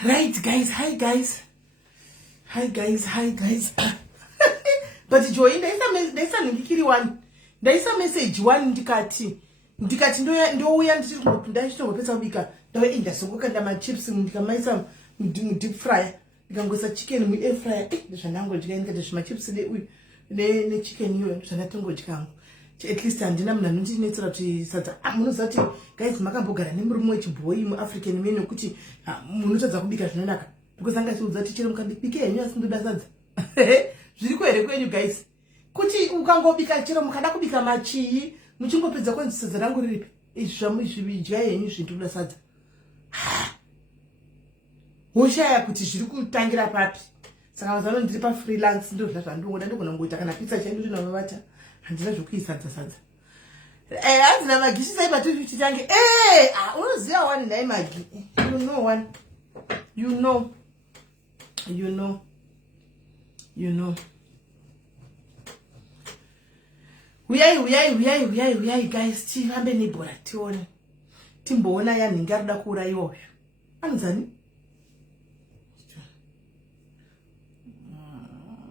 Right, guys. Hi, guys. But join ndaisa ndikiri one. Ndaisa message one ndikati ndouya ndachitongopedza kubika ndave ndasongoka ndama chips ndikamaisa deep fryer ndikangoisa chicken mu air fryer ndozvandangodya ndikati zvima chips ne chicken iyo zvandatongodya hangu. At least handina munhu anondinetsera kuti sadza munoziva kuti guys makambogara nemurume wechibhoyi muafrican menu kuti munotadza kubika zvinonaka because angatiudza kuti chero mukabike henyu asi ndoda sadza zviriko here kwenyu guys kuti ukangobika chero mukada kubika machii muchingopedza kwenzi sadza rangu riripi izvizvidya henyu zvindoda sadza woshaya kuti zviri kutangira papi. Saka mazano ndiri pa freelance ndozva zvandongoda ndogona ngoita kana pizza chaindu ndinovata handina zvokuisadza sadza. Handina magishi sai pa 250 change. Unoziva one nai magi. You know one. You know. Uyai guys, tihambe nebhora tione. Timboona yanhingi arida kuuraiwa uyu. Anzani?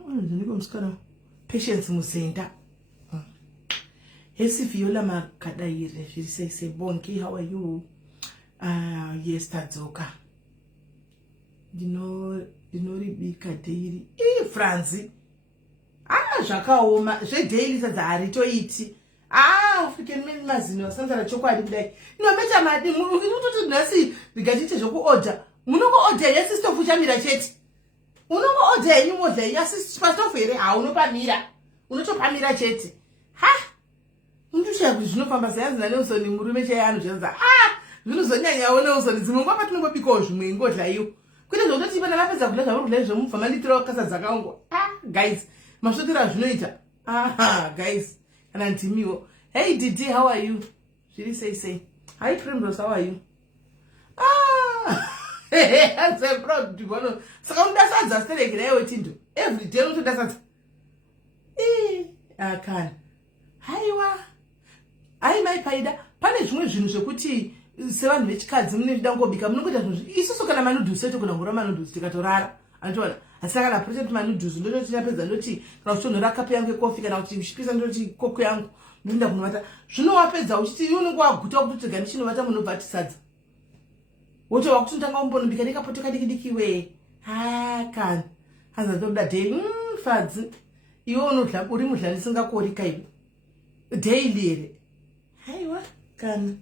Ndiko musikana Patience Musenda. Hesi Viola Makadaire, she says, Bonki, how are you? Yes, Tadzoka. Dinori daily. Franzi. Jakaoma, she daily Tadari to eat. African men mazino, Santa Chocolate today. No matter my to Nasi, the Gadita Joko order. Munoko order, yes, sister Fujamira Chet. Unoko order, you was there, yes, Pastor Ferry, Uno Pamira. Unoto Pamira Chet. Ndusha zvinofamba sayanzi naNelson murume chayano chenza zvinozonya yawo Nelson zimungwa patinongobikawo zvimwe ngodla iyo kwete zvokutoti pana vapedza kudya zvauri zvomubva manditirawo kasa dzakangwa guys masvotera zvinoita guys kana ndimiwo. Hey Didi, how are you? Zviri sei. Hi Primrose, how are you? I'm so proud to go. Saka undasadza stereke nayo tindo every day unotodasadza akana haiwa ai mai paida pane zvimwe zvinhu zvekuti sevanhu vechikadzi mune ndangobika munongoita zvinhu isusu kana manudhusi etogona ngora manudhusi tikatorara anotona asi kana present manudhusi ndototi tapedza ndoti kana kutonhora kapu yangu yekofi kana kuti chipisa ndoti koko yangu ndoenda kunovata zvinowapedza uchiti unenge waguta kutoti gani chinovata munobva tisadza wotova kuti ndanga umbonobika nekapoto kadiki we kana hanzatoda dei fadzi iwe unodla uri mudlani singakori kaiwe daily here. Haiwa kana.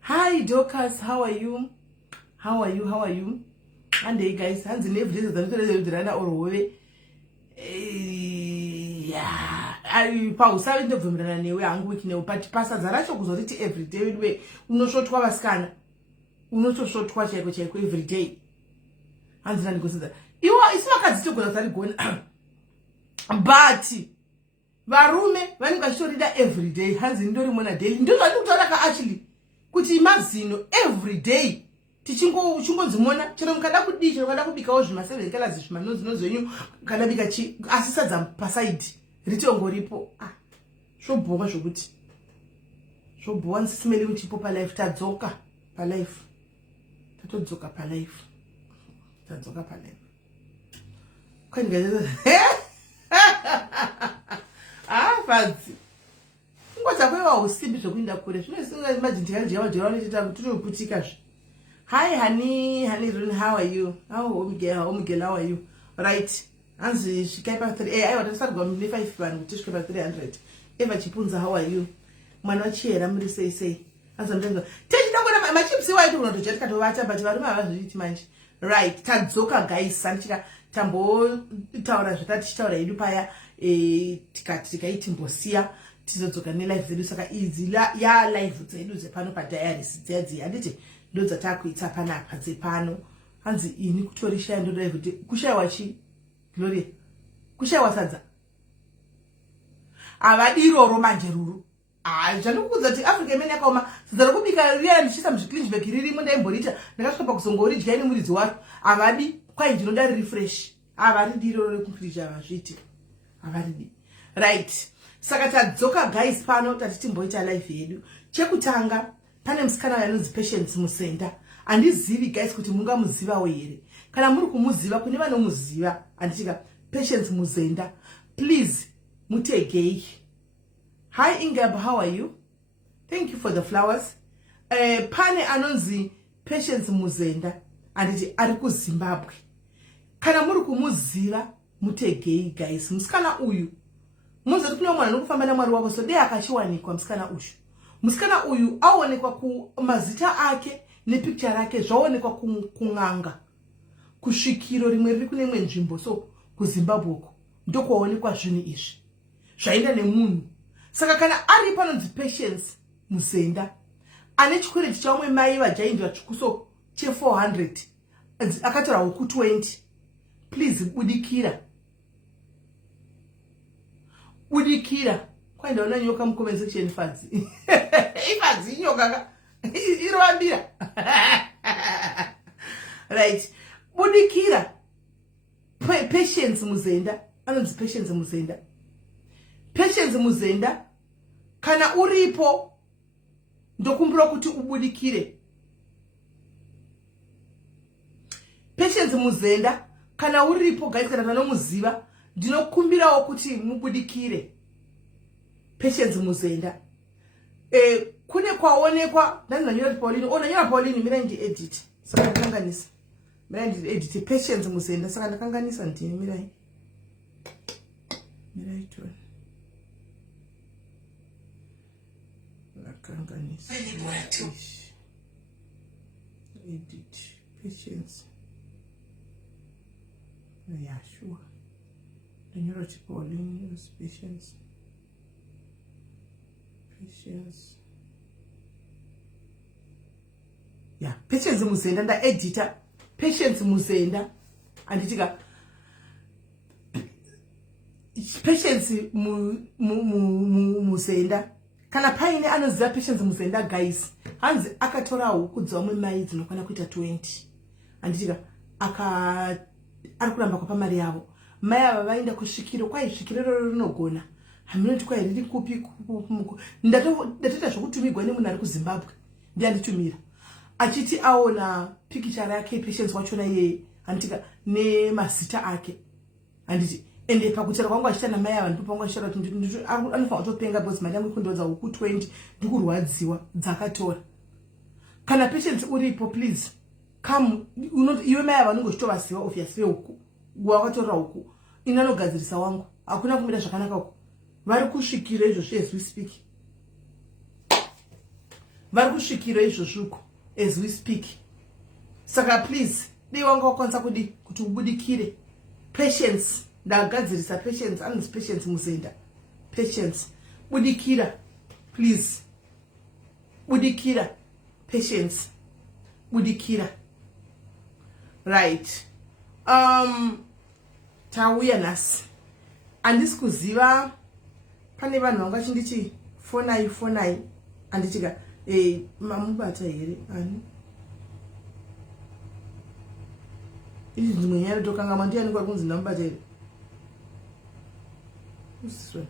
Hi Dorcas, how are you? And hey guys, hands in every day that or pausavi ndobvumirana newe hangu wiki newe but pasadza racho kuzoriti every day we unosvotwa vasikana unotosvotwa chaiko every day hanzi nandikosedza iwo isi vakadzi togona kutarigona but varume vanenge vachitorida every day hanzi ndori mona daily ndozvandikutaura actually kuti mazino every day tichingonzimona chero mukada kudii chero mukada kubikawo zvima 7 kalazi zvimanonzi yenyu kana bika asi sadza pasaidi ritongoripo zvobhova zvokuti zvobhova nsisimeli muchipo palife tadzoka palife tatodzoka palife tadzoka palife kwendigaza fadzi ngoza kwewa usimbi zvokuinda kure zvinosinga imagine ndikajira vanotita tunoputikazve. Hi honey, how are you? Home girl, how are you? Right. Hanzi shikai pa 3. I want to start going to 5 pound to 300. Eva Chipunza, how are you? Manochera, muri say. As I'm doing, take it over my chips. Why do not just cut over, but you are rich man. Right, Tadzoka guys, Santika, Tambo, Tower, that story, Lupaya, a Tikatika, Timbosia, Tizoka, life, the Lusaka, easy, ya life, the Luz, a panopa diaries, Zedzi, and it, those attack with Tapana, Pazepano, and the iniquity shine to every day. Kushawachi, Gloria, Kushawasaza. Avadiro Romanjeruru. Janukuza ti Africa imene yakoma sizara kubika riya ndishisa muzviklinji bekiriri munda imborita ndakashopa kuzongori dyani muridzi wacho avadi kwai ndinoda refresh avari diro rekumfriji avazviti avari right saka tadzoka guys pano tati timboita live yedu chekutanga pane musikana yanonzi Patience Musenda andizivi guys kuti mungamuzivawo here kana muri kumuziva kune vanomuziva anditika Patience Musenda please mutegei. Hi Ingab, how are you? Thank you for the flowers. Pane anonzi Patience Musenda anditi ari kuZimbabwe. Kana muri kumuziva mutegei guys. Musikana uyu munzati kune mwana nokufamba namwari wavo so dei akashiwanikwa musikana uyu. Musikana uyu aonekwa ku mazita ake nepicture rake zvaonekwa kunganga. Kusvikiro rimwe riri kune imwe nzvimbo so kuZimbabwe uko ndokwaonekwa zvinhu izvi. Zvaenda nemunhu. Saka kana ari panonzi Patience Musenda ane chikwere chamwe mai vajaindwa chikuso che 400 akatora huku 20 please budikira kwaenda ona nyoka mu comment section fadzi ifadzi nyoka irwambira right budikira Patience Musenda anonzi Patience Musenda. Patience Musenda kana uripo ndokumbura kuti ubudikire. Patience Musenda kana uripo guys kana vanomuziva ndinokumbirawo kuti mubudikire. Patience Musenda kune kwaonekwa ndanyora Pauline onanyora Pauline mira ndi edit saka ndakanganisa mira ndi edit Patience Musenda saka ndakanganisa ndini mira ito edit Patience. Yeah, sure. The neurotypology is Patience. Yeah, Patience Musenda nda editor Patience Musenda anditika Patience Musenda kana paine anoziva Patience Musenda guys hanzi akatora huku dzamwe mai dzinokwana kuita 20 anditika ari kuramba kwa pamari yavo mai ava vaenda kusvikiro kwai svikiro rinogona haminoti kwai riri kupi ndatoita zvokutumigwa nemunhu ari kuZimbabwe ndianditumira achiti aona picture yake Patience wachona iye anditika nemazita ake anditi ende pakutera kwangu achitana mai ava ndipo pangu achitara kuti anofanira kutopenga because mari yangu ikundodza huku 20 ndikurwadziwa dzakatora. Kana Patience uripo please come iwe mai ava nongochitovaziva obviously huku wakatora huku inanogadzirisa wangu hakuna kumira zvakanaka uku vari kusvikira izvozvo as we speak vari kusvikira izvozvo uku as we speak saka please dei wanga wakwanisa kuti ubudikire. Patience ndagadzirisa Patience anonzi Patience Musenda. Patience budikira please budikira Patience budikira right. Tauya nhasi andisi kuziva pane vanhu vanga chinditi fonai anditika mamubata here ani izvi ndimwe nyaya tokanga mandiani kwari kunzi ndamubata here usiswe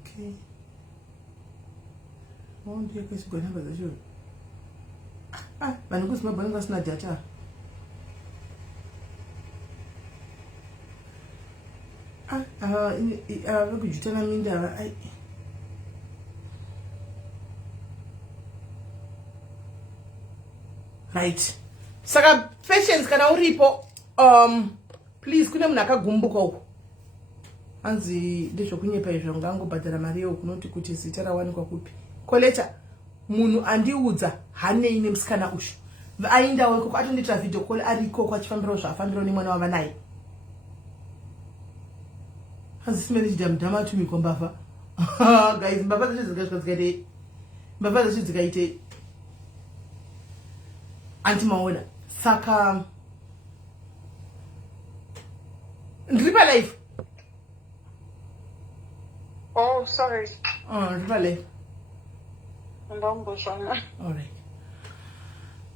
okay ndiye kwesigwa nhamba dzacho vanhu kuZimbabwe vanenge vasina data vekujutana minda right? Saka patience kana uripo please kune munhu akagumbuka uko anzi ndezvokunyepa izvo ngangobhadhara mari yokunoti kuti zita rawanikwa kupi koleta munhu andiudza hanei nemusikana ushu aindawo ikoko atondiita video call ari ikoko achifambirawo zvaafambirawo nemwana wava naye anzi simene chidhamudhama atumikwa mbavha guys mbavha dzacho dzikazvikaitei mbavha dzacho dzikaitei antimaona saka ndiri palife. Oh, sorry. Ndiri palife. Alright.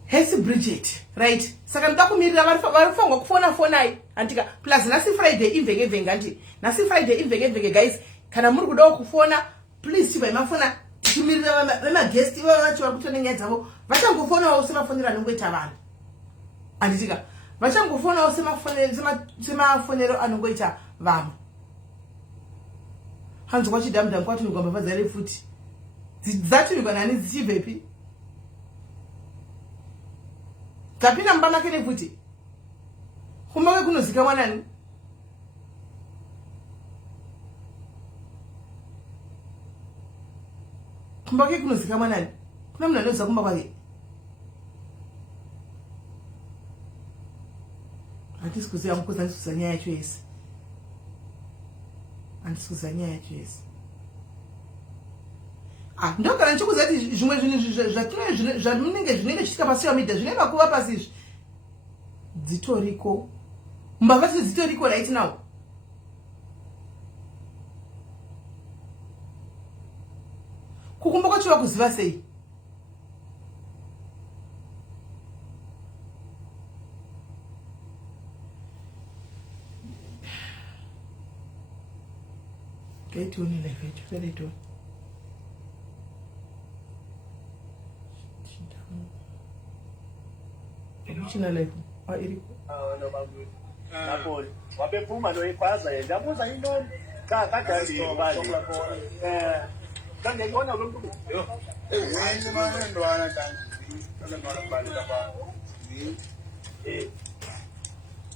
Hesi Bridget, right? Saka nda kumirira varifanga kufona fonai antika plus nasi Friday imvenge anti nasi Friday imvenge guys kana muri kudawo kufona please chibai mafona timirira vema guest vacho vari kutonenya dzavo vachangofonawo semafonero anongoita vanhu anditika vachangofonawo semafonero anongoita vanhu hanzi kwachidhamudhamu kwatumikwa mbavha dzare futi dzatumikwa nani dzichibvepi dzapinda mumba make nefuti kumba kwe kunozika mwanani kumba kwe kunozika mwanani kuna munhu anoziva kumba kwake handisi kuziva mukozi handisi kuziva nyaya yacho yese handisi kuziva nyaya yacho yese ndogara ndichikuziva kuti zvimwe zvinhu zvamunenge zvinenge chitika pasi pamidha zvine makuva pasi izvi dzitoriko mbavha dzi dzitoriko right now kukumba kwachiva kuziva sei gaitioni life yacho feretoni China life iriko no babu napoli wabepuma ndo ikwaza yenda ndabuza ino kakadali kange ngona lo mntu wayini manje ndo ana kanzi kana ngona bali kapa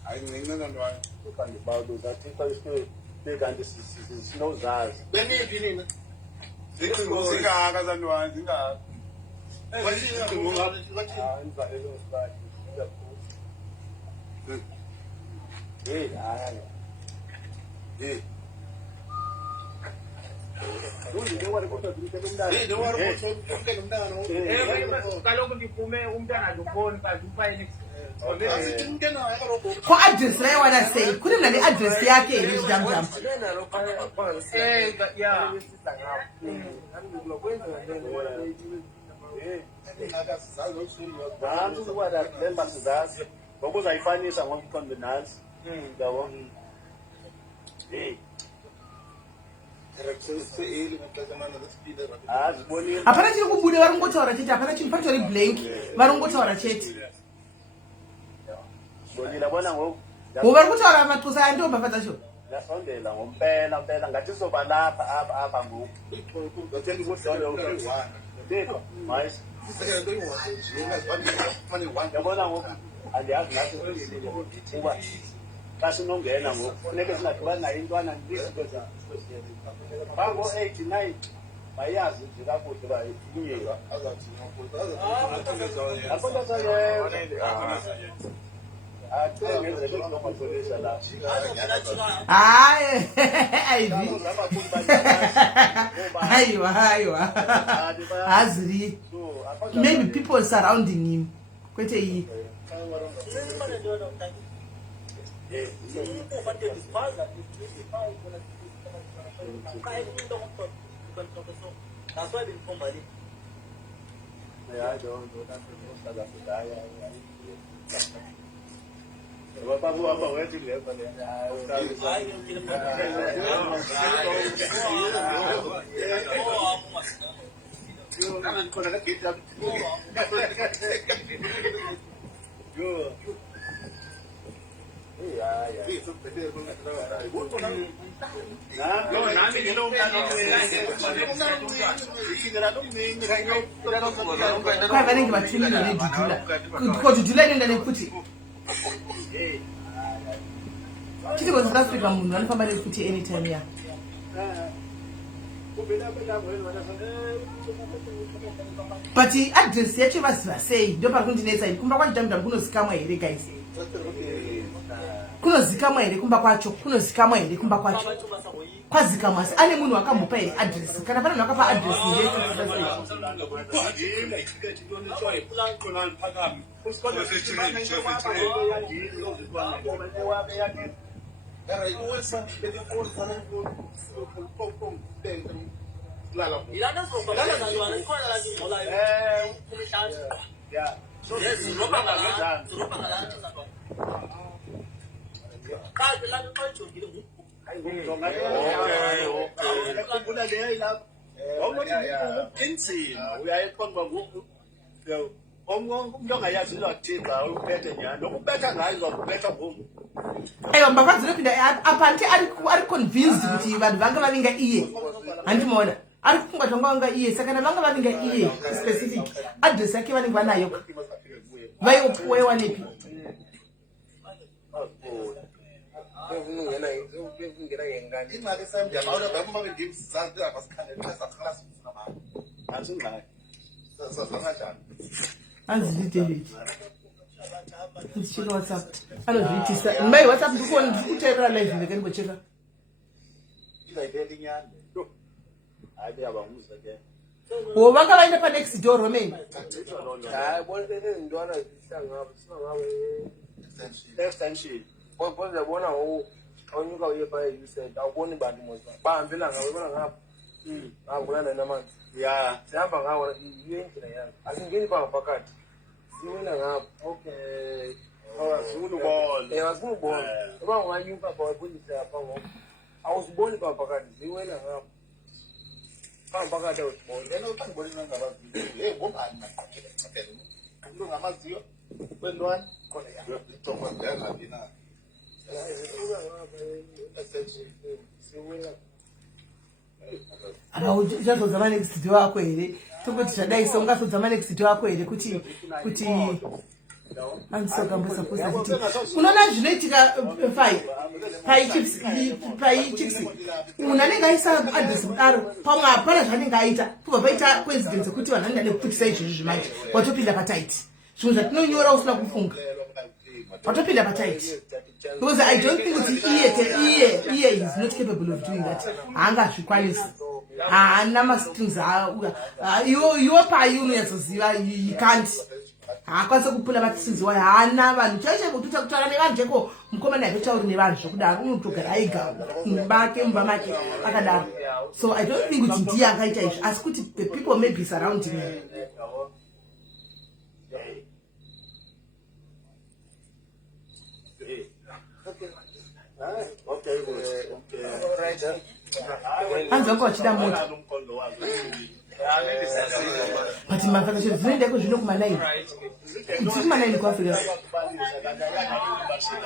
ayi ngena ndo ana kange bawo zathi kwayise bekanti sinozazi benithi nina zingaka zandwana zingaka ko address raiwana sei kuri mna neaddress yake iri chidamdam ngokuzayifanisa ngokuqonda nansi yabo hapana chiri kubuda vari kungotaura chete hapana chinhu patori blank vari kungotaura chete vari kutaura mathusa aya ndiwo mbavha dzacho ndasondela ngompela ngatizoba lapha apha ngoku yabona ngoku andiyazi nathi uba xa sinongena ngoku funeke singadibani nayo intwana ndizinto bango-89 bayazi nje kakuhle uba inyeka hayi aiwa haziri maybe people surrounding him kwete iyi babu apa wetu leo No, nami nginomntana Kwa vanenge vatumilwa nedhudhula kodhudhula inoenda nekuti chiti South Africa munhu anofamba nekuti anytime ya but address yacho vaziva sei ndo parikundinetsa ini kumba kwachidhamudhamu kunozikamwa here guys kunozikamwa here kumba kwacho kunozikamwa here kumba kwacho kwazikamwa asi ane munhu akambopa here address kana pane munhu akapa address aiwa mbavha dzinopinda apa nti ari convinced kuti vanhu vanga vavinga iye handimaona ari kufunga kuti vanga vanga iye saka vanga vavinga iye specific address yake vanenge vanayo vaiopuwewa nepi anzi David ndicheka WhatsApp anozviitisa mai WhatsApp ndikuona ndikutevera live ndikanibocheka wo vanga vaenda panext door romeni onyuka uye paya usaid awuboni bantu moza bahambela ngawe bona ngapha ngavulana namanzi ya sihamba ngawo iyo indlela yami asingeni pha phakathi siwina ngapha okay awasungubona wasungubona uba unganyuka pha wabonisa apha ngoku awusiboni pha phakathi siwina ngapha pha phakathi awusiboni lena uthangibona ngabazile ngobani maqaphela chaphela umuntu ngamaziyo kwentwana khona ya ijongo ngengaphi na uchazodza next door wako here tongoti zvadaiso ungasodza next door wako here kuti andisokambosaposa kuti unoona zvinoitika paichips munhu anenge aisa adresi kudaro pamwe hapana zvaanenge aita kubva paita coincidence kuti vanhu vanenge nekuputisa izvozvi zvimanje watopinda pataiti zvimwe zvatinonyora usina kufunga watopinda pataiti because I don't think kuti iye is not capable of doing that haangazvikwanisi haana mastrings iwo pai unonyatsoziva you can't haakwanisa kupula mastrings wayo haana vanhu chaishe kututa kutaura nevanhu cheko mukomana havetauri nevanhu zvokudaro unotogara aiga mubake mumba make akadaro so I don't think kuti ndiye angaita izvi asi kuti the people maybe surrounding him hanzvako vachida moto but mavhakachero dzinoendako zvino kumanaini dziri kumanaini kuafrika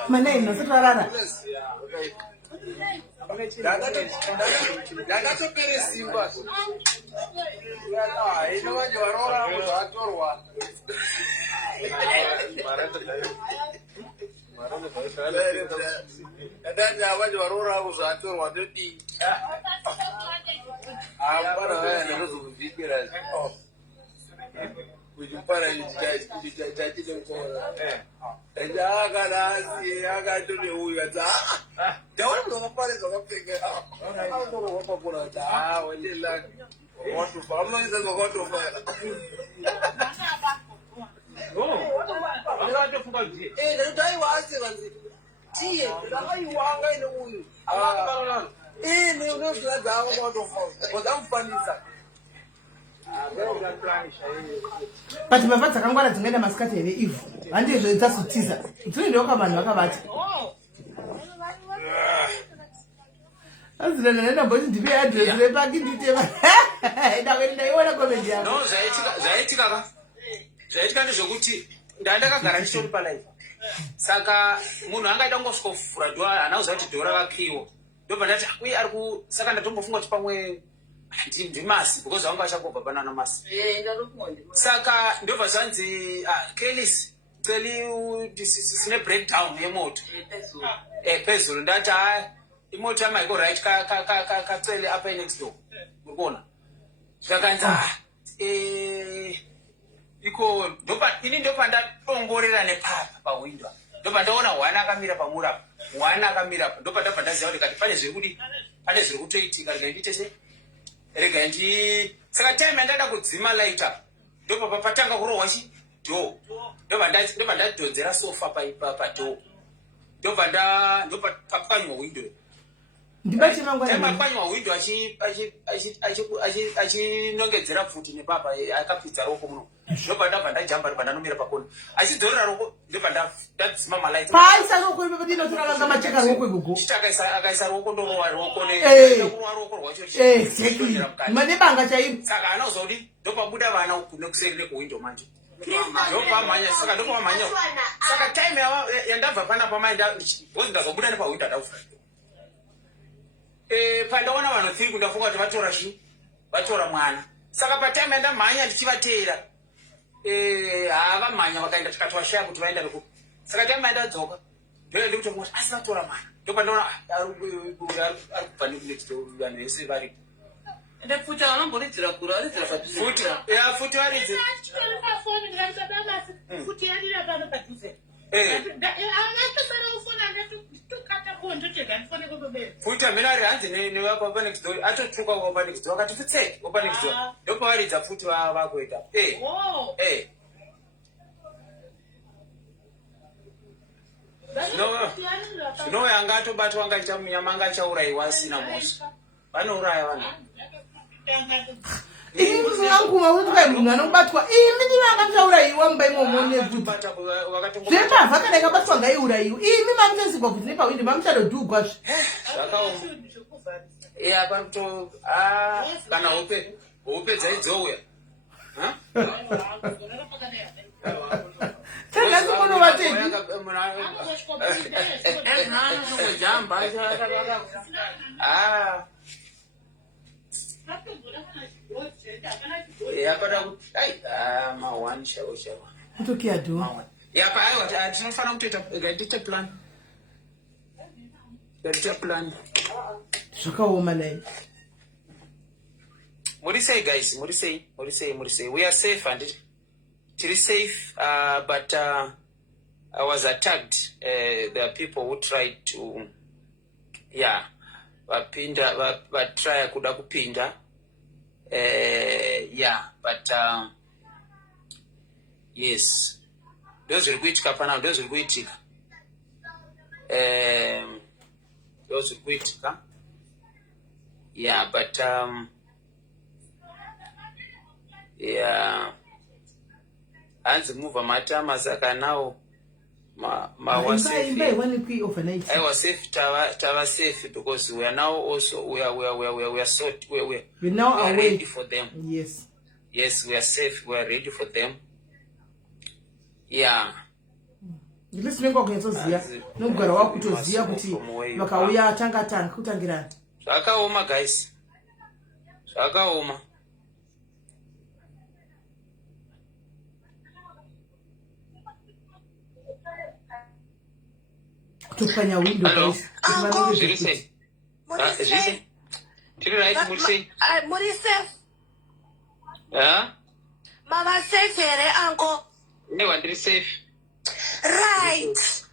manaini nosati varara ndakatopere simba ino vanje varora zvatorwa ndati avanje varora avo zvatorwa ndodii apana vaya ndakazokuvhipira kuchipana chachine mukora ndakanasi akatone uyu ati ndaona munhu akapareza akapfeka aotorwapakona ati wendelaki watofa amunonisa zvakatofara ndatuti aiwasevanzi tiye ndakaiwanga ine uyu ine unozvira dzavo kwatofa kozamufanisa but mavha dzakangwara dzingaenda masikati here ivhu handizvo dzazotiza dzinoendawo kavanhu vakavati azina ndandamboti ndipe adresi repaki nditema ndaiona komendi yako no zvaitika ndezvokuti ndandakagara nditori palaive saka munhu angaita kungosvika kuvhura dhoa haana kuziva kuti dho rakakiwa ndobva ndati uye ari saka ndatombofunga kuti pamwe ndimasi because vanga vachangobva panana masi saka ndobva zvanzi kelis celi sine breakdown yemoto pezulu ndati imoto yamaiko right kacele apa next door muri kuona zvakanzi iko ini ndopa ndatongorera nepapa pawindo ndopa ndaona hwana akamira pamurapa hwana akamira ndopa ndabva ndaziva kuti kati pane zviri kutoitika rega ndiite se rega saka time yandada kudzima light up ndopa patanga kurohwa do ndopa ndadhonzera sofa padho ndopa papwanywa window ndipachimangwanapanywa window achinongedzera pfuti nepapa akapidza roko muno ndopa ndabva ndajamba ndopa ndanomira pakona achidzorera roko ndopa ndadzima malaiti paisa roko ipepatinotoralanga macheka roko igogo chiti akaisa roko ndorowa roko nekurova roko rwacho manebanga chairo saka anozodi ndopabuda vana nekuseri nekuwindo manje ndopamhanya saka ndopamhanya saka time yandabva panapa maenda bozi ndazobuda nepawindo adaufa pandaona vanhu 3 kundafunga kuti vatora mwana saka patime yandamhanya ndichivateera vamhanya vakaenda tikatwashaya kuti vaenda neku saka time yandadzoka ndoende kutomoti asi vatora mwana ndopandaona ari kubva nekunexto vanhu vese varipo futi vanomboridzira kura varidzira futi varidze futi hamena ari hanzi nevapa next door atotuka vapa next door vakati futsei vapa next door ndopavaridza futi vakuita zvino yanga atobatwa angaita munyama anga achaurayiwa asina moso vanouraya vanhu ini muzanguma kuti munhu anobatwa imi ndivanga mchaurayiwa mumba imomo nefuti zvepavha kana ikabatwa ngaiurayiwa imi mamuchenzigwa kuti nepawindi mamuchadodhugwazve aparuto kana hope dzaidzouya tangasimonovatedi tinofanira kutoita plan zvakaoma nai muri sei guys muri sei we are safe and tiri safe but I was attacked. There are people who tried to try kuda kupinda but yes those will kuitika pana those will kuitika but hanzi move matama saka now I was safe. Tava safe because we are now also we are now ready for them. Yes, we are safe. We are ready for them. ndilisinengwa kunyasoziya nogara wakutoziya kuti vakauya tanga kutangirana zvakaoma guys zvakaoma kutopanya window muri safe mama safe here uncle ndiri safe right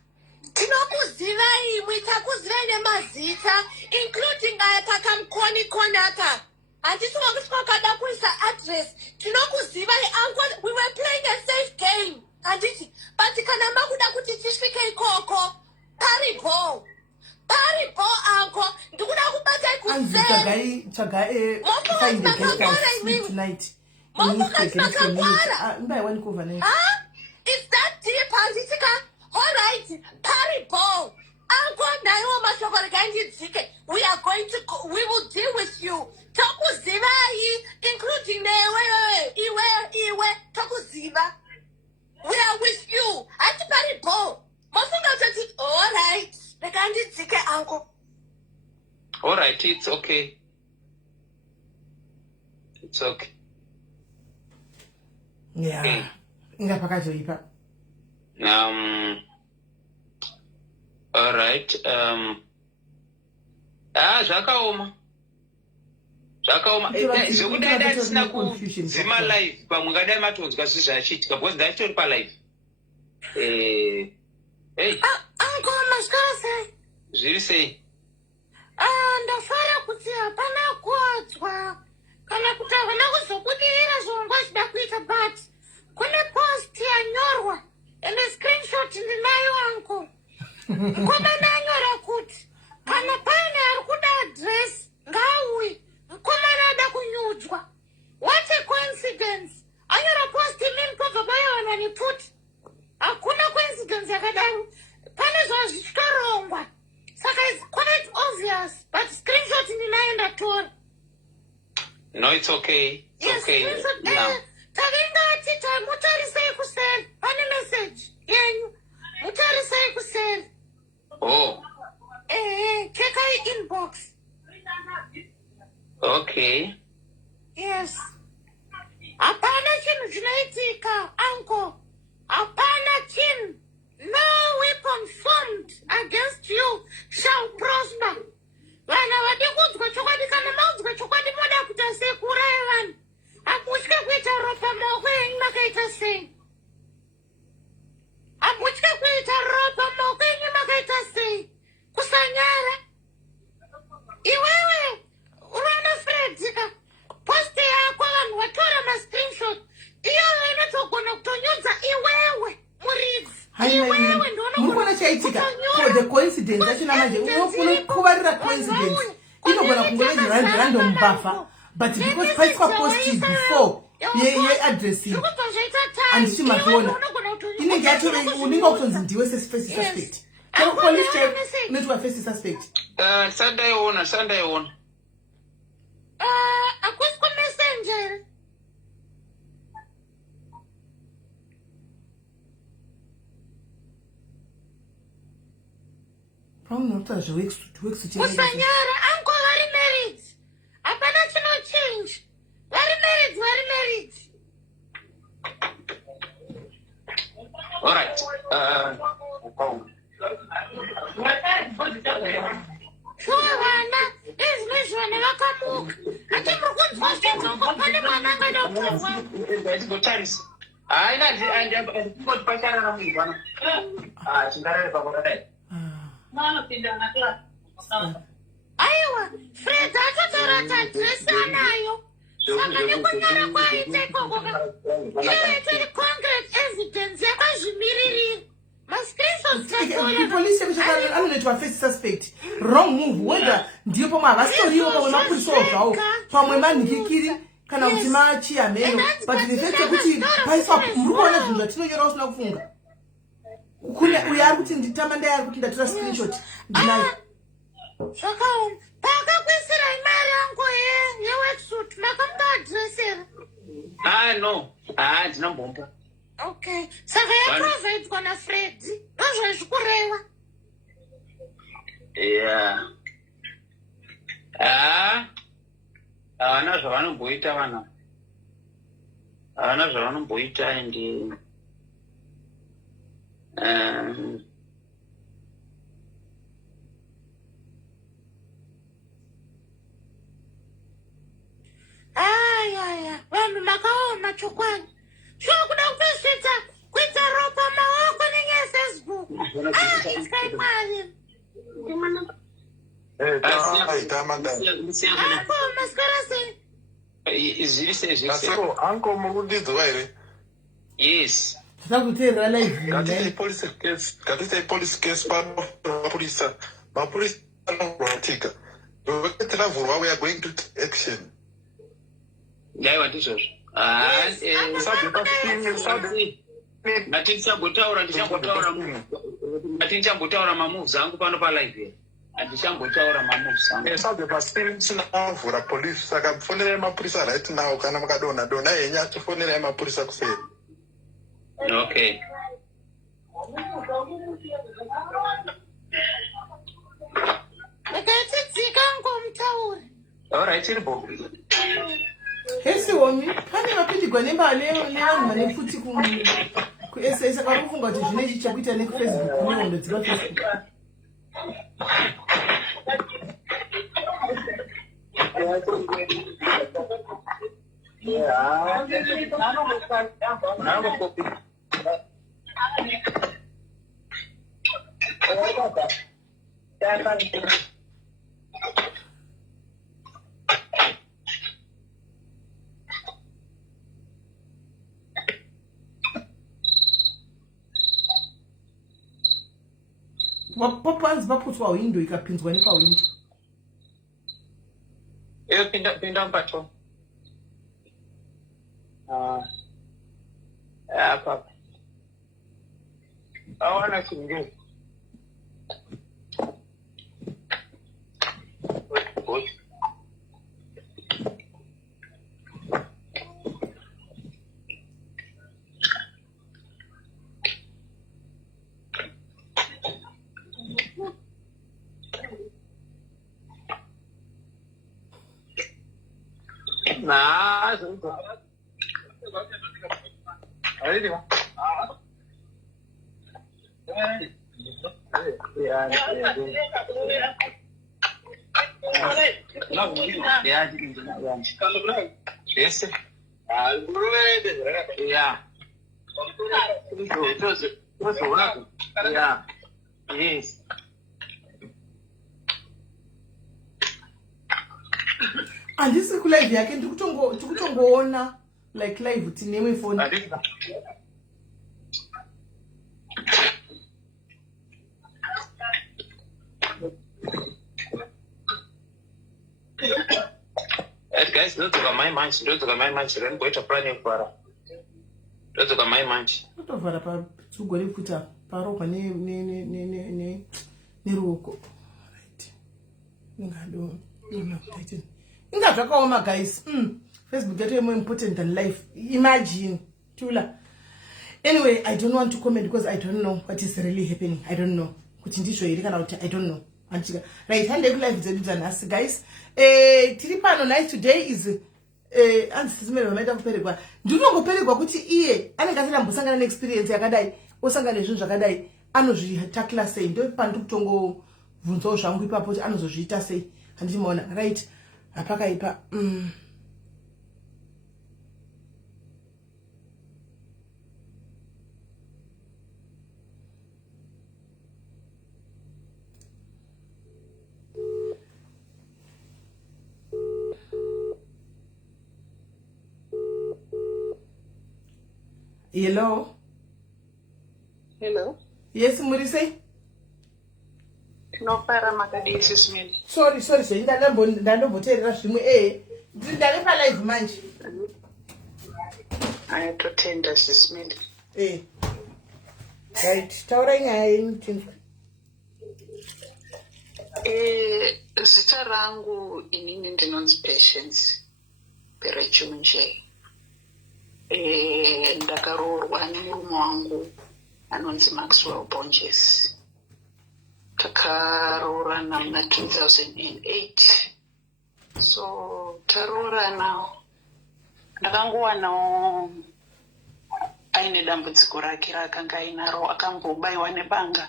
tinokuziva imwe takuzivai nemazita including aya takamukoni aka handisi wakuti kwakada kuisa address tinokuzivai uncle we were playing a safe game handiti but kana makuda kuti tisvike ikoko paripo anko ndikuda kubatai kusei it's that deep handitika alright paripo anko naiwo mashoko regandidzike we will deal with you tokuzivai including iwe tokuziva we are with you hati paripo mafunga tati alright regandidzike anko All right, it's okay. It's okay. Yeah. Okay. Inga pakazoipa. All right. Zvakaoma. Zvekudai ndisina kuzima live pamwe ngadai matonzwa zvichiitika because ndachitori palive. Hey. Uncle Mascase. Zviri sei? Ndafara kuti hapana kuwadzwa kana kuti havana kuzobudirira zvongwa zvida kuita but kune post yanyorwa ene screenshot ndinayo uncle. Mukomana anyora kuti kana paine ari kuda address ngauye mukomana ada kunyudzwa. What a coincidence. Anyora post imini pobva bayawana nepfuti. Hakuna coincidence yakadaro. Pane zvava zvichitorongwa. Saka it's quite obvious, but screenshot ndinayo ndatora. No, it's okay. It's Yes, okay. screenshot. Now. Takengati mutarisei kuseri. Pane message yenyu. Mutarisei kuseri. Oh, Checka inbox. okay. Yes. Hapana chinhu chinoitika, uncle. Hapana chinhu. No weapon formed against you shall prosper. Vana vadi kudzwa chokwadi kana maudzwa chokwadi moda kuita sei kuuraya vanhu. Hamutye kuita ropa maoko enyu makaita sei. Hamutye kuita ropa maoko enyu makaita sei. Kusanyara. Iwewe unoona Fredika post yako vanhu vatora ma-screenshot. Iyoyo inotogona kutonyudza iwewe muridzi. Mukona chaitika for the coincidence achina manje unofuna kuvarira coincidence inogona kungova random buffer but because paitwa posted before ye addressing and chimaona inenge yatora unenge kutonzi ndiwe first suspect kana police check unoti first suspect Sandaiona. Hakusi ku-messenger. Kusanyara, uncle vari married. Hapana chinochange. Vari married. All right. Shuwa vana, izvizvona vakamuka. Ati muri kunzwa zvinzongo pane mwana angada kutorwa. Haina ndingoti pacharara muzwana. Chingarare pakadai. Aiwa, Fred atotora address anayo. Saka nekunyora kwaita ikoko iyoitiri concrete evidence yakazvimiririra. Police anonetwa first suspect wrong move whether ndiyo pomwe havasitoriwo pamwe mapurisawo zvavo pamwe manhikikiri kana kuti machiya mheno but the fact yekuti paiswa muri kuona zvinhu zvatinonyora usina kufunga kune uyo ari kuti nditama ndai ari kuti ndatora screenshot ndinayo zvakaoma pakakwisira imari yangu yewetsuit makamuda adresera no ndinambomba. Okay, saka yaprovidwa naFred ndozvezvikureva. Yeah. Havana zvavanomboita vana. Havana zvavanomboita and vanhu makaoma chokwadi. Shokuda kutosvitsa kuita ropa maoko nenyefacebook. Isikaimwari. Ako masikara sei? Zviri sei. Uncle mukundidzwa here? Yes. takuteerera live Katite police case mapurisa anongwatika. Travurwa, we are going to take action. Ndaiwa ndizvozvo. Ndichambotaura mamoves angu pano palive. Handichambotaura mamoves angu. Sabe pasipiri sinavhura police saka fonera mapurisa right now kana mukadona dona yenya tifonera mapurisa kuseri. Okay. Ndakatidzika ngomutaura. Alright, iripo. Hesi womi pane vapindigwa nevanhu vane pfuti kuSA saka vari kufunga kuti zvine chekuita nekuFacebook nehondo dzepafacebook. Papanzi paputswa windo ikapinzwa nepawindo. Pinda mpacho. Papa. Awana kingi. Nah, ready, ma? Yes. Yeah. Yes. Andisi kulive yake ndikutongoona like live uti name phone. Guys, don't take my mind. Don't take my mind. Don't go to planning for. Don't take my mind. Don't over pa tsugori kuta paro kwa ne ruoko. Right. Ngado right. Inga zvakaoma guys. Facebook is more important than life. Imagine. Tula. Anyway, I don't want to comment because I don't know what is really happening. I don't know. I don't know. Right, hand live is guys. Tiripano night today is ansisimelo maida kuperekwa. Ndinogoperekwa kuti iye anenge asina mbosangana experience yakadai, osangana nezvinhu zvakadai, anozvitakla sei. Ndo pandu kutongo vunzo zvangu ipapo kuti anozozviita sei. Handimaona. Right. Apakaipa. Hello. Hello. Yes, Murise. No para makadisi smile. Sorry. Ndandobhoterera zvimwe ndari pa live manje. Ayatotenda sismile. Right. Taura nyaya yenyu. Zita rangu inini ndinonzi Patience Perechunje. Ndakaroorwa nemurume wangu anonzi Maxwell Bonjes. Takaroorana muna 2008. So taroorana ndakangowana aine dambudziko rake rakanga ainaro, akambobayiwa nebanga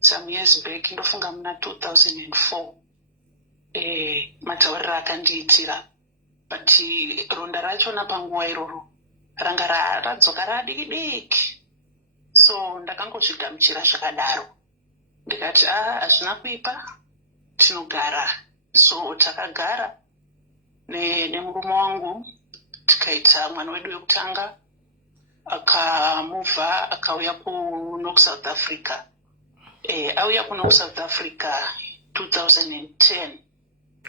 some years back, ndofunga muna 2004. Matauriro akandiitira, but ronda rachona panguva iroro ranga radzoka radiki. So ndakangozvigamuchira zvakadaro, ndikati hazvina kuipa, tinogara. So takagara nemurume wangu, tikaita mwana wedu wekutanga, akamuvha akauya kuno South Africa. Auya kuno South Africa 2010.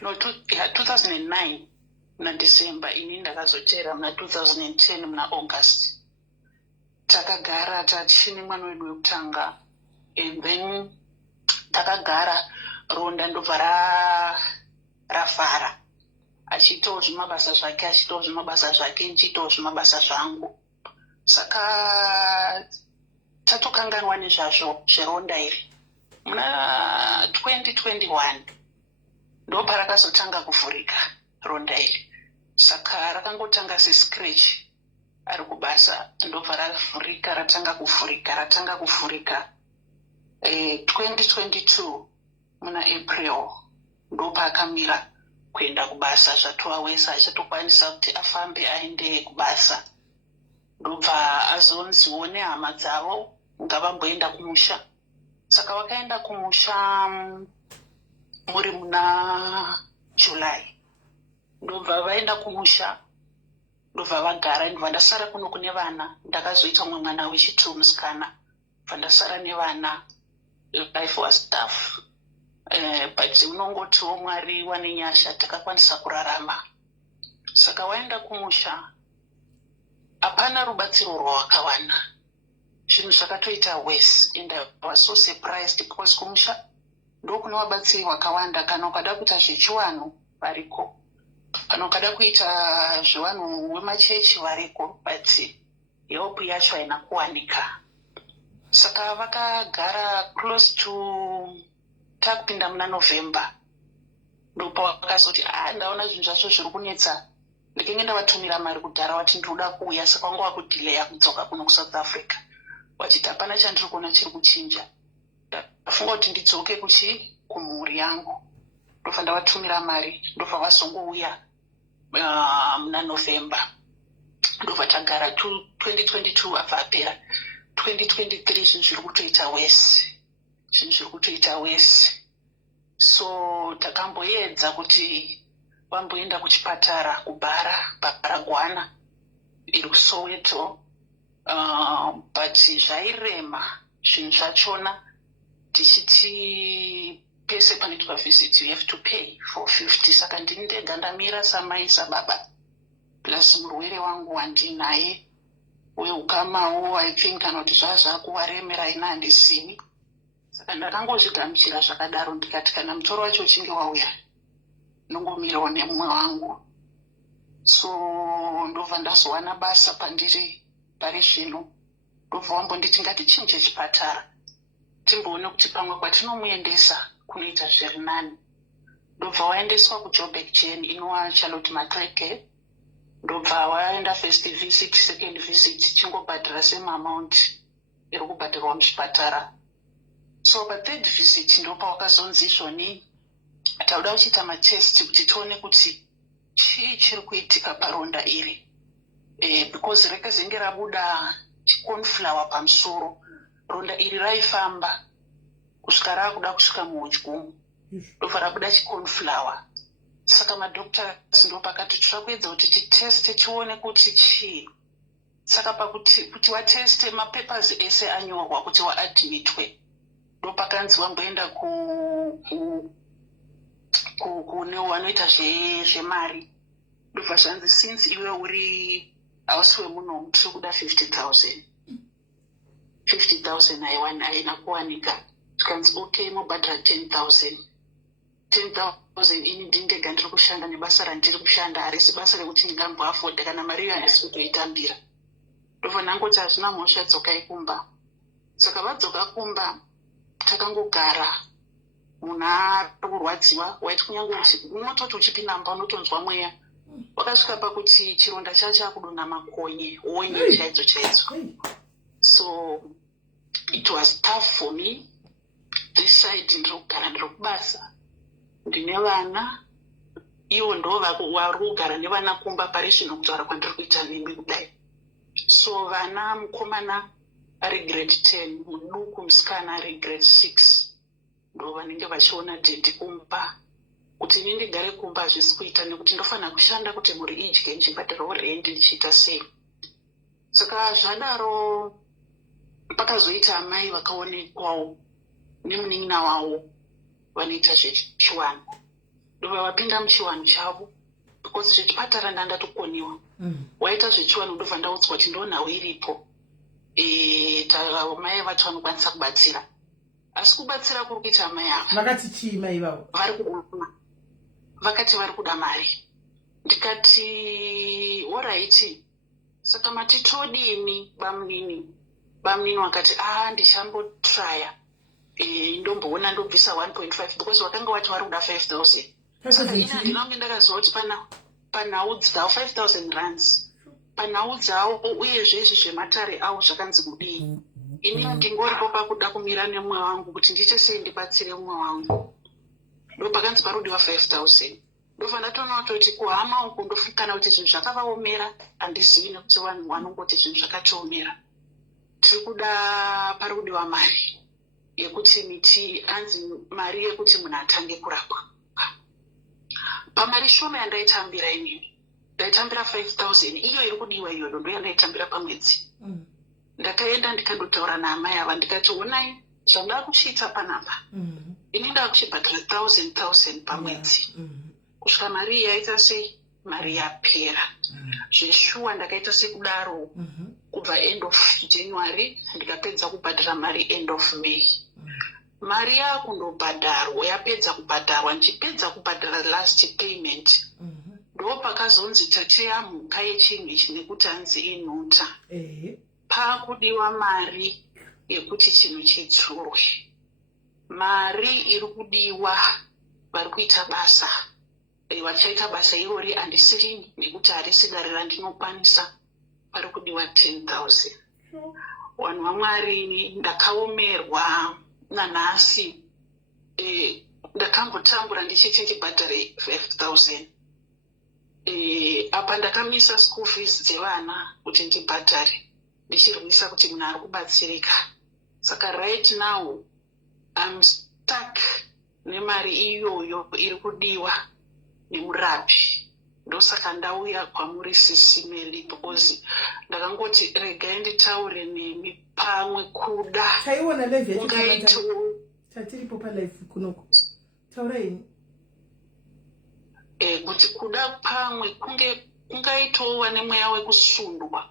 No, 2009 muna December, ini ndakazotera muna 2010 muna August. Takagara tachine mwana wedu wekutanga, and then takagara ronda ndobva rafara. Achitawo zvimabasa zvake, achitawo zvimabasa zvake, nchitawo zvimabasa zvangu. Saka tatokanganwa nezvazvo zveronda iri. Muna 2021 ndoparakazotanga kuvhurika ronda iri. Saka rakangotanga sescratch ari kubasa, ndobva ravhurika ratanga kuvhurika 2022 muna April ndopa akamira kuenda kubasa zvatova wese achatokwanisa kuti afambe aende kubasa. Ndobva azonziwo nehama dzavo ngavamboenda kumusha. Saka wakaenda kumusha muri muna July. Ndobva vaenda kumusha, ndobva vagara, ndobva ndasara kuno kune vana. Ndakazoita umwe mwana wechitu musikana, ndobva ndasara nevana. Life was tough. But unongotiwo Mwari wane nyasha takakwanisa kurarama. Saka waenda kumusha, hapana rubatsiro rwawakawana. Zvinhu zvakatoita worse, and I was so surprised because kumusha ndokune vabatsiri vakawanda. Kana ukada kuita zvechiwanhu variko, kana ukada kuita zvevanhu vemachechi variko, but help yacho haina kuwanika. Saka vakagara close to takupinda muna November. Ndopa vakazoti ndaona zvinhu zvacho zviri kunetsa, ndikenge ndavatumira mari kudhara wati ndoda kuuya. Saka wanga wakudhileya kudzoka kuno kuSouth Africa, wachiti hapana chandiri kuona chiri kuchinja. Ndafunga kuti ndidzoke kumhuri yangu, ndobva ndavatumira mari, ndobva vazongouya muna November. Ndobva tagara 2022 abva apera. 2023 zvinhu zviri kutoita wese. So takamboedza kuti vamboenda kuchipatara kubhara Baragwana iri kuSoweto, but zvairema zvinhu zvachona, tichiti pese panoitwa visit you have to pay for 50. Saka ndini ndega ndamira samai sababa plus murwere wangu wandinaye weukamawo. I think kana kuti zvazvakuwaremera ina handisivi. Saka ndakangozvigamuchira zvakadaro, ndikati kana mutoro wacho uchinge wauya nongomirawo nemumwe wangu. So ndobva ndazowana basa pandiri pari zvino. Ndobva wambonditi ngatichinje chipatara timboone kuti pamwe kwatinomuendesa kunoita zviri nani. Ndobva waendeswa kuJoburg Jane inova Charlotte Maxeke. Ndobva waenda first visit, second visit chingobhadhira same amount iri kubhadhirwa muchipatara. So third visit ndopa wakazonzi zvoni tauda kuchiita matest kuti tione kuti chii chiri kuitika paronda iri, because rekazenge rabuda chiconflower pamusoro. Ronda iri raifamba kusvika rakuda kusvika muudyu, ndobva rabuda chiconflower. Saka madoctors ndopakati tirakuedza kuti titeste tione kuti chii. Saka pakuti wateste mapapers ese anyorwa kuti waadmitwe, ndopakanzi wamboenda kune wanoita zvemari. Ndobva zvanzi since iwe uri hausi wemuno tiri kuda 50,000 haina kuwanika. Tikanzi okay, mobhadhira 10,000 ini ndindega ndiri kushanda nebasa randiri kushanda, harisi basa rekuti ndingamboafodha kana mari iyo handisi kutoitambira. Ndobva ndangoti hazvina mhosva, dzokai kumba. Saka vadzoka kumba takangogara. Munhu ari kurwadziwa waiti kunyange unototi uchipinda mba unotonzwa mweya. Wakasvika pakuti chironda chacho akudonha makonye, onye chaidzo. So it was tough for me. This side ndiri kugara ndiri kubasa, ndine vana, ivo ndo vari kugara nevana kumba pari zvino kutaura kwandiri kuita nemi kudai. So vana, mukomana ari grade 10, muduku musikana ari grade 6, ndo vanenge vachiona dhedhi kumba. Kuti ini ndigare kumba hazvisi kuita, nekuti ndofanira kushanda kuti mhuri idye, ndichibhadhirawo rent, ndichiita sei. Saka zvadaro pakazoita amai vakaonekwawo nemunin'ina wavo vanoita zvechiwanhu. Ndobva vapinda muchiwanhu chavo, because zvechipatara ndandatokoniwa. Waita zvechiwanhu ndobva ndaudzwa kuti ndonhau iripo, mai vati vanokwanisa kubatsira. Asi kubatsira kuri kuita amai ava vakati chii mai vavo? Vakati vari kuda mari. Ndikati alright, saka matitodini bamunini vakati ndichambotraya ndomboona ndobvisa 1.5 because vakanga vati vari kuda 5,000. saka ini handinonge ndakaziva kuti panhau dzavo 5,000 rands panhau dzavo uyezve izvi zvematare avo zvakanzi kudii. Ini ndingoripo pakuda kumira nemumwe wangu kuti ndiche sei ndibatsire mumwe wangu, ndo pakanzi parudiwa 5,000. Ndobva ndatoona kuti kuhama uku ndofikana kuti zvinhu zvakavaomera, handizivi nekuti vanhu vanongoti zvinhu zvakachiomera. Tiri kuda parudiwa mari yekuti miti anzi mari yekuti munhu atange kurapwa. Pamari shoma yandaitambira inini ndaitambira 5,000, iyo iri kudiwa iyoyo ndo yandaitambira pamwedzi. Ndakaenda ndikandotaura naamai ava ndikati onai zvandava kuchiita panapa, ini ndava kuchibhadhara 1,000 pamwedzi. Kusvika mari yaita sei, mari yapera. Zveshuwa ndakaita sekudaro kubva end of January ndikapedza kubhadhara mari end of May. Mari yakundobhadharwa yapedza kubhadharwa, ndichipedza kubhadhara last payment ndo pakazonzi tacheya mhuka yechinhu ichi nekuti hanzi inhuta. Pakudiwa mari yekuti chinhu chidzurwe. Mari iri kudiwa vari kuita basa, vachaita basa irori handisiri nekuti harisi dare randinokwanisa, pari kudiwa 10,000. Vanhu vaMwari ndakaomerwa nanhasi, ndakambotambura ndichichibhadhare 5,000. Apa ndakamisa school fees dzevana kuti ndibhadhare, ndichirwisa kuti munhu ari kubatsirika. Saka right now I'm stuck nemari iyoyo iri kudiwa nemurapi. Ndosaka ndauya kwamuri Sisimeli because ndakangoti regai nditaure nemi pamwe kuda taiona live yacho tatiripo palive kunoko tauraini kuti kuda pamwe kungaitowa nemweya wekusundwa,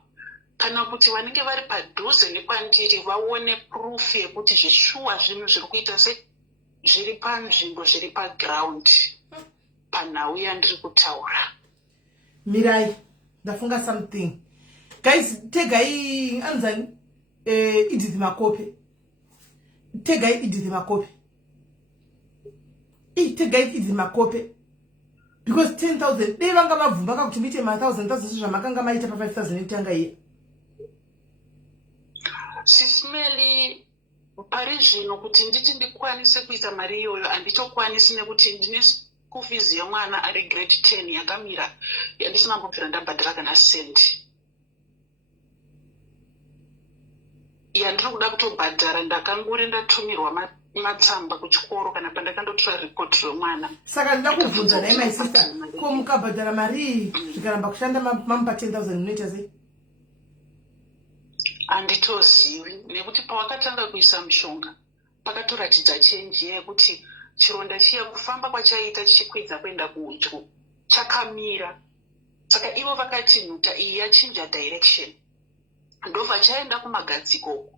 kana kuti vanenge vari padhuze nekwandiri vaone proof yekuti zvishuwa zvinhu zviri kuita zviri panzvimbo zviri paground panhau yandiri kutaura. Mirai, ndafunga something. Guys, tegai anzani Edith Makope. Tegai Edith Makope. Tegai Edith Makope. Because 10,000, they vanga mavumba kuti mite 1,000 zvamakanga maita pa 5,000 itanga iye. Sisimeli pari zvino kuti nditi ndikwanise kuita mari iyoyo handitokwanisi nekuti ndine school fees yemwana ari grade 10 yakamira yandisina mbopera ndabhadhara kana sendi. Yandiri kuda kutobhadhara ndakangori ndatumirwa matsamba kuchikoro kana pandakandotora report remwana. Saka ndida kubvunza naye my sister, ko mukabhadhara mari zvikaramba kushanda mamupa 10,000 unoita sei? Handitozivi nekuti pawakatanga kuisa mushonga pakatoratidza chenji yekuti chironda chiya kufamba kwachaita chichikwidza kuenda kuudyu chakamira. Saka ivo vakati nhuta iyi yachinja direction. Ndobva chaenda kumagadziko,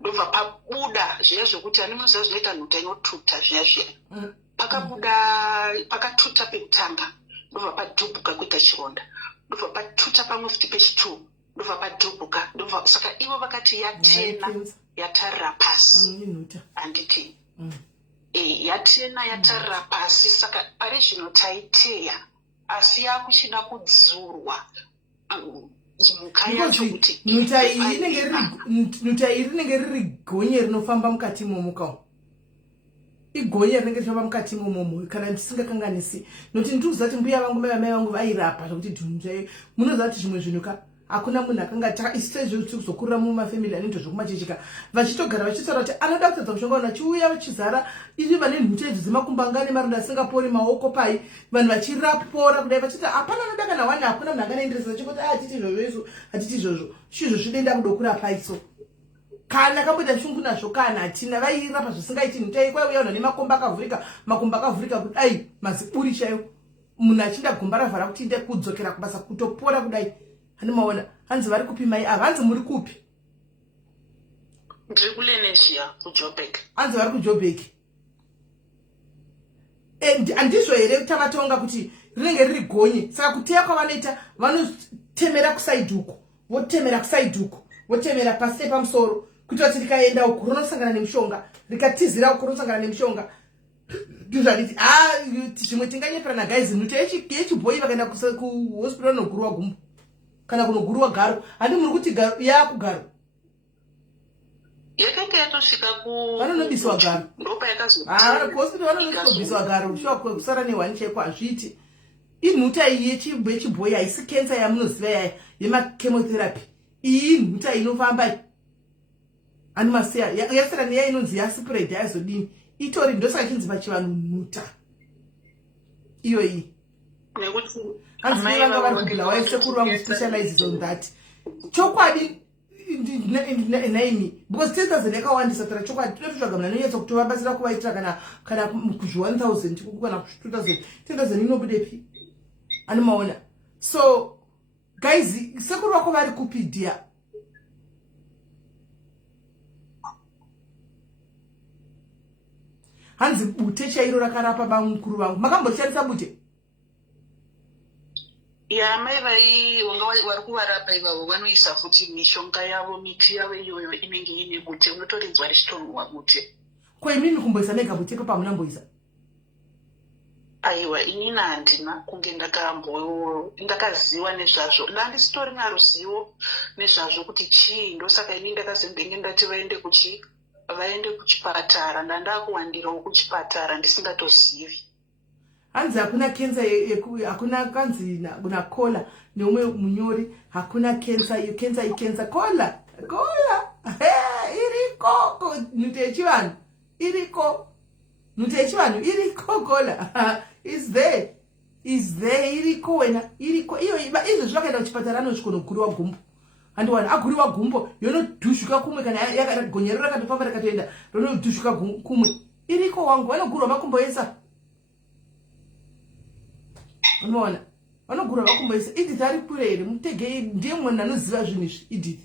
ndobva pabuda zviya zvokuti ani munoziva zvinoita nhuta inotuta zviya zviya. Pakatuta pekutanga ndobva padhubuka kuita chironda, ndobva patuta pamwe futi pechi2 ndobva padhubuka, ndobva saka ivo vakati yatena yatarira pasi. Handiti yatena yatarira pasi, saka pari zvino taiteya asi yakuchida kudzurwa. Nhuta iyi rinenge riri gonye rinofamba mukati momuka. Igonye rinenge richifamba mukati momomo kana ndisingakanganisi. Nokuti ndikuziva kuti mbuya vangu mai vangu vairapa zvokuti dhunhu munoziva kuti zvimwe zvinhuka hakuna munhu akanga isezvo kuzokurira mumafamily anoita zvokumachechika vachitogara vachitaura kuti anoda kutadza mushonga vanhu vachiuya vachizara ivi vane nhuta idzi dzemakumbangane maronda asingapori maoko pai vanhu vachirapora kudai vachiti hapana anoda kana wani hakuna munhu anganaenderesa chingoti hatiti izvozvo isu hatiti izvozvo chizvo zvidenda kuda kurapaiso kana kamboita shungu nazvo kana hatina vairapa zvisingaiti nhuta iyi kwaiuya vanhu makumbo akavhurika kudai maziburi chaiwo munhu achinda gomba ravhara kuti inde kudzokera kubasa kutopora kudai. Hani maona hanzi vari kupi mai ava hanzi muri kupi? Ndiri kuLenasia kuJoburg. Hanzi vari kuJoburg. Handizvo here tavatonga kuti rinenge riri gonye saka kuteya kwavanoita vanotemera kusaidhi uku votemera kusaidhi uku votemera pasi nepamusoro kuitira kuti rikaenda uku rinosangana nemushonga rikatizira uku rinosangana nemushonga ndizvaditi zvimwe tinganyeperana guys nhuta yechibhoyi vakaenda kuhospital nogurwa gumbo kana kunogurwa garo handi muri kuti garo yakugaro yakanga yatosvika vanonobiswa garo ndopa kuhospital vanonobiswa garo shuwa kusara ne1 cheko hazviiti inhuta iyi yechibhoyi haisi kensa yamunoziva yaya yemakemotherapy iyi nhuta inofamba animasiya yasara neya inonzi yaspread yazodini itori ndosaka chinzi pachivanhu nhuta iyoyi hanzi vanga vari kubhulawa sekuru vangu specializes on that chokwadi naimi because 10,000 yakawandisa tara chokwadi tinototsvaga munhu anonyatsa kutovabatsira kuvaitira kana kuzvi1000 kana kuzvi2000 10,000 inobudepi anomaona so guys sekuru vako vari kupidia hanzi bute chairo rakarapa bamukuru vangu makamboshandisa bute mai vari kuvarapa ivavo vanoisa futi mishonga yavo miti yavo iyoyo inenge ine bute unotoridzwa richitonhwa bute koimini kumboisa mega bute ko pamunamboisa aiwa inini handina kunge ndakaziva nezvazvo ndandisitori naruzivo nezvazvo kuti chii ndosaka ini ndakazembenge ndati vaende kuchipatara ndandakuwandirawo kuchipatara ndisingatozivi hanzi hakuna kensa hakuna kanzi kuna kola neumwe munyori hakuna kensa iyo kensa kola iriko nhuta yechivanhu iriko nhuta yechivanhu iriko kola is there iriko wena iriko iyo izvezvi vakaenda kuchipatara anosvikonoguriwa gumbo handiwana aguriwa gumbo yonodhuzhuka kumwe kana yakagonyero rakatofamba rakatoenda ronodhuzhuka kumwe iriko wangu vanogurwa makumbo esa unoona vanogurwa makumbo esa Edith ari kure here mutegei ndiye munhu anoziva zvinhu izvi Edith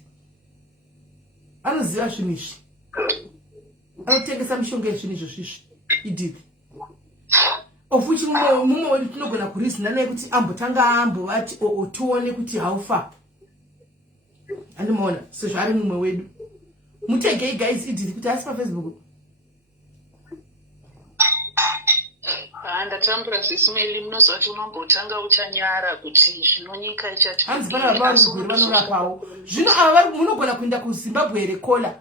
anoziva zvinhu izvi anotengesa mishonga yezvinhu izvozvizvi Edith ofuchi mumwe wedu tinogona kurizina naye kuti ambotanga ambovati tione kuti haufa andimoona sezvari mumwe wedu mutegei guys Edith kuti asi paFacebook ndatambura zvisimeli munozva kuti unombotanga uchanyara kuti zvino nyika ichati hanzi pana baba vari kuguri vanorapawo zvino ava vari munogona kuenda kuZimbabwe here kola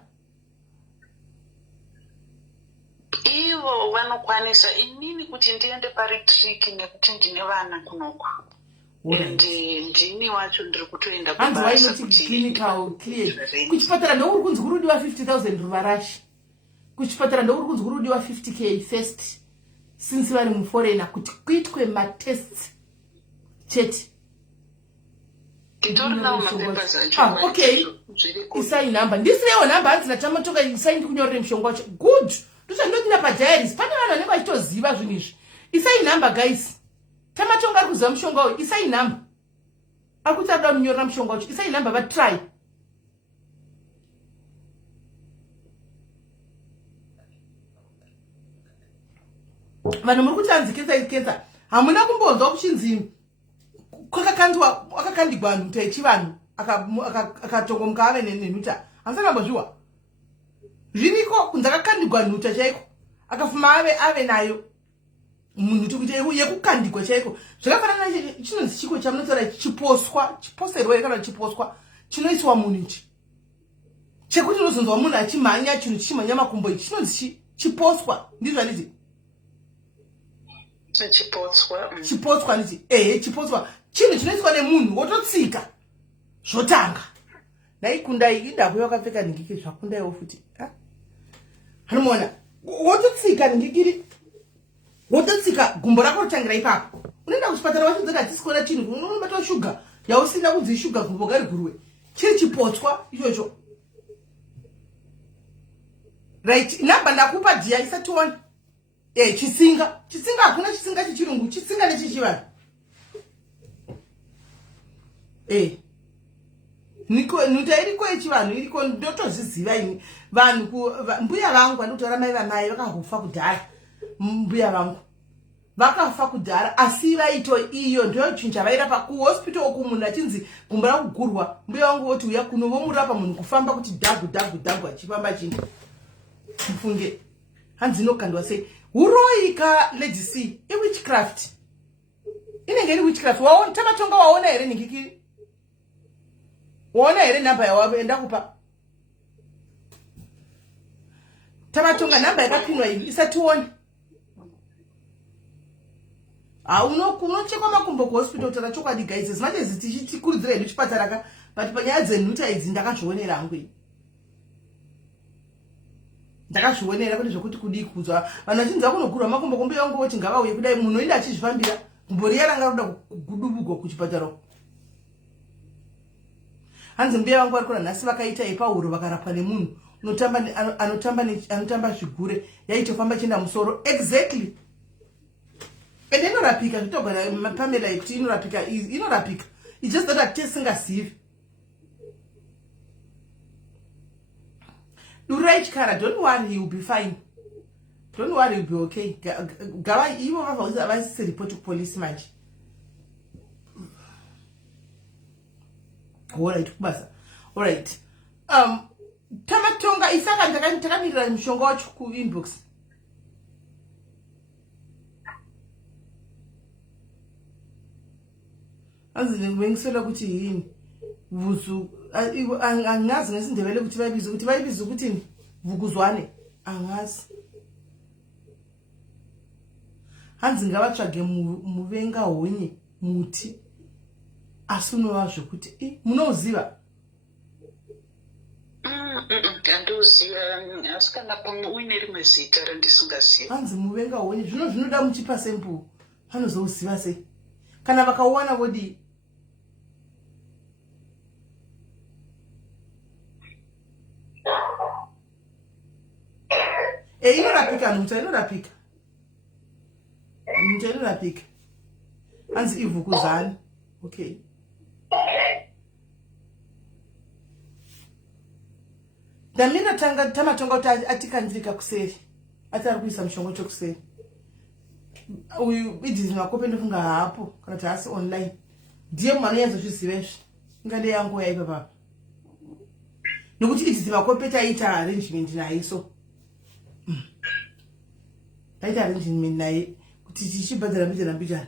ivo vanokwanisa inini kuti ndiende paretreat nekuti ndine vana kunoko ndini wacho ndiri kutoenda hanzi wainoti clinical clear kuchipatara ndouri kunzi kurudiwa 50,000 ruvarashi kuchipatara ndouri kunzi kurudiwa 50k first since vari muforeigner kuti kuitwe matests chete okay isai namba ndisirewo namba hanzi natamatoka isai ndikunyorere mushonga wacho good ndochandodina padiaries pane vanhu vanenge vachitoziva zvinhu izvi isai namba guys tamatonga ari kuziva mushonga uyu isai namba ari kuti arikuda kunyorera mushonga wacho isai namba vatry vanhu muri kuti hanzi kensa hamuna kumbonzwa kuchinzi akakandigwa nhuta yechivanhu akatongomuka ave nenhuta hamusakambozviwa zviriko kunzi akakandigwa nhuta chaiko akafuma ave nayo munhuti kuti yekukandigwa chaiko zvakafanana chinonzi chiko chamunotaura chiposerwa kana chiposwa chinoiswa munhu ichi chekuti unozonzwa munhu achimhanya chinhu chichimhanya makumbo ichi chinonzi chiposwa ndizvaniti chipotswa nditi chipotswa chinhu chinoiswa nemunhu wototsika zvotanga naikundai idakwe wakapfeka ningikiri zvakundaiwo futi hanomuona wototsika ningikiri wototsika gumbo rako rotangira ipapo unoenda kuchipatara wachidzoka tisikona chinhu unobatwa shuga yausina kunzi shuga gumbo gari guruwe chiri chipotswa ichocho right namba ndakupa dia isati one chisinga hakuna chisinga chechirungu chisinga nechichivanhu nhuta iriko yechivanhu iriko ndotozviziva ini vanhu mbuya vangu vanotora mai vamai vakakufa kudhara mbuya vangu vakafa kudhara asi vaito iyo ndoyo chinhu chavairapa kuhospital uku munhu achinzi gumbo rakugurwa mbuya vangu voti uya kuno vomurapa munhu kufamba kuti dhagu achifamba chinhu mufunge hanzi inokandwa sei Huroika legacy witchcraft. Inenge ni witchcraft. Waona Tamatonga waona here ningiki. Waona here namba ya waenda kupa. Tamatonga namba yakapinwa iyi isatuone. Unochekwa makumbo ku hospital utarachoka di guys. Zimache zitichikurudzira inu chipataraka. But panyaya dzenuta idzi ndakazvionera hangu iyi. Ndakazvionera kuti zvokuti kudi kudzwa. Vanhu vachinza kunogurwa makumbo kumbe yangu woti ngavauye kudai munhu inde achizvifambira. Mbori yaranga ruda kudubugwa kuchipatara. Hanzi mbuya vangu vari kuna nhasi vakaita ipauro vakarapwa nemunhu anotamba zvigure yaitofamba chienda musoro exactly. Ende inorapika zvitogara Pamela kuti inorapika it's just that atisingazivi. Durai chikara, don't worry, you'll be fine. Don't worry, you'll be okay. Gava ivo vavasi report to police manje. Alright, kubasa. Alright. Tamatonga isaka ndakamirira mushonga wacho ku inbox. Anzi ngimengisela kuti yini vuzu angazi ngesindebele ukuthi bayibiza ukuthi vukuzwane angazi. Hanzi ngavatsvage muvenga honye muti asunova zvokuti munoziva ndandoziva asi kana pamwe uine rimwe zita randisingaziva. Hanzi muvenga honye zvinoda muchipa sample vanozouziva sei kana vakauwana vodi. Inorapika nhuta inorapika. Nhuta inorapika. Hanzi ivukuzani. Okay. Damina Tamatonga kuti atikandirika kuseri. Atari kuisa mushonga chokuseri. Uyu idzizi makope ndofunga hapo kana kuti asi online. Ndiye mwana yanzozviziva izvi. Ngande yangu yaipa papa. Nokuti idzizi makope taita arrangement naiso. Taita arrangement naye kuti tichibhadhara mbijana.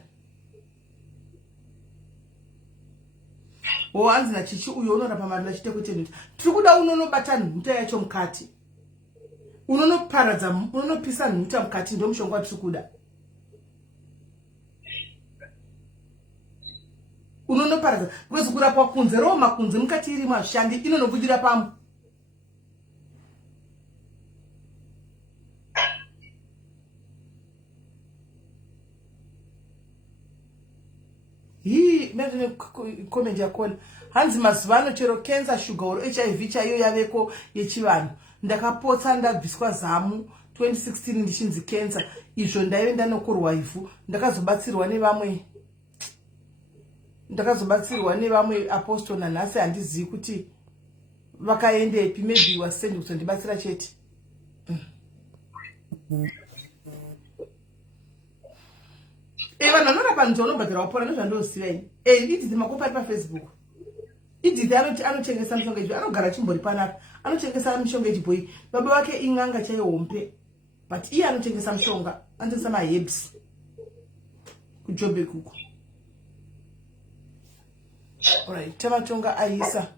Hanzi nachichi uyo unorapa marula chite kuti nhuta. Tiri kuda unonobata nhuta yacho mukati. Unonoparadza, unonopisa nhuta mukati ndo mushonga watiri kuda. Unonoparadza. Kwezi kurapa kunze roho makunze mukati iri mashandi inonobudira pamwe. Mene comment yakona. Hanzi mazuvano chero cancer, sugar or HIV chaiyo yaveko yechivanhu. Ndakapotsa ndabviswa zamu 2016 ndichinzi cancer. Izvo ndaive ndanokorwa ivhu. Ndakazobatsirwa nevamwe apostle nanhasi handizivi kuti vakaendepi. Maybe wasend kuzondibatsira chete. Vanhu vanorapa nzva unobhadhara wapora ndozvandoziva ini. Idzizi makopa ari paFacebook. Idzizi anochengesa mishonga yechibhoyi. Anogara chimbori panapa. Anochengesa mishonga yechibhoyi. Baba wake ing'anga chaihompe. But iye anochengesa mishonga. Anochengesa maherbs. KuJobe kuku. Alright, Tamatonga aisa.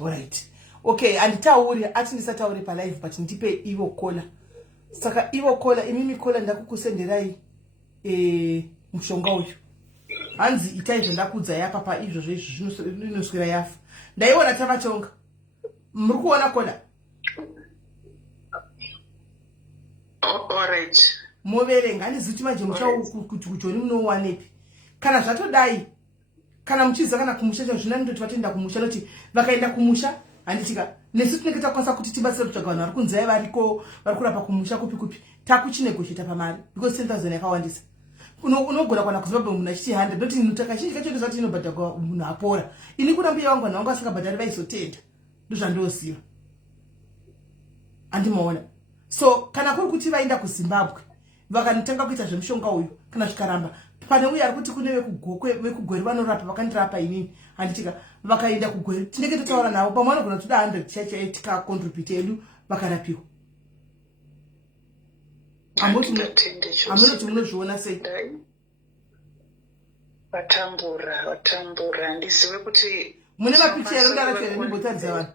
Alright. Okay, anditauri ati ndisatauri pa live but ndipe ivo kola. Saka ivo kola imimi kola ndakukusenderai mushonga uyu. Hanzi itaizvo ndakudza yapa pa izvo zvinoswera yafa. Ndaiona Tamatonga. Muri kuona kola? Alright. Moverenga handizivi manje kuti kutoni munowanepi. Kana zvatodai kana muchiza kana kumusha zvina ndoti vatenda kumusha noti vakaenda kumusha handitika nesu tinenge takwanisa kuti tibatsire kutsvaga vanhu vari kunze variko vari kurapa kumusha kupi takuchinegoshita pamari because 10,000 yakawandisa. Unogona kana kuzibabha munhu achiti 100 ndoti nhuta kazhinji kacho ndozvati inobhadharwa munhu apora. Ini kuna mbuya wangu vanhu vangu vasingabhadhari vaizotenda ndozvandoziva. Andimaona. So kana kuri kuti vaenda kuZimbabwe vakanotanga kuita zvemushonga uyu kana zvikaramba pane uye ari kuti kune vekugweri vanorapa vakandirapa inini handitika vakaenda kugweri tinenge totaura navo pamwe vanogona toda 100 chaichai tikakontribute edu vakarapiwa. Hamunoti munozviona sei? Vatambura ndizive kuti mune mapicha ero ndaratira ndimbotaridza vanhu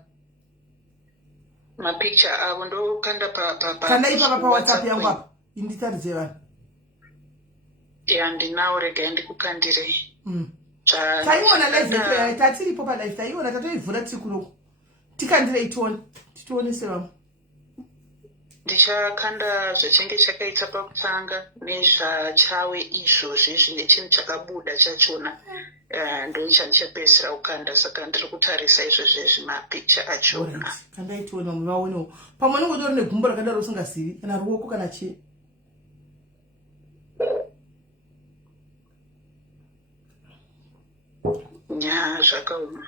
mapicha avo ndokanda kana ipapa paWhatsApp yangu apa inditaridze vanhu ndinawo rega ndikukandirei. Taiona live yetu tatiripo palive taiona tatoivhura tiri kunoko tikandirei titione sevamwe. Ndichakanda zvachinge chakaita pakutanga nezvachawe izvozvi zvine chinhu chakabuda chachona ndochandichapedzisira kukanda saka ndiri kutarisa izvozvezvi mapicha achona. Kandaitiona vamwe vaonewo pamwe nongodori negumbo rakadaro usingazivi kana ruoko kana chii. Zvakaoma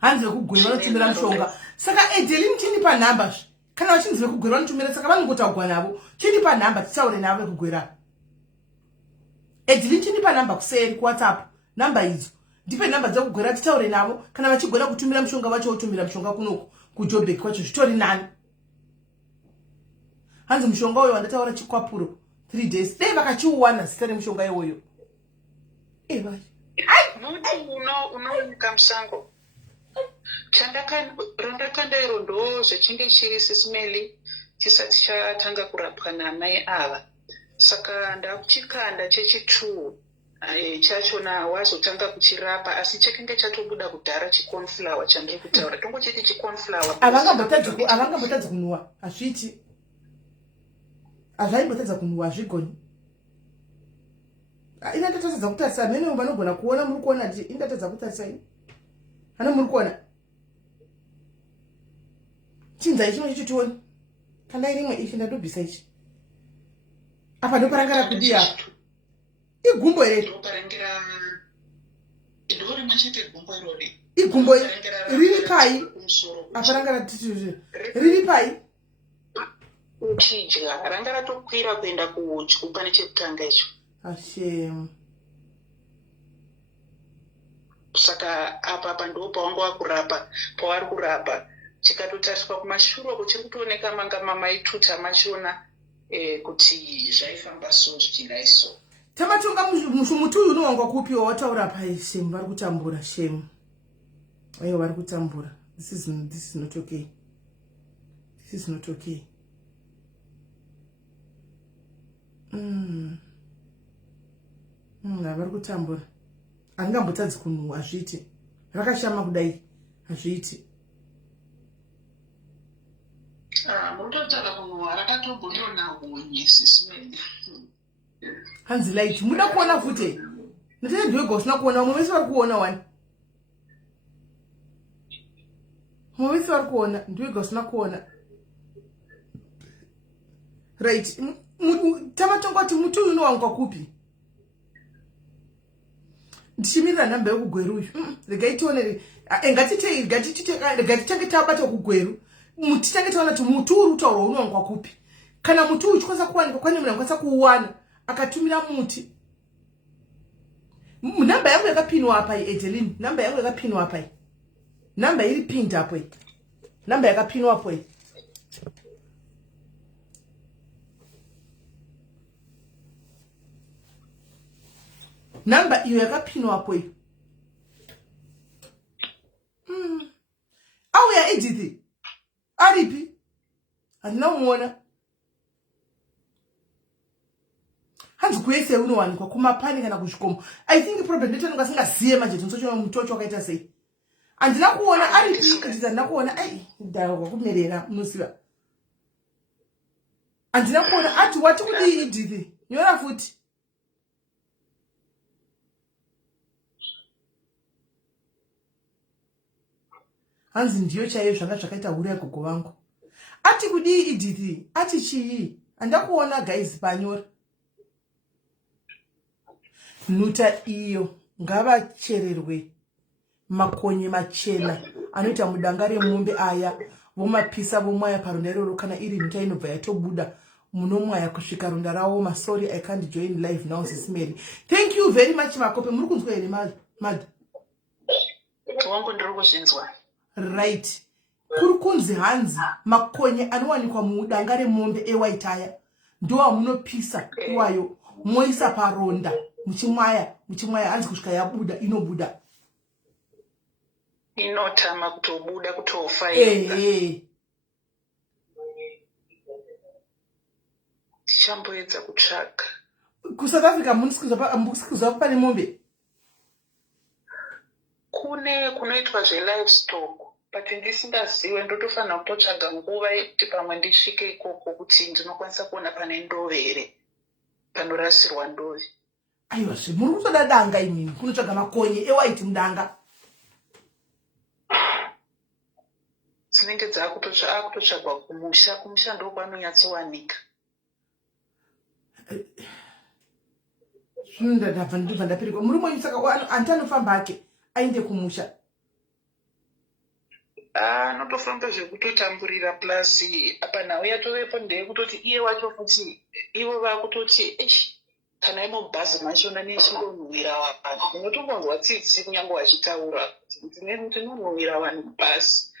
hanzi vekugweri vanotumira mushonga saka Edeline chinipa nhamba kana vachinzi vekugweri vanotumira saka vanongotagwa navo chinipa nhamba titaure navo vekugweri avo. Edeline chinipa nhamba kuseri kuWhatsApp nhamba idzo ndipe nhamba dzekugwera titaure navo kana vachigona kutumira mushonga vacho votumira mushonga kunoku kuJoburg kwacho zvitori nani. Hanzi mushonga uyo wandataura chikwapuro 3 days dei vakachiuwana zita remushonga iwoyo. unomuka musango randakandairo ndo zvechinge chiri sisimeli chisati chatanga kurapwa namai ava saka ndakuchikanda chechi2 chachona wazotanga kuchirapa asi chakange chatobuda kudhara chiconflower chandiri kutaura tongochiti chiconflower avangambotadzi kunwa hazviti hazvaimbotadza kunwa hazvigoni. Ina ndatadza kutarisa mene vanogona kuona muri kuona ndi indatadza kutarisa ini hana muri kuona chinza ichi chitioni kana rimwe ichi ndatobvisa ichi apa ndoparangara kudi apa igumbo ere igumbo riri pai aparangara titi riri pai uchidya ranga ratokwira kuenda kuudyu pane chekutanga icho. Ashemu. Saka apa ndo pawangu wakurapa pawari kurapa chikatotariswa kumashure kuchiri kutooneka manga mamaituta machona kuti zvaifamba so zvichidaiso. Tamatonga muti uyu unowangwa kupiwa wataura pai shemu vari kutambura shemu. Ayo vari kutambura. This is not okay. This is not okay. Vari kutambura angambotadzi kunhu hazviti rakashama kudai hazviti. Mutotaura kunhu rakatobhuriona hunye sisimeni. Hanzi light muda kuona futi nditende ndwego usina kuona umwe wese vari kuona wani umwe wese vari kuona ndwego usina kuona right. Tamatongoti muti uyu unowangwa kupi ndichimirira nhamba yekugweru uyu regaitione ngatitange tabata kugweru titange taona kuti muti uri kutaurwa unowangwa kupi kana muti uyu chikwanisa kuwanikwa kwane munhu angakwanisa kuuwana akatumira muti. Nhamba yangu yakapinwa apa Edeline nhamba yangu yakapinwa apa nhamba iri pinned apo nhamba yakapinwa apo namba iyo yakapinwa apo auya Edith aripi handina kumuona. Hanzi kuese unowanikwa kumapani kana kuzvikomo. I think problem ndetoni ngasingaziye manje tinsochona mutocho wakaita sei handina kuona aripi kuti handina kuona ndawa kumerera unoziva handina kuona ati wati kudi Edith nyora futi. Hanzi ndiyo chaiyo zvanga zvakaita hura yagogo vangu ati kudi Edith ati chii handina kuona guys panyora. Nuta iyo ngavachererwe makonye machena anoita mudanga remombe aya vomapisa vomwaya parunero kana iri nuta inobva yatobuda munomwaya kusvika ronda raoma. Sorry, I can't join live now, Sis Mary. Thank you very much, Makope. Muri kunzwa here, Mad? Wangu ndiri kuzvinzwa. Right. Kuri kunzi hanzi makonye anowanikwa mudanga remombe ewaitaya ndo amunopisa iwayo moisa paronda muchimwaya hanzi kusvika yabuda inobuda Inotama kutobuda kutofa. Tichamboedza kutsvaka. Ku-South Africa musikuzwa pane mombe kunoitwa zve-livestock, but ndisingazive ndotofanira kutotsvaga nguva yekuti pamwe ndisvike ikoko kuti ndinokwanisa kuona pane ndove here, panorasirwa ndove. Aiwa zve, muri kutoda danga imini kunotsvaga makonye ewaiti mudanga. Dzinenge dzakutotsvagwa kumusha ndo kwanonyatsowanika. Ndabva ndapirikwa muri mwenyu, saka anti anofamba ake ainde kumusha. Notofamba zvekutotamburira plus apa nhau yatovepo ndeyekutoti iye wacho futi ivo vakutoti kana imobhazi mashona nechindonhuhwira vanhu. Ndinotombonzwa tsitsi kunyange vachitaura ndinonhuhwira vanhu mubhazi.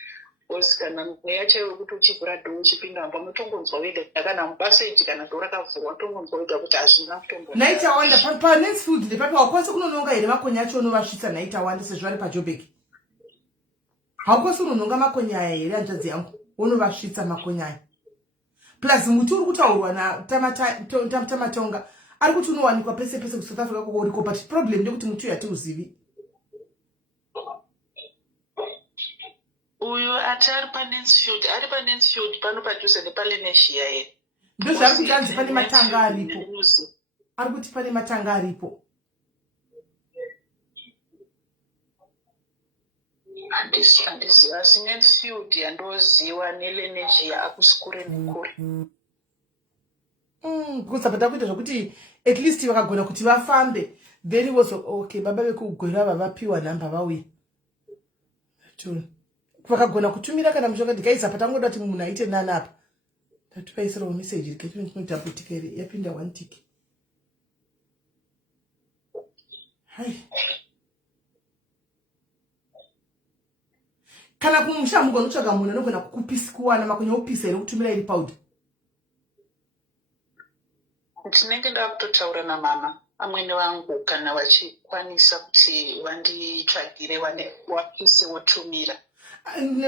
Because kana mweya chaiwo yekuti uchivhura dhoo uchipinda mba unotongonzwa wega, kana mupaseji kana dhoo rakavhurwa unotongonzwa wega kuti hazvina kutombona. Naitawanda paNetsfood ndepapo haukwasi kunononga here makonye acho unovasvitsa Naitawanda sezvo ari paJoburg. Haukwasi kunononga makonye aya here hanzvadzi yangu unovasvitsa makonye aya. Plus muti uri kutaurwa naTamatonga ari kuti unowanikwa pese pese kuSouth Africa kokoriko, but problem ndekuti muti uyu hatiuzivi. Uyu ati ari paNetsfield pano padhuze nepaLenasia here. Ndozvari kuti anzi pane matanga aripo. Ari kuti pane matanga aripo. Handiziva, asi Netsfield yandoziva neLenasia akusi kure nekure. Kusapata kuita zvokuti at least vakagona kuti vafambe, then was okay, baba vekugwera vapiwa nhamba vauya. Vakagona kutumira kana mushonga ndikaisa patangoda kuti munhu aite nani apa. Tatipaisirawo message riketi ndinotambutika here yapinda 1 tick. Hai. Kana kumusha mugona kutsvaga munhu anogona kukuwana makonye opisa here kutumira iri powder. Ndinenge ndakutotaura namama amwene vangu kana vachikwanisa kuti vanditsvagire wapise wotumira.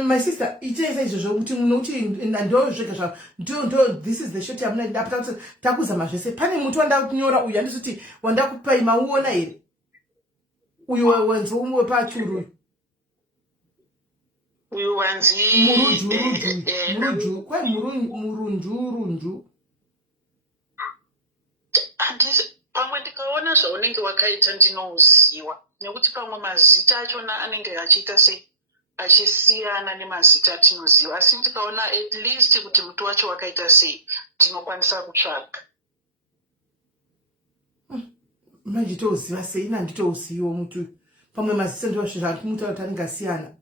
My sister, itaisa izvozvo kuti nokuti ndozvega zvavo this is the shot yamuna ndapota kuti takuzama zvese. Pane muti wandanyora uyu handisi kuti wandakupai mauona here uyu wanzi umwe pachuru uyu wanzi murunju kwai murunju. Pamwe ndikaona zvaunenge wakaita ndinouziva nekuti pamwe mazita achona anenge achiita sei achisiyana nemazita atinoziva, asi ndikaona at least kuti muti wacho wakaita sei tinokwanisa kutsvaga. Manje touziva sei? Nanditouziva muti pamwe mazita ndozvo muti kuti anenge asiyana.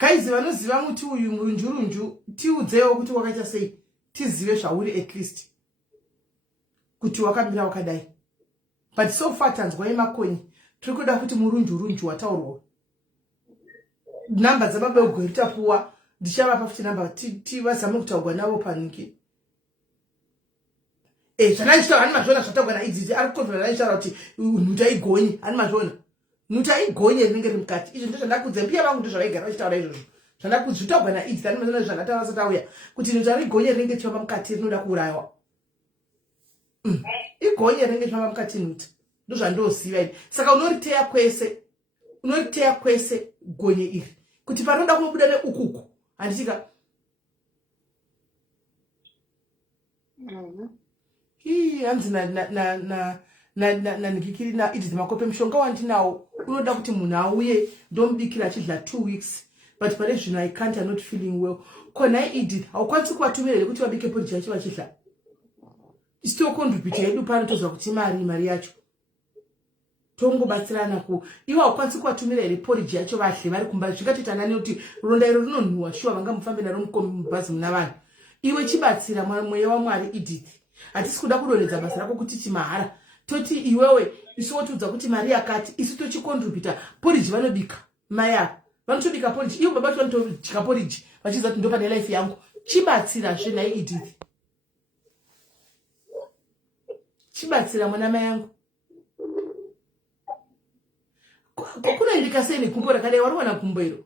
Guys, vanoziva muti uyu murunjurunju tiudzewo kuti wakaita sei, tizive zvauri at least kuti wakamira wakadai. But so far tanzwa yemakonye tiri kuda kuti murunjurunju wataurwa. Namba dzababa ugweri tapuwa ndichavapa futi namba vazame kutaurwa navo paniki. Zvanaishitaura hani mazvona zvataurwa naidzidzi ari kukonzera naishtaura kuti nhuta igonye hani mazvona. Nhuta igonye rinenge riri mukati. Izvo ndozvandakudze mbiya vangu ndozvavaigara vachitaura izvozvo. Zvandakuzvitaurwa naidzidzi hani mazvona zvandataura asati auya kuti nhuta rigonye rinenge richifamba mukati rinoda kuurayiwa. Igonye rinenge richifamba mukati nhuta. Ndozvandoziva ini. Saka unoriteya kwese gonye iri kuti panoda kunobuda neukuku handitika hanzi nanikikiri naIdith Makope mushonga wandinawo unoda kuti munhu auye ndomubikira achidla 2 weeks, but pane zvino I can't, I'm not feeling well. Kona Edith haukwanisi kuvatumira here kuti vabike porridge yacho vachidla. Still contribute yedu pano tozwa kuti mari yacho tongobatsirana ku iwa ukwanisi kuvatumira here poriji yacho vadle vari kumba zvikatoita nani kuti ronda iro rinonhuhwa shuwa vangamufambe naro mubhazi muna vanhu iwe chibatsira mweya waMwari Edith hatisi kuda kudonedza basa rako kuti chimahara toti iwewe isu wotiudza kuti mari yakati isu tochikontributa poriji vanobika mai ako vanotobika poriji iwo baba vanotodya poriji vachiziva kuti ndopane life yangu chibatsirazve nai Edith chibatsira mwana mai yangu kunoendeka sei negumbo rakadai wariwana gumbo iro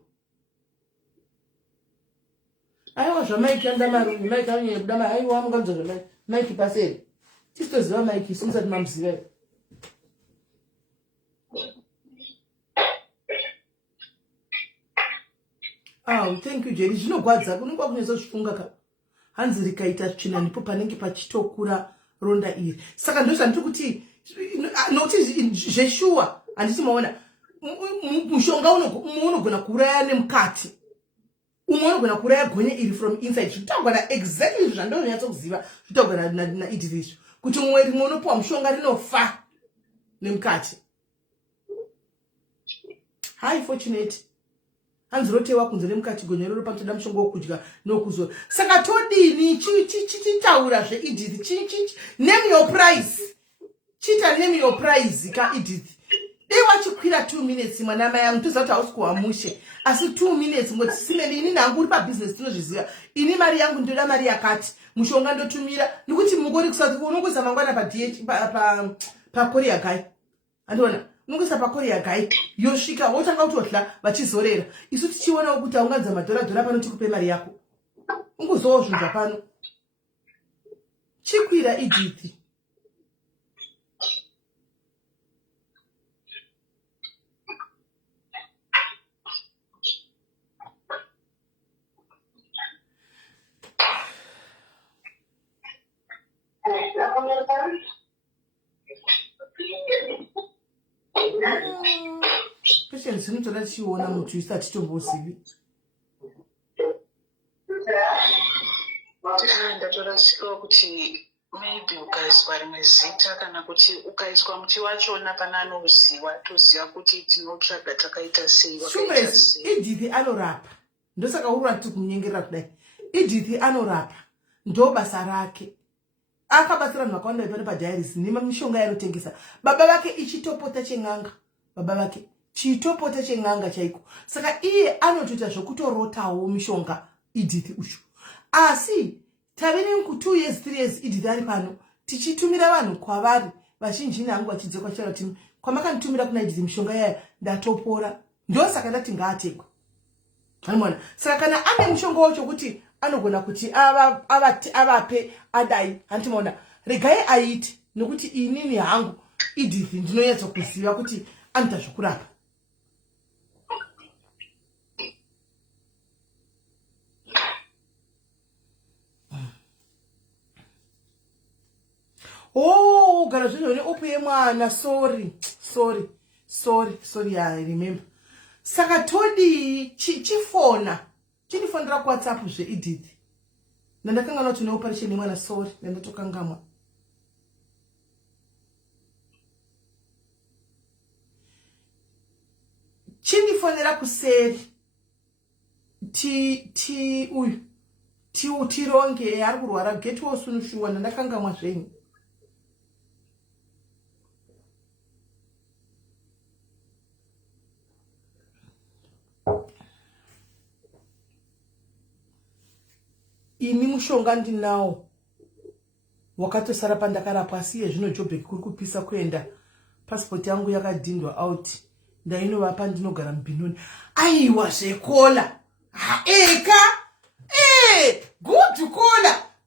aiwa zvamaiki anda marume maiki anyanya kuda aiwa mungamudza zvamaiki maiki paseri tisitoziva maiki isu musati mamuziva iro thank you Jerry zvinogwadza kunongwa kunezozvifunga ka hanzi rikaita tsvina ndipo panenge pachitokura ronda iri saka ndozvandiri kuti nokuti zveshuwa handisi maona mushonga unogona kuuraya nemukati umwe unogona kuuraya gonye iri from inside zvitagwana exactly zvandonyatsokuziva zvitagwana naEdith izvo kuti mumwe rimwe unopiwa mushonga rinofa nemukati high fortunate hanzi rotewa kunze nemukati gonye roro panotoda mushonga wokudya nokuzora saka todini chitaura zveEdith name your price chita name your price kaEdith dei wachikwira 2 minutes mwana mai yangu toziva kuti hausi kuhamushe asi 2 minutes ngoti simeni ini nangu uri pabusiness tinozviziva ini mari yangu ndoda mari yakati mushonga ndotumira nekuti mugori kusati unongoisa mangwana pakorea guy andiona unongoisa pakorea guy yosvika wotanga kutodla vachizorera isu tichionawo kuti aungadza madhoradhora pano tikupe mari yako ungozowo zvinhu zvapano chikwira Edith Patience zvinotoda tichiona mutu isu hatitombozivi ndatorasikawo kuti maybe ukaiswa rimwe zita kana kuti ukaiswa muti wachona pana anoziva toziva kuti tinotsvaga takaita sei wakaita sei Edith anorapa ndosaka uri ratiri kumunyengerera kudai Edith anorapa ndo basa rake akabatsira vanhu vakawanda ipano padiaris nemishonga yainotengesa baba vake ichitopota chen'anga baba vake chitopota chen'anga chaiko saka iye anotoita zvokutorotawo mishonga Edith uchu asi tave neku 2 years 3 years Edith ari pano tichitumira vanhu kwavari vazhinji nangu vachidze kwachara kuti kwamakanitumira kuna Edith mishonga yaya ndatopora ndosaka ndati ngaatekwe animona saka kana ane mushonga wacho kuti anogona kuti avape adai handimaona regai aiti nokuti inini hangu Edith ndinonyatsa kuziva kuti anoita zvokurapa gara zvino neopu yemwana sorry I remember saka todi chifona chinifonera kuWhatsApp zveEdith ndandakanganwa kuti neoperation yemwana sorry ndandatokangamwa chinifonera kuseri uyu tironge ari kurwara get wosunushuwa ndandakangamwa zvenyu ini mushonga ndinawo wakatosara pandakarapwa asiye zvino Joburg kuri kupisa kuenda passport yangu yakadhindwa out ndainovapa ndinogara mubhinoni aiwa zvekola eka good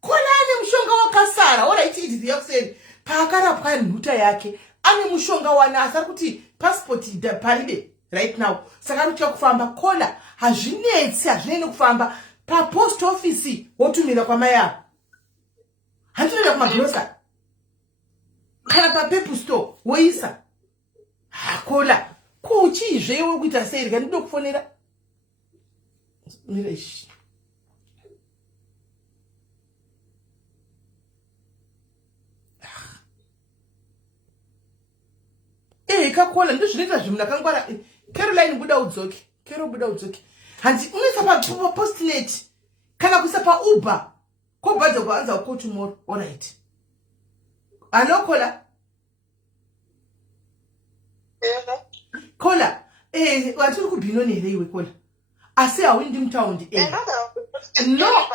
kola ane mushonga wakasara oraiti Edith yakuseni paakarapwa nhuta yake ane mushonga wana asari kuti passport paribe right now saka ari kucha kufamba kola hazvinetsi hazvinei kufamba papost office wotumira kwamai yako handitomira kumagrosa kana papepu store woisa hakola kuchizve uri kuita sei rika ndinoda kufonera mireshi maker kola ndozvinoita zvinhu ndakangwara. Caroline buda udzoke. Kero buda udzoke. Hanzi unoisa pa postnet kana kuisa pa Uber. Ko bhaja kuanza uko tomorrow. All right. Hello kola. Kola. Watiri kubhinoni here iwe kola. Asi awindi mtaundi. No.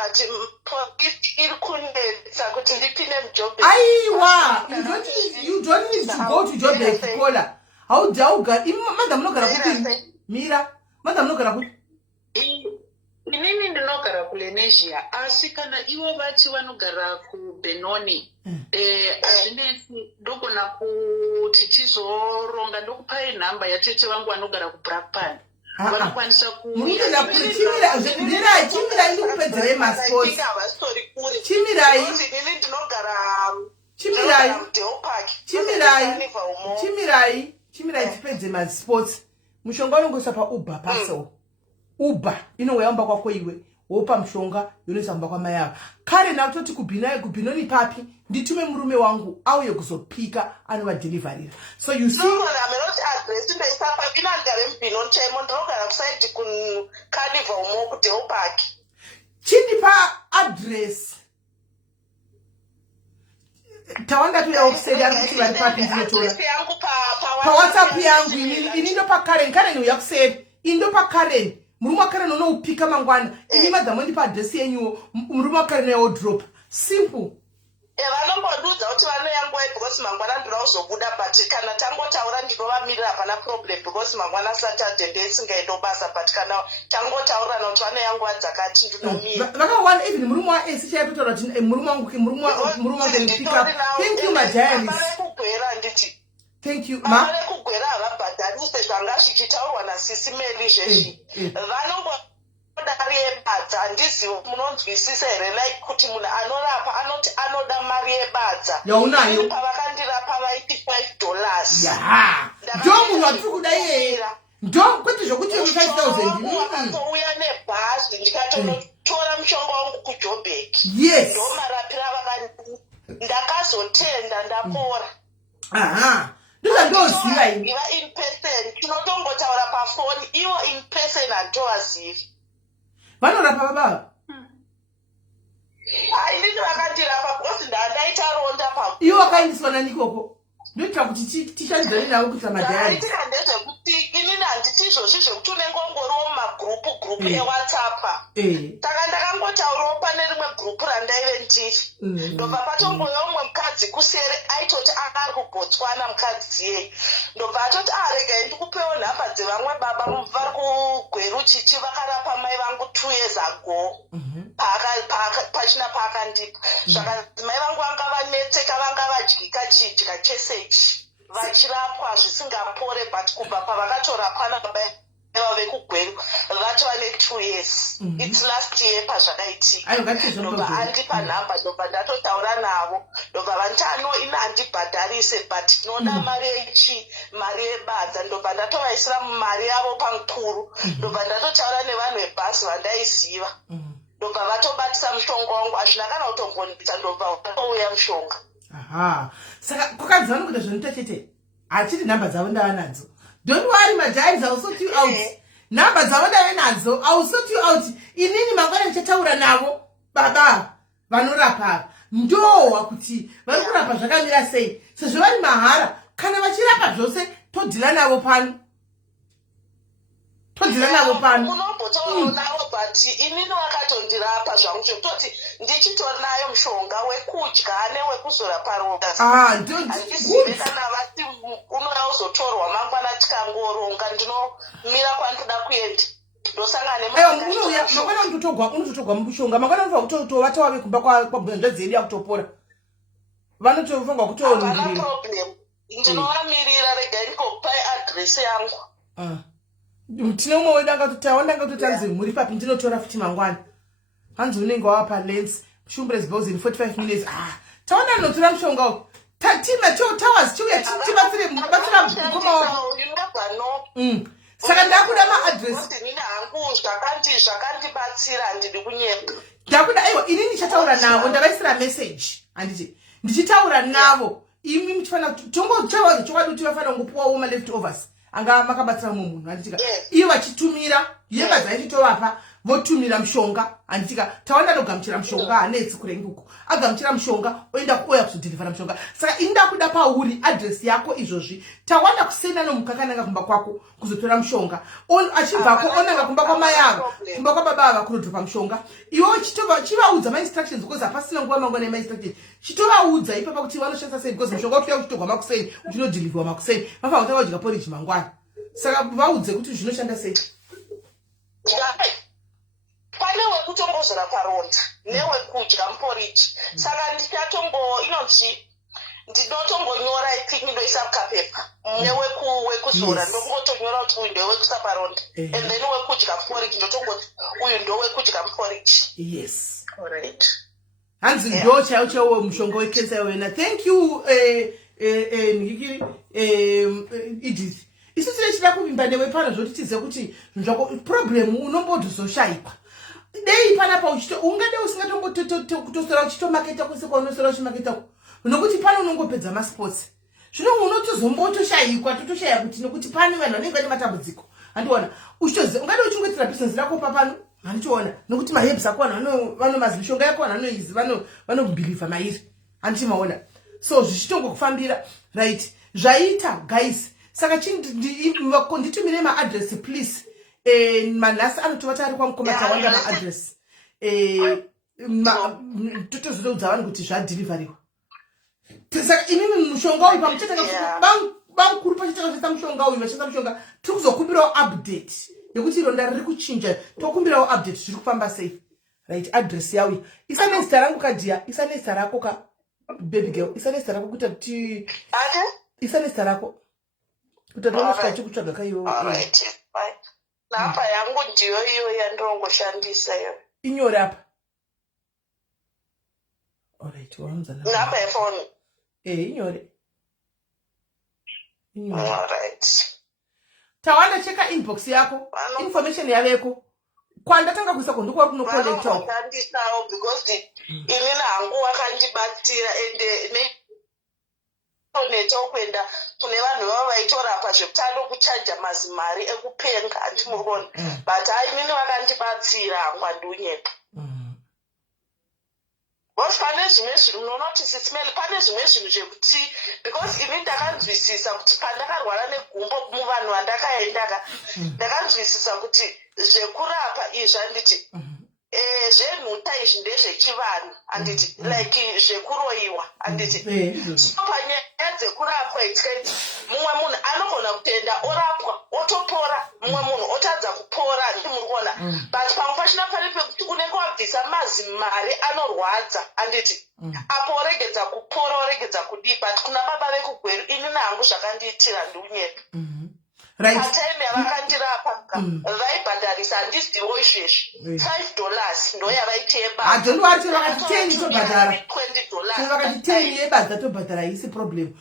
Aiwa, you don't need to go to Joburg, Kola. How dauga? Madam nogara kuti. Mira, madam nogara kuti. Inini ndinogara kuLenasia asi kana ivo vati vanogara kuBenoni azvinesi ndogona kuti tizoronga ndokupai nhamba yatete vangu vanogara kuBlackpan vanokwanisa kuuya chimirai ndikupedzere masports chimirai tipedze masports mushonga unongoisa pa Uber parcel Uber inoweyamba kwako iwe wopa mushonga yonoisamba kwa mai avo kare nakutoti kubhinoni papi nditume murume wangu auye kuzopika anovadherivarira. So you see chindipa address tawanda tu ya ofiseri yangu kuti vari papi ndinotora pa WhatsApp yangu ini ndopa Karen uya kuseri indopa Karen murume wa Karen unoupika mangwana ini madhamu ndipa address yenyuwo murume wa Karen yawo drop simple. Vanombodudza kuti vanoyanguwa because mangwana ndinozobuda but kana tangotaura ndinovamirira hapana problem because mangwana Saturday ndeisingaitobasa but kana tangotaura nokuti vanoyanguwa dzakati ndinomira vakawana even murume wa esi chayatotaura kuti murume wangu pick up. Thank you my diaries. Kugwera nditi thank you ma kugwera havabhadharise zvanga zvichitaurwa nasisi meli zvezvi mari yebadza handizivi munonzwisisa here like kuti munhu anorapa anoti anoda mari yebadza yaunayo pavakandirapa vaiti $5 ndo munhu watiri kuda iyeye ndo kwete zvokuti 5,000 ndakatouya nebhazi ndikatotora mushonga wangu kuJoburg yes ndo marapira ndakazotenda ndapora ndozvandoziva iva in person tinotongotaura pafoni ivo in person handovazivi vanorapa baba inini vakandirapa because ndandaita ronda pa ivo wakaindiswa nanikoko ndoita kuti tishandidzane navo kuita madhayari aitika ndezvekuti inini handiti izvozvi zvekuti unenge ungoriwo mumagrupu eWhatsApp saka ndakangotaurawo pane rimwe gurupu randaive ndiri ndobva patongoyo umwe mukadzi kuseri aitoti akari kuBotswana mukadzi yeye ndobva atoti regai ndikupewo nhamba dzevamwe baba vari kuGweru Chichi vakarapa mai vangu 2 years ago pachina paakandipa zvakazi mai vangu vanga vanetseka vanga vadyika chidya chesechi vachirapwa zvisingapore but kubva pavakatorapana baba vekuGweru vatova ne2 years it's last year pazvakaitika ndobva andipa nhamba ndobva ndatotaura navo ndobva vanitano ina handibhadharise but noda mari yebadza ndobva ndatovaisira mari yavo pamukuru ndobva ndatotaura nevanhu vebhasi vandaiziva ndobva vatobatisa mushonga wangu hazvina kana kutombonita ndobva watouya mushonga. Saka kukanzi vanokuita zvinoita chete hachiti nhamba dzavo ndava nadzo. Don't worry my diaries, I'll sort you out. Nhamba dzavo ndave nadzo, I'll sort you out. Inini mangwana ndichataura navo baba vanorapa ndowa kuti vari kurapa zvakamira sei sezvo vari mahara kana vachirapa zvose todhila navo pano unombotaurawo navo but inini vakatondirapa zvangu zvekutoti ndichitori nayo mushonga wekudya newekuzora paronda handizivi kana vati unouya uzotorwa mangwana tikangoronga ndinomira kwandoda kuenda ndosangana unototogwa mushonga mangwana unofaa kutovata wave kumba kwabwenza zedu yakutopora vanotofunga kutooningirira ndinovamirira regai ndikopai adresi yangu tine umwe wedu angatotanzi muri papi ndinotora futi mangwana hanzi unenge wava palens shumbres bos in 45 minutes taona ndinotora mushonga uyu tima towers chiuya tibatsira mukoma wako saka ndakuda maadresi nini hangu zvakandibatsira handidi kunyepa ndakuda aiwa inini ndichataura navo ndavaisira message handiti ndichitaura navo imi muchifanira kuti tongochawadza chokwadi kuti vafanira kungopuwawo maleftovers anga makabatsira mumwe munhu handitika iye vachitumira yeva dzaichitovapa votumira mushonga handitika tawanda nogamuchira mushonga hanetsi kurengi uko agamuchira mushonga oenda kuoya kuzodhirivhara mushonga saka inda kuda pauri adresi yako izvozvi tawanda kusenda nomukakananga kumba kwako kuzotora mushonga achibvako onanga kumba kwamai ava kumba kwababa ava kunodhiropa mushonga iwo chivaudza mainstructions because hapasina nguva mangwana emainstructions chitovaudza ipapa kuti vanoshandisa sei because mushonga utoya kuchitogwa makuseni uchinodhilivhiwa makuseni vafanira kutanga kudya poriji mangwana saka vaudze kuti zvinoshanda sei pane wekutongozvera paronda newekudya muporiji saka inonzi ndinotongonyora ndoisa mukapepa newekuzora ndongotonyora kuti uyu ndewekuisa paronda and then wekudya muporiji ndotongoti uyu ndowekudya muporiji. Yes, alright. hanzi ndo chaiwo chaiwo mushonga wekensa wena. Thank you Nikiki Edith. Isusu lechida kuvimba newe pano zvoti tize kuti zvako problem unombodzoshaipa dei panapa uchito ungade usingatombototora uchitomaketa kwese kwaunosora uchimaketa nokuti pano unongopedza masports zvino unotozombotoshayikwa totoshaya kuti nokuti pane vanhu vanenge vane matambudziko handiona uchitoze ungade uchingoitira business rako papano handichiona nokuti mahebs ako vanhu vanomazi mishonga yako vanhu vanoizi vanobhilivha mairi handichimaona so zvichitongokufambira right zvaita guys saka nditumire maadresi please manhasi anotova ari kwamukoma tawanda maadresi totozoudza vanhu kuti zvadhilivhariwa saka imimi mushonga uyu pamukuru pachitakaisa mushonga uyu vachisa mushonga tiri kuzokumbirawo update yekuti ironda riri kuchinja tokumbirawo update zviri kufamba sei right adresi yauyu isa nezita rangu kadhiya isa nezita rako ka baby girl isa nezita rako kuita kuti isa nezita rako kutanosvika chikutsvaga kaiwo namba yangu ndiyo iyo yandongoshandisa yo inyore apa alright waanza namba yefoni inyore alright tawanda cheka inbox yako information yaveko kwandatanga kuisa kondikuwa kunokolekta ndishandisawo because inini hangu wakandibatira ende netokwenda kune vanhu vava vaitorapa zvekutando kuchaja mazimari ekupenga handimurikona but inini vakandibatsira hangu handiunyepa because pane zvimwe zvinhu unonoti sisimeli pane zvimwe zvinhu zvekuti because inini ndakanzwisisa kuti pandakarwara negumbo muvanhu vandakaendaka ndakanzwisisa kuti zvekurapa izvi handiti zvenhuta izvi ndezvechivanhu handiti like zvekuroyiwa handiti so panyaya dzekurapwa itikaiti mumwe munhu anogona kutenda orapwa otopora mumwe munhu otadza kupora ndimurikuona but pamwe pachina pane pekuti unenge wabvisa mazimari anorwadza handiti apo oregedza kupora oregedza kudii but kuna baba vekugweru ini nangu zvakandiitira ndiunyepa ataime yavakandirapa vaibhadharisa handizivo izvezvi $5 ndo yavaiteba adonwati vakati 10 tobhadhara vakati 10 yebadza tobhadhara isi problem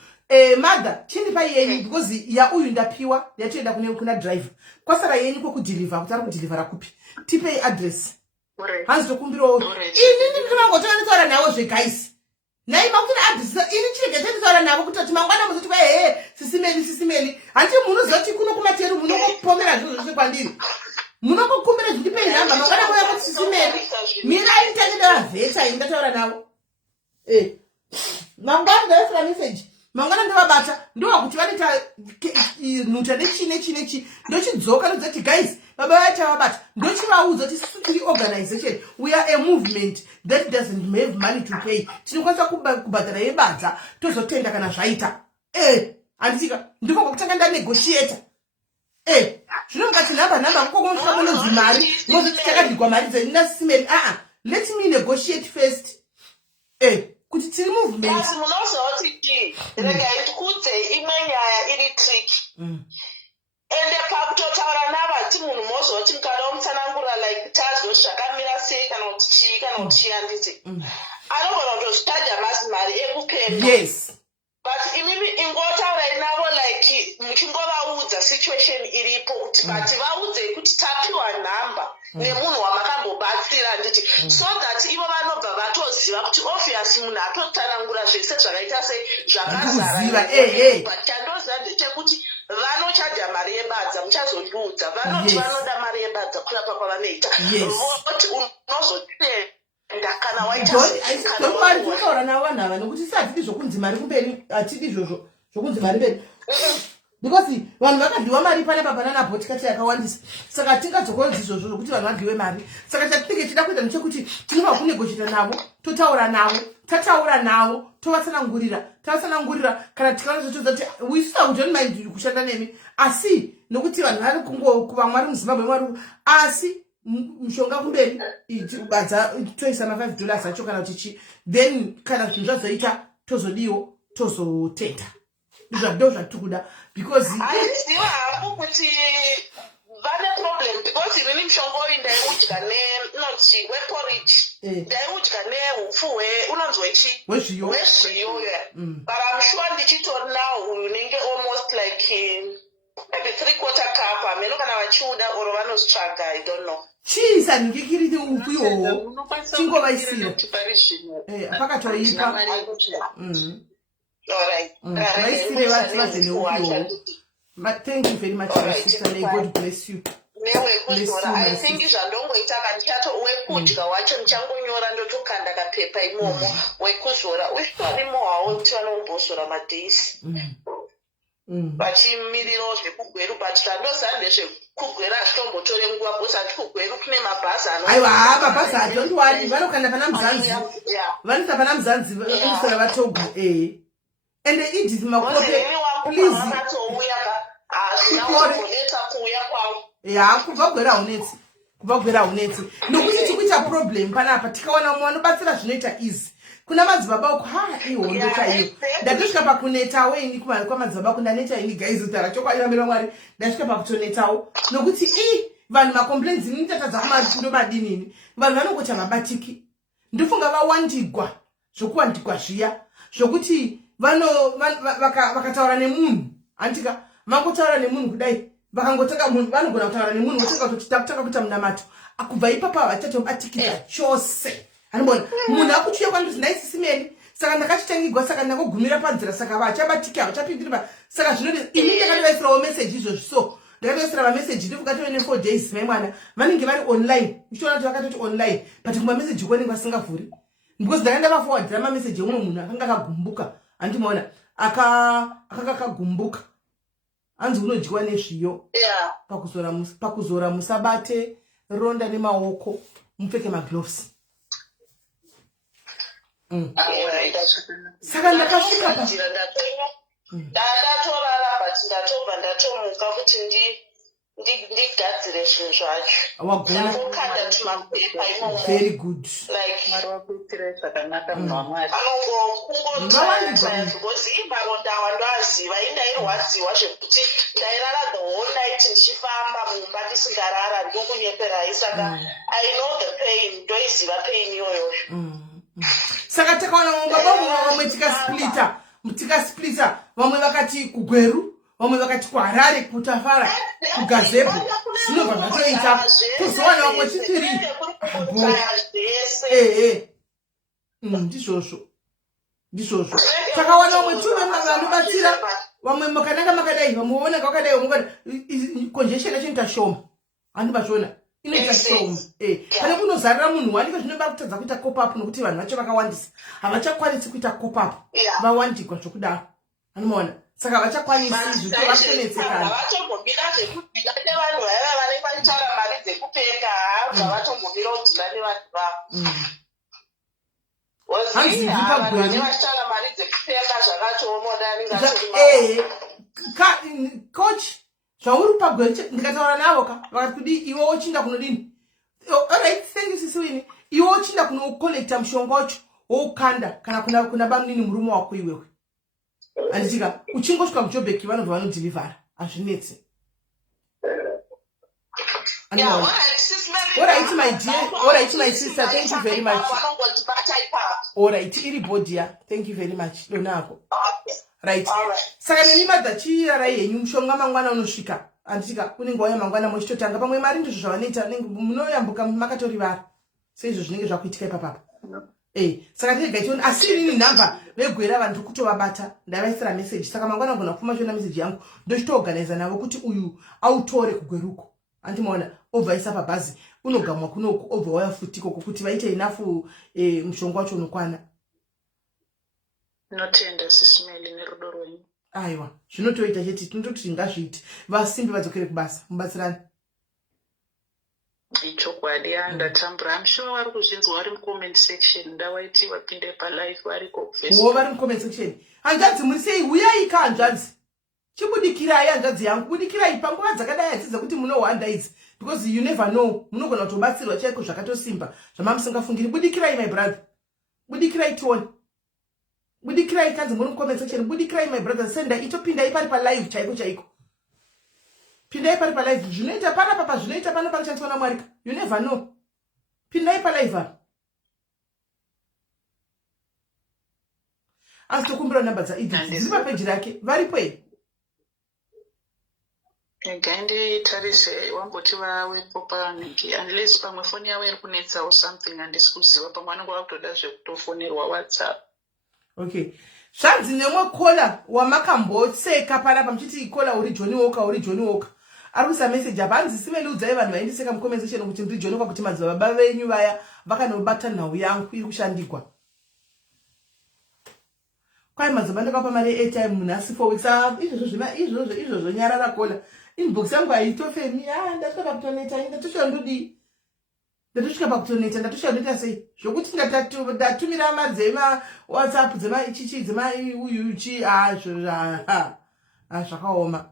madha chindipa yenyu because yauyu ndapiwa yatoenda kuna driver kwasara yenyu kwekudhilivha kuti ari kudhilivhara kupi tipei adresi hanzi tokumbirawo inini ndinomangotoanitaura navo zvegaisi naima kuti adresi ini chirege chanditaura navo kuti mangwana muzoti sisimeli hanti munozoti kuno kumateru munongopomera zvinhu zvose kwandiri munongokumbira zvindipei nhamba mangwana moya kuti sisimeli mirai nditangidava vheta indataura navo mangwana ndaisira meseji mangwana ndovabata ndovakuti vanoita nhuta nechi ndochidzoka ndodzati guys baba vachavabata ndochivaudza kuti sisu tiri organization we are a movement that doesn't have money to pay tinokwanisa kubhadhara yebadza tozotenda kana zvaita handitika ndiko kwakutanga ndanegotiata zvino mukati nhamba kukokonosvika munonzi mari mozoti takadhigwa mari dzeninasimeli let me negotiate first kuti tiri movement munozoti regai ndikudze imwe nyaya iri triki ende pakutotaura navati munhu mozoti mukada womutsanangura like tazvo zvakamira sei kana kuti chii kana kuti chii handiti anogona kutozvitaja mazimari ekupemba yes but imimi ingotaurai navo like muchingovaudza situation iripo kuti but vaudzei kuti tapiwa nhamba nemunhu wamakambobatsira handiti so that ivo vanobva vatoziva nokuti obvious munhu atotanangura zvese zvakaita Ndikuziva, chandoziva ndechekuti vanochaja mari yebadza muchazondiudza vanoti vanoda mari yebadza kurapa kwavanoita voti unozotenda kana waitaataura navo vanhu ava nokuti satidi zvokunzi mari kumberi hatidi izvozvo zvokunzi mari mberi because vanhu vakadhiwa mari panapa banana botikati yakawandisa saka tingadzokonzi izvozvo zvokuti vanhu vadhiwe mari saka chatinenge tida kuita ndechekuti tinova kunegochita navo totaura navo tataura navo tovatsanangurira kana tikaona zvochodza kuti wisisa kuti don't mind kushanda nemi asi nokuti vanhu vari kungokuva mwari muzimbabwe mwari asi mishonga kumberi badza toisa $5 acho kana kuti chi then kana zvinhu zvazoita tozodiwo tozotenda ndo zvatiri kuda because aiziva hangu kuti vane problem because inini mushonga uyu ndaiudya nenoti weporridge ndaiudya neupfu unonzi wezviyo but I'm sure ndichitori nawo uyu unenge almost like maybe 3/4 cup hameno kana vachiuda oro vanositsvaga I don't know chisa ndingekiriti upfu iwowo chingovaisira pakatoipa vaisire vati neupiwo. Thank you very much, sister. May God bless you. I think zvandongoita kandichato wekudya wacho ndichangonyora ndotokanda kapepa imomo wekuzora usitorimo hawo kuti vanombozora madhesi vachimirirawo zvekugweru but tandoziva ndezvekugweru hazvitombotore nguva bhosi hati kugweru kune mabhazi aiwa mabhazi hatondwari vanokanda pana muzanzi vanoisa pana muzanzi usara vatoga ende idisi makope please kubva gwera haunetsi nokuti tikuita problem panapa tikaona mumwe anobatsira zvinoita izi kuna madzibaba uko ihondo chaiyo ndatosvika pakunetawo ini kwamadzibaba ako ndaneta ini gaizotara chokwanamira mwari ndasvika pakutonetawo nokuti vanhu macomplaints ini tatadza kumadinini vanhu vanongoti havabatiki ndofunga vawandigwa zvokuwandigwa zviya zvokuti vakataura nemunhu handika vangotaura nemunhu kudai vakangotanga munhu vanogona kutaura nemunhu votanga kutotanga kuita munamato akubva ipapo havachatobatikira chose anibona munhu akuchiuya kwandozi ndaisisimeni saka ndakachitangigwa saka ndangogumira panzira saka vachabatiki havachapindiripa saka zvinoti ini ndakatovaisirawo meseji izvozvi so ndakatovaisira mameseji ndifukatove ne4 days mai mwana vanenge vari online ichiona kuti vakatoti online but kumameseji kwanenge vasingavhuri because ndakanda vafowadhira mameseji emumwe munhu akanga akagumbuka handimaona akanga akagumbuka hanzi unodyiwa nezviyo pakuzora musabate ronda nemaoko mupfeke magloves saka ndakasvika ndatorara but ndatobva ndatomuka kuti ndigadzire zvinhu zvacho ndakokanda tumapepa imomo very good because imaronda wandoaziva indairwadziwa zvekuti ndairara the whole night ndichifamba mumba ndisingarara ndokunyeperai saka I know the pain ndoiziva pain iyoyo saka takaona vamwe tikasplita vamwe vakati kugweru vamwe vakati kuharare kutafara kugazepo zvinobva zvatoita kuzowana vamwe chitiri ndizvozvo takawana vamwe tuve vanobatsira vamwe makananga makadai vamwe vaoneka vakadai vamwe congestion yacho inoita shoma handibazviona inoita shoma pane kunozarira munhu wanike zvinoda kutadza kuita copapu nokuti vanhu vacho vakawandisa havachakwanisi kuita copapu vawandigwa zvokudaro anomaona saka havachakwanisi zvitovatonetsekana vatombobira zvekudhila nevanhu vaiva vanenge vachitaura mari dzekupfeka zvavatombobira kudhila nevanhu vavo vachitaura mari dzekupfeka zvakatoomodani coach zvauri pagwere ndikataura navo ka vakati kudi iwe wochinda kunodini alright thank you sisiwini iwe wochinda kunokolekta mushonga wacho woukanda kana kuna bamnini murume wako iwewe anditika uchingosvika kujobheki vanobva vanodhilivhara hazvinetsi alright my dear alright my sister thank you very much alright iri bodia thank you very much donako right saka nemi madzachirarai henyu mushonga mangwana unosvika anditika kune nguva yamangwana mochitotanga pamwe mari ndizvo zvavanoita munoyambuka makatorivara seizvo zvinenge zvakuitika ipapapa Saka ndega choni asi ini number vegwera vantu kutovabata ndavaisira message saka mangwana ngona kupfuma chona message yangu ndochitoorganiza navo kuti uyu autore kugweruko andimaona obvaisa pabhazi unogamwa kunoku obva waya futi ikoko kuti vaite enough mushonga wacho unokwana. Notenda sisimeli nerudo rwenyu. Aiwa zvinotoita cheti tinototi ngazviiti vasimbi vadzokere kubasa mubatsirani. Ichokwadi ndatambura. I'm sure vari kuzvinzwa vari mucomment section ndawaiti vapinde palive variko vari mucomment section. Hanzvadzi muri sei uyaika hanzvadzi chibudikirai hanzvadzi yangu budikirai panguva dzakadai hadzidza kuti munohwanda idzi because you never know munogona kutobatsirwa chaiko zvakatosimba zvamamusingafungiri. Budikirai my brother, budikirai tione, budikirai kanzi muri mucomment section, budikirai my brother. Senda itopindai pari palive chaiko chaiko, pindai pari palive. Zvinoita pana papa zvinoita pana panoshandiswa naMwari, you never know. Pindai palive apa. Asi tokumbira namba dzaIdris dziri papeji rake varipo here. Gaindi tarise wamboti vawepo paniki unless pamwe foni yawe iri kunetsa or something handisi kuziva pamwe vanenge vakutoda zvekutofonerwa WhatsApp. Okay. Zvanzi nemwe kola wamakambotseka panapa muchiti kola uri Johnny Walker uri Johnny Walker. Ari kuisa message apa hanzi simeli udzai vanhu vaindiseka mucomment kuti ndiri Johnny Walker kuti madzibaba venyu vaya vakanobata nhau yangu iri kushandikwa. Kwai madzibaba ndakapa mari airtime munasi 4 weeks. Izvozvo nyarara kola. Inbox yangu haitofemi ndasvika pakutoneta ndatosvika ndodi ndatosvika pakutoneta ndatosvika ndoita sei zvokuti ndatumira madzema WhatsApp dzema ichichi dzema uyuchi zvakaoma.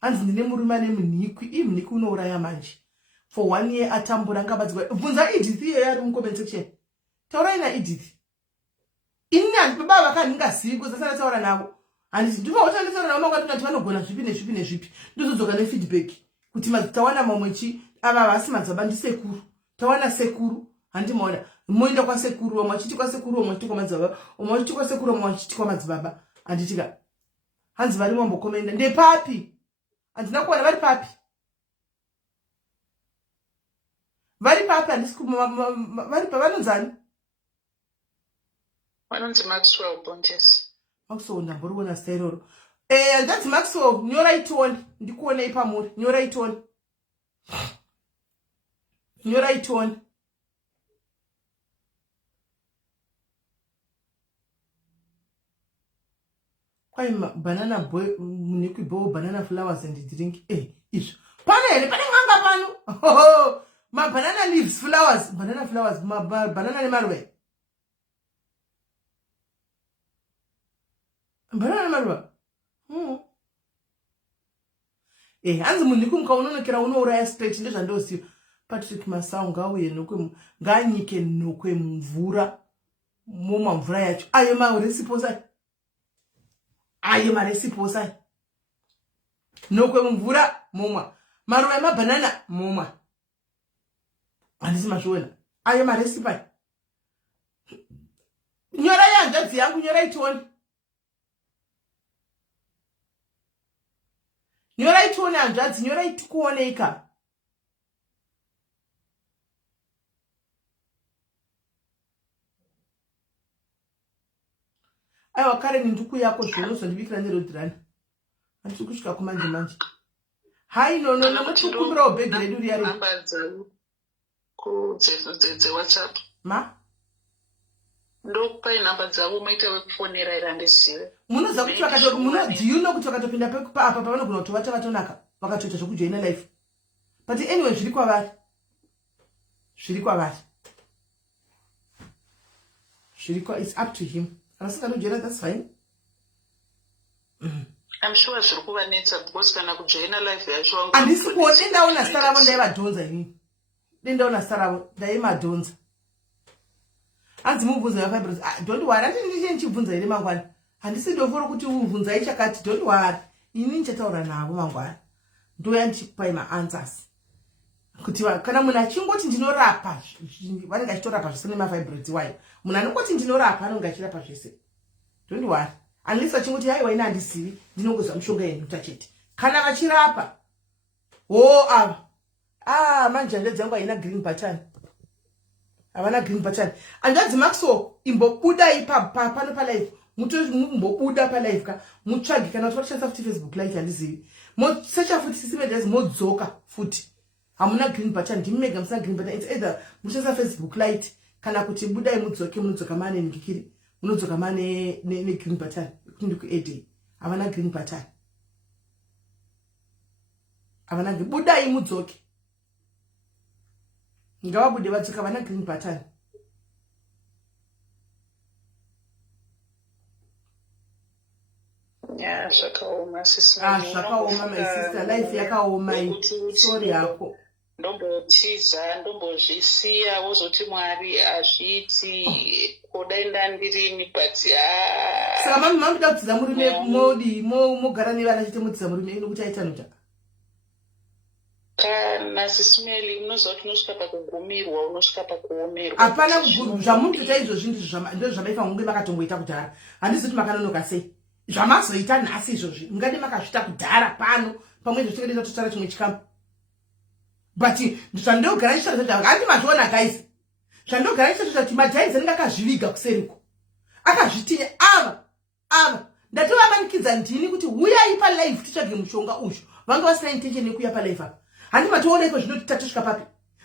Hanzi ndine murume ane munhikwi munhikwi unouraya manje for 1 year atambura ngabadzikwa. Bvunza Edith iye ari mucomment section, taurai naEdith. Ini hanzi baba vakandingazivi kuzasana taura navo handiti ndivotanditaura navo mangatoti vanogona zvipi nezvipi nezvipi ndozodzoka nefeedback kuti tawana mamwechi ava vasi madzibaba ndisekuru tawana sekuru handimaona moenda kwasekuru vamwe vachiti kwasekuru vamwe vachiti kwamadzibaba vamwe vachiti kwasekuru vamwe vachiti kwamadzibaba handitika hanzi vari mambokomenda ndepapi handina kuona vari papi handisi vari pavanonzani vanonzi Maxwell Bonjes. Maxwell ndamboriona zita iroro. Hanzvadzi Maxwell nyorai tione ndikuonei pamuri nyorai tione. Nyorai tione. Kwai banana boy muniki bowl banana flowers and drink. Izvo. Pane here pane nganga pano. Ma banana leaves flowers banana nemaruva. Banana maruva. Hanzi munhu kumuka unonokera unouraya stretch ndezvandoziva. Patrick Masau ngauye nganyike nokwe mvura mumamvura yacho. Ayo maresipo sai. Nokwe mvura momwa. Maruva emabanana momwa. Handisi mazviona. Ayo maresipo. Nyorai hanzvadzi yangu nyorai tione. Nyorai tione hanzvadzi nyorai tikuoneika. Aiwa Karen nduku yako zvinozondibikira nerodhirani. Handisi kusvika kumanje manje. Hai no tikumbira bhegi redu riyari. Namba dzangu kudze WhatsApp. Ma? Ndokupai namba dzavo maita wekufonera ira ndisiwe. Munoza kuti do you know kuti vakatopinda apa pavanogona kutovata vatonaka vakatoita zvekujoina life. But anyway zviri kwavari. It's up to him. Asinganojoina that's fine. I'm sure zviri kuvanetsa because kana kujoina life yacho. Handisi kuona dendaona star ravo ndaivadhonza inini. Dendaona star ravo ndaimadhonza. Hanzi mubvunza yafibros. Don't worry. Handisi ndichibvunza ine mangwana. Handisi ndoforo kuti ubvunzai chakati. Don't worry. Ini ndichataura navo mangwana. Ndoya ndichikupai maanswers. Kuti kana munhu achingoti ndinorapa, vanenge achitorapa zvese nemafibroids wayo. Munhu anongoti ndinorapa anonge achirapa zvese. Don't worry. Unless vachingoti haiwa ine handisivi, ndinongozwa mushonga yenyu tachete. Kana vachirapa. Ava. Manje handedzangu haina green button. havana green button. Andanzi Maxwell imbobuda ipa pano pa live. Mumbobuda pa live ka mutsvagi kana kuti vakushandisa futi Facebook live handizivi. Mosearcha futi Sisimedias modzoka futi. Hamuna green button, ndimega musina green button. It's either mukushandisa Facebook light kana kuti budai mudzoke munodzoka mane ngikiri. Munodzoka mane ne green button. Kuti ku AD. Havana green button. Havana budai mudzoke. Ngawabude vatsuka havana green button. Yeah, zvakaoma sister. Zvakaoma my sister, life yakaoma sorry yako. Ndombotiza, ndombozvisiya, wozoti Mwari azviiti, kudai ndandirimi but saka mami da kutiza murume modi mogara nevana chete mutiza murume inokuti aita nota. Kana Sisimeli unoziva kuti unosvika pakugumirwa, unosvika pakuomerwa. Hapana zvamunoita izvozvi ndizvo zvamaifa munge makatongoita kudhara. Handisi kuti makanonoka sei. Zvamazoita nhasi izvozvi mungade makazvita kudhara pano pamwe zvotingada totara chimwe chikamu. But zvandogara ndichitaura kuti handi matoona guys. Zvandogara ndichitaura kuti majaizi anenge akazviviga kuseriko. Akazvitinya ava ndatovamanikidza ndini kuti huyai palive titsvage mushonga uyu. Vanga vasina intention yekuuya palive apa. Handi matoona iko zvinoti tatosvika papi.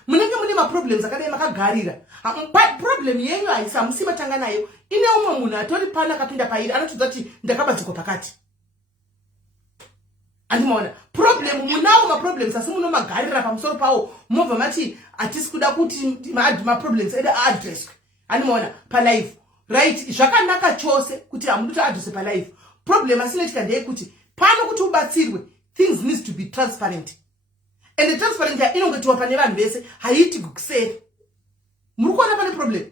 Munenge mune maproblems akadai makagarira. Problem yenyu haisi hamusi matanga nayo. Ine umwe munhu atori pana akapinda pairi anotodza kuti ndakabadzikwa pakati. Andimaona problem munawo maproblems asi munomagarira pamusoro pawo mobva mati hatisi kuda kuti maproblems edu aadresswe. Andimaona palive right zvakanaka chose kuti hamudu toadresse palive. Problem asinoitika ndeyekuti pano kuti ubatsirwe things needs to be transparent. And the transparent inongetiwa pane vanhu vese haiti kuseri. Muri kuona pane problem.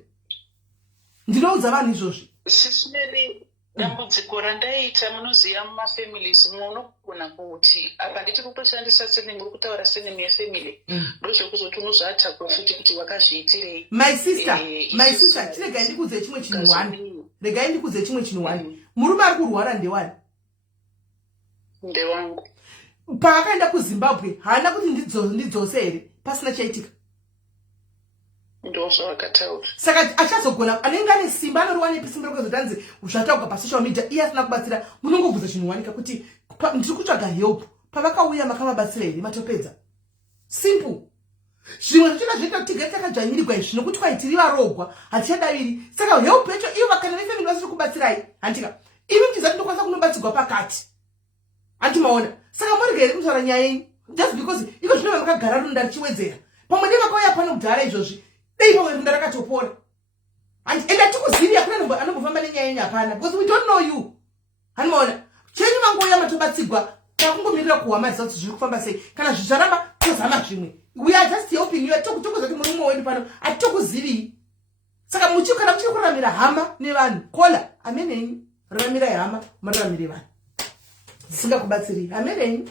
Ndinoudza vanhu izvozvi. Sisimeli dambudziko randaita munoziva mumafamilies munogona kuti apa nditi kutoshandisa surname muri kutaura surname yefamily ndozvekuzoti unozvatakura futi kuti wakazviitirei. My sister chiregai ndikudze chimwe chinhu one. Regai ndikudze chimwe chinhu one. Murume ari kurwara ndewani? Ndewangu. Paakaenda kuZimbabwe haana kuti ndidzose here pasina chaitika. Ndozvavakataura. Saka achazogona anenge ane simba anoriwa nepisimba rekuzotanzi zvataurwa pasocial media iye asina kubatsira. Munongobvunza chinhu wanika kuti ndiri kutsvaga help. Pavakauya makavabatsira here matopedza. Simple. Zvimwe zvichida zvoita kuti tigare takadzvanyirirwa izvi nokuti kwaitiri varogwa hatichadaviri. Saka help yacho iyo vakana vefamily vasiri kubatsirai handika. Ivi mchizati ndokwanisa kunobatsirwa pakati. Antimaona. Saka murigere kutaura nyaya yenyu. Just because iko zvino makagara runda richiwedzera. Pamwe ndevakauya pano kudhara izvozvi. Dei pamwe runda rakatopora. And hatikuzivi hakuna anombofamba nenyaya yenyu hapana. Because we don't know you. Andimaona. Chenyu mangouya matobatsigwa. Takungomirira kuhama zvisati zviri kufamba sei. Kana zvicharamba tozama zvimwe. We are just helping you. Tokutokoza kuti murume wedu pano hatikuzivi. Saka kana muchiri kuramira hama nevanhu kola amene yenyu. Ramirai hama muraramire vanhu. Zisingakubatsiri amenenyu.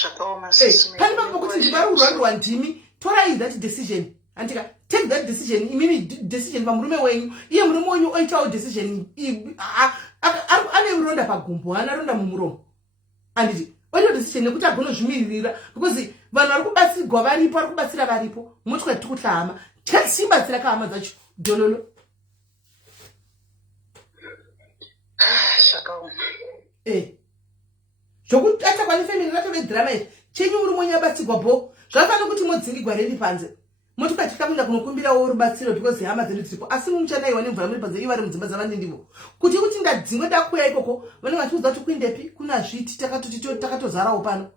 Zvakaoma Sisimeli. Pane pamwe kuti ndibari kurwandwa ndimi torai that decision. Andika take that decision imini decision pamurume wenyu. Iye murume wenyu oitawo decision ane ronda pagumbo ana ronda mumuromo. Anditi oitawo decision nekuti agonozvimiririra because vanhu vari kubatsirwa varipo ari kubatsira varipo. Motya tikuhlama. Chasibatsira kahama dzacho dololo. Zvakaoma. Zvokuti atakwa nefamily ratove drama izvi. Chenyu muri monyabatsigwa bho. Zvafana kuti modzingigwa reni panze. Moti katika kuenda kunokumbirawo rubatsiro because hama dzedu dziripo. Asi muchadaiwa nemvura muri panze ivari mudzimba dzavanenge ndivo. Kuti ndadzingwe ndakuya ikoko vanenge vachiudza kuti kuindepi kuna zviti takatozarawo pano.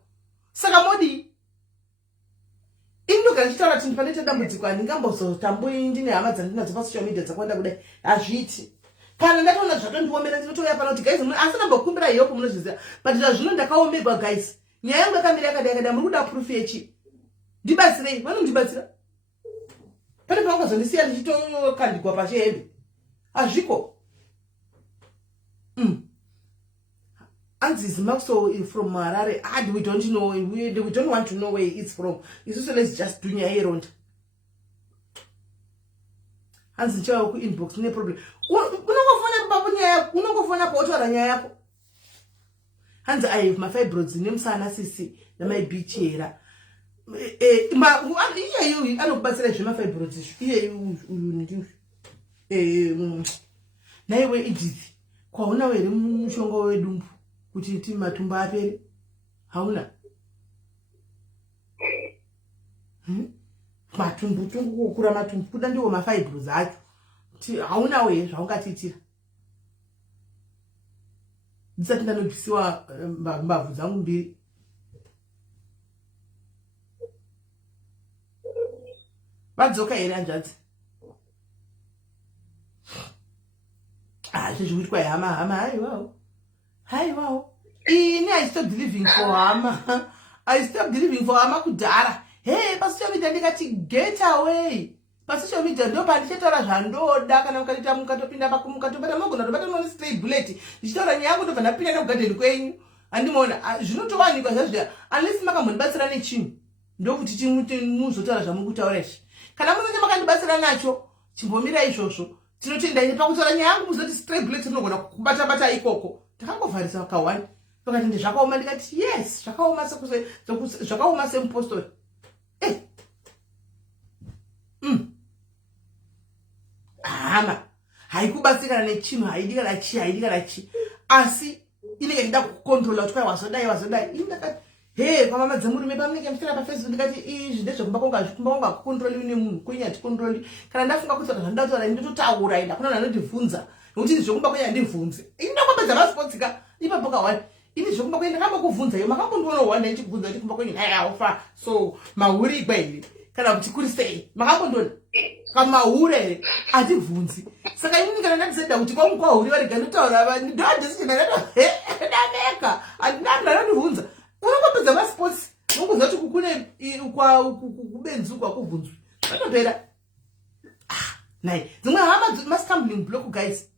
Saka modi indogara ndichitaura kuti ndipane dambudziko handingambozotambui ndine hama dzandinadzo pasocial media dzakwanda kudai hazviti. Kana ndatoona zvatondiomera ndinotouya pano kuti guys asi ndambokumbira help munozviziva but zvazvino ndakaomerwa guys. Nyaya yangu yakamira yakadai muri kuda proof yechi. Ndibatsirei vanondibatsira. Pane pavangazondisiya ndichitokandikwa pashi hembe. Hazviko. Anzi Maxwell from Harare. We don't know. We don't want to know where it's from. So let's just do nyaya yeronda. Anzi chawa ku inbox ne problem. Unongofona baba nyaya, unongofona pa otora nyaya yako. Hanzi I have my fibroids nemsana sisi na my beach era. iyeyu anokubatsira zvemafibroids iyeyu uyu ndiu naiwe Edith kwaunawo here mushonga wedumbu kuti ti matumbu apere hauna matumbu kukura matumbu kuda ndiwo mafibroids acho haunawo here zvaungatiitira ndisati ndanobvisiwa mbavhu dzangu mbiri vadzoka here hanzvadzi zvezvikuitwa hama haiwawo ini I stop believing for hama I stop believing for hama kudhara hey pasocial media ndikati get away pasocial media ndo pandichetaura zvandoda kana mukaita mukatopinda mukatobata magona tobata noni stray bullet ndichitaura nyaya yangu ndobva ndapinda nekugadheni kwenyu handimoona zvinotowanikwa zvazvia unless makambondibatsira nechinhu ndokuti muzotaura zvamukutaura izvi kana munenge makandibatsira nacho chimbomira izvozvo tinotenda ine pakutaura nyaya yangu muzoti stray bullet rinogona kubata ikoko ndakangovharisa kawani pakati ndezvakaoma ndikati yes zvakaoma semupostori hama haikubatsirana nechinhu haidi kana chi asi inenge ndida kukontrola kuti kwai wazodai ini ndakati he pamama dzemurume pamunenge muchitera pafacebook ndikati izvi ndezvekumba konga kukontroliwi nemunhu kwenyu hatikontroli kana ndafunga kuti zvandida kutaura ndinototaura enda kuna anondibvunza nokuti izvi zvekumba kwenyu handibvunzi ini ndokombedza masipotsika ipapo kawani ini zvekumba kwenyu ndakambokubvunza iyo makambondiona wanda ndichikubvunza kuti kumba kwenyu hayaofa so mahuri igwa here kana kuti kuri sei makambondiona kamahuri here handibvunzi saka ini kana ndandisenda kuti kwangu kwahuri varega ndotaura ndoandisichidaneka handinandibvunza unongopedza masipotsi nongoziva kuti kukune kubenzi kwakubvunzwi zvatopera nai dzimwe hama mascambling block guys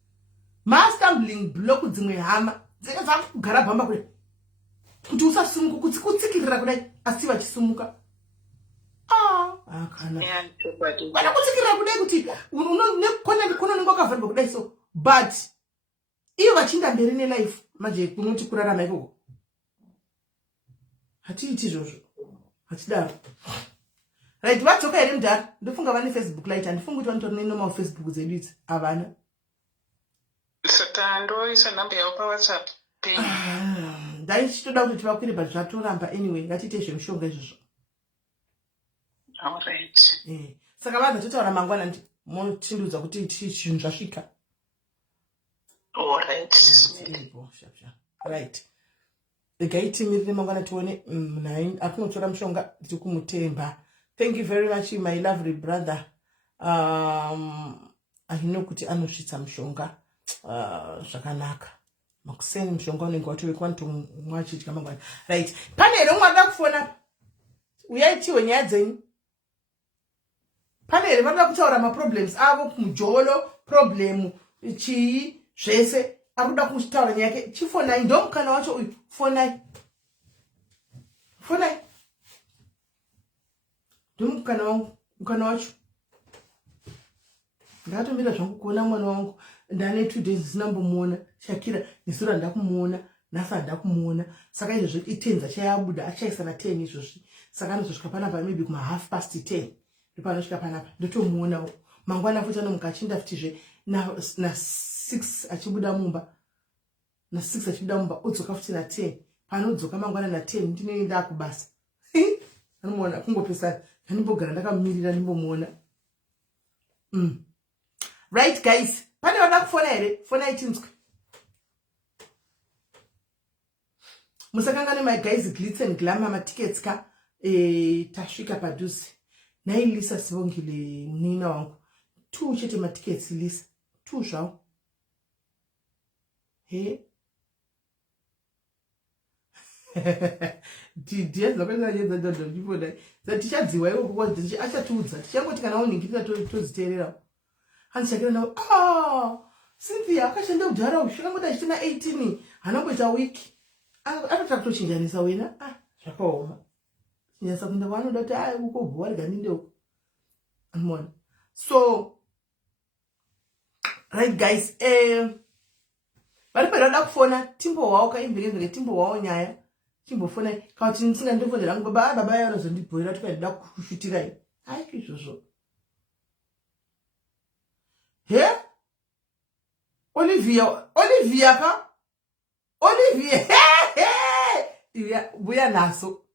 mascambling block dzimwe hama dzakagara bhamba kudai kuti usasimuka kutsikirira kudai asi vachisumuka kana kutsikirira kudai kuti nekona unenge wakavharirwa kudai so but iyo vachinda mberi nelife manje kunoti kurarama ikoko hatiiti izvozvo hatidaro right vadzoka here mudhara ndofunga vane Facebook light handifungi kuti vanotori nenormal Facebook dzedu idzi havana saka ndoisa nhamba yavo pawhatsapp ndaichitoda kuti tivakwire but zvatoramba anyway ngatiite zvemushonga izvozvo alright saka vanhu totaura mangwana mochindudza kuti zvinhu zvasvika alright right gaitimiri mangwana tione akunotora mushonga tiri kumutemba. Thank you very much my lovely brother. I know kuti anosvitsa mushonga zvakanaka makuseni mushonga unenge watovekwa ntomwachidya mangwana right. Pane here umwe ada kufona uyaitiwe nyaya dzenyu. Pane here vanoda kutaura maproblems avo kumujolo problem chii zvese akuda kutaura nyaya yake chifonai ndo mukana wacho uyu fonai ndo mukana wacho ndatombira zvangu kuona mwana wangu ndane 2 days zvinambomuona Shakira nesura ndakumuona nasa ndakumuona saka izvozvo itenza chayabuda achaisana 10 izvozvi saka anozosvika panapa maybe kuma 10:30 ndipanosvika panapa ndotomuonawo mangwana futi anomukachinda futizve na 6 achibuda mumba na 6 achibuda mumba odzoka futi na 10 panodzoka mangwana na 10 ndinoenda kubasa anomuona kungopesa ndanimbogara ndakamirira ndimbomuona right guys. Pane vada kufona here fona itinzwe musakangane my guys glitz and glamour matickets ka tasvika padhuze nai Lisa Sibongile munina wangu 2 chete matickets Lisa 2 zvao he ndiyenza kwenda yenza ndondo ndibona zatichadziwa iwo kwa achatiudza tichangoti kana uningirira toziterera Shakira now Cynthia akashanda kudhara ushakangoda chitina 18 hanongoita wiki atotaka kutochinjanisa wena zvakaoma nyasa kunda vanoda kuti uko bhwari ganinde amona so right guys vari pedada kufona timbo wao kaimveke timbo wao nyaya chimbofona kauti ndisingandifonera hangu baba yaro zondibhoira tikaida kufitirai haiki izvozvo he Olivia ka Olivia buya nazo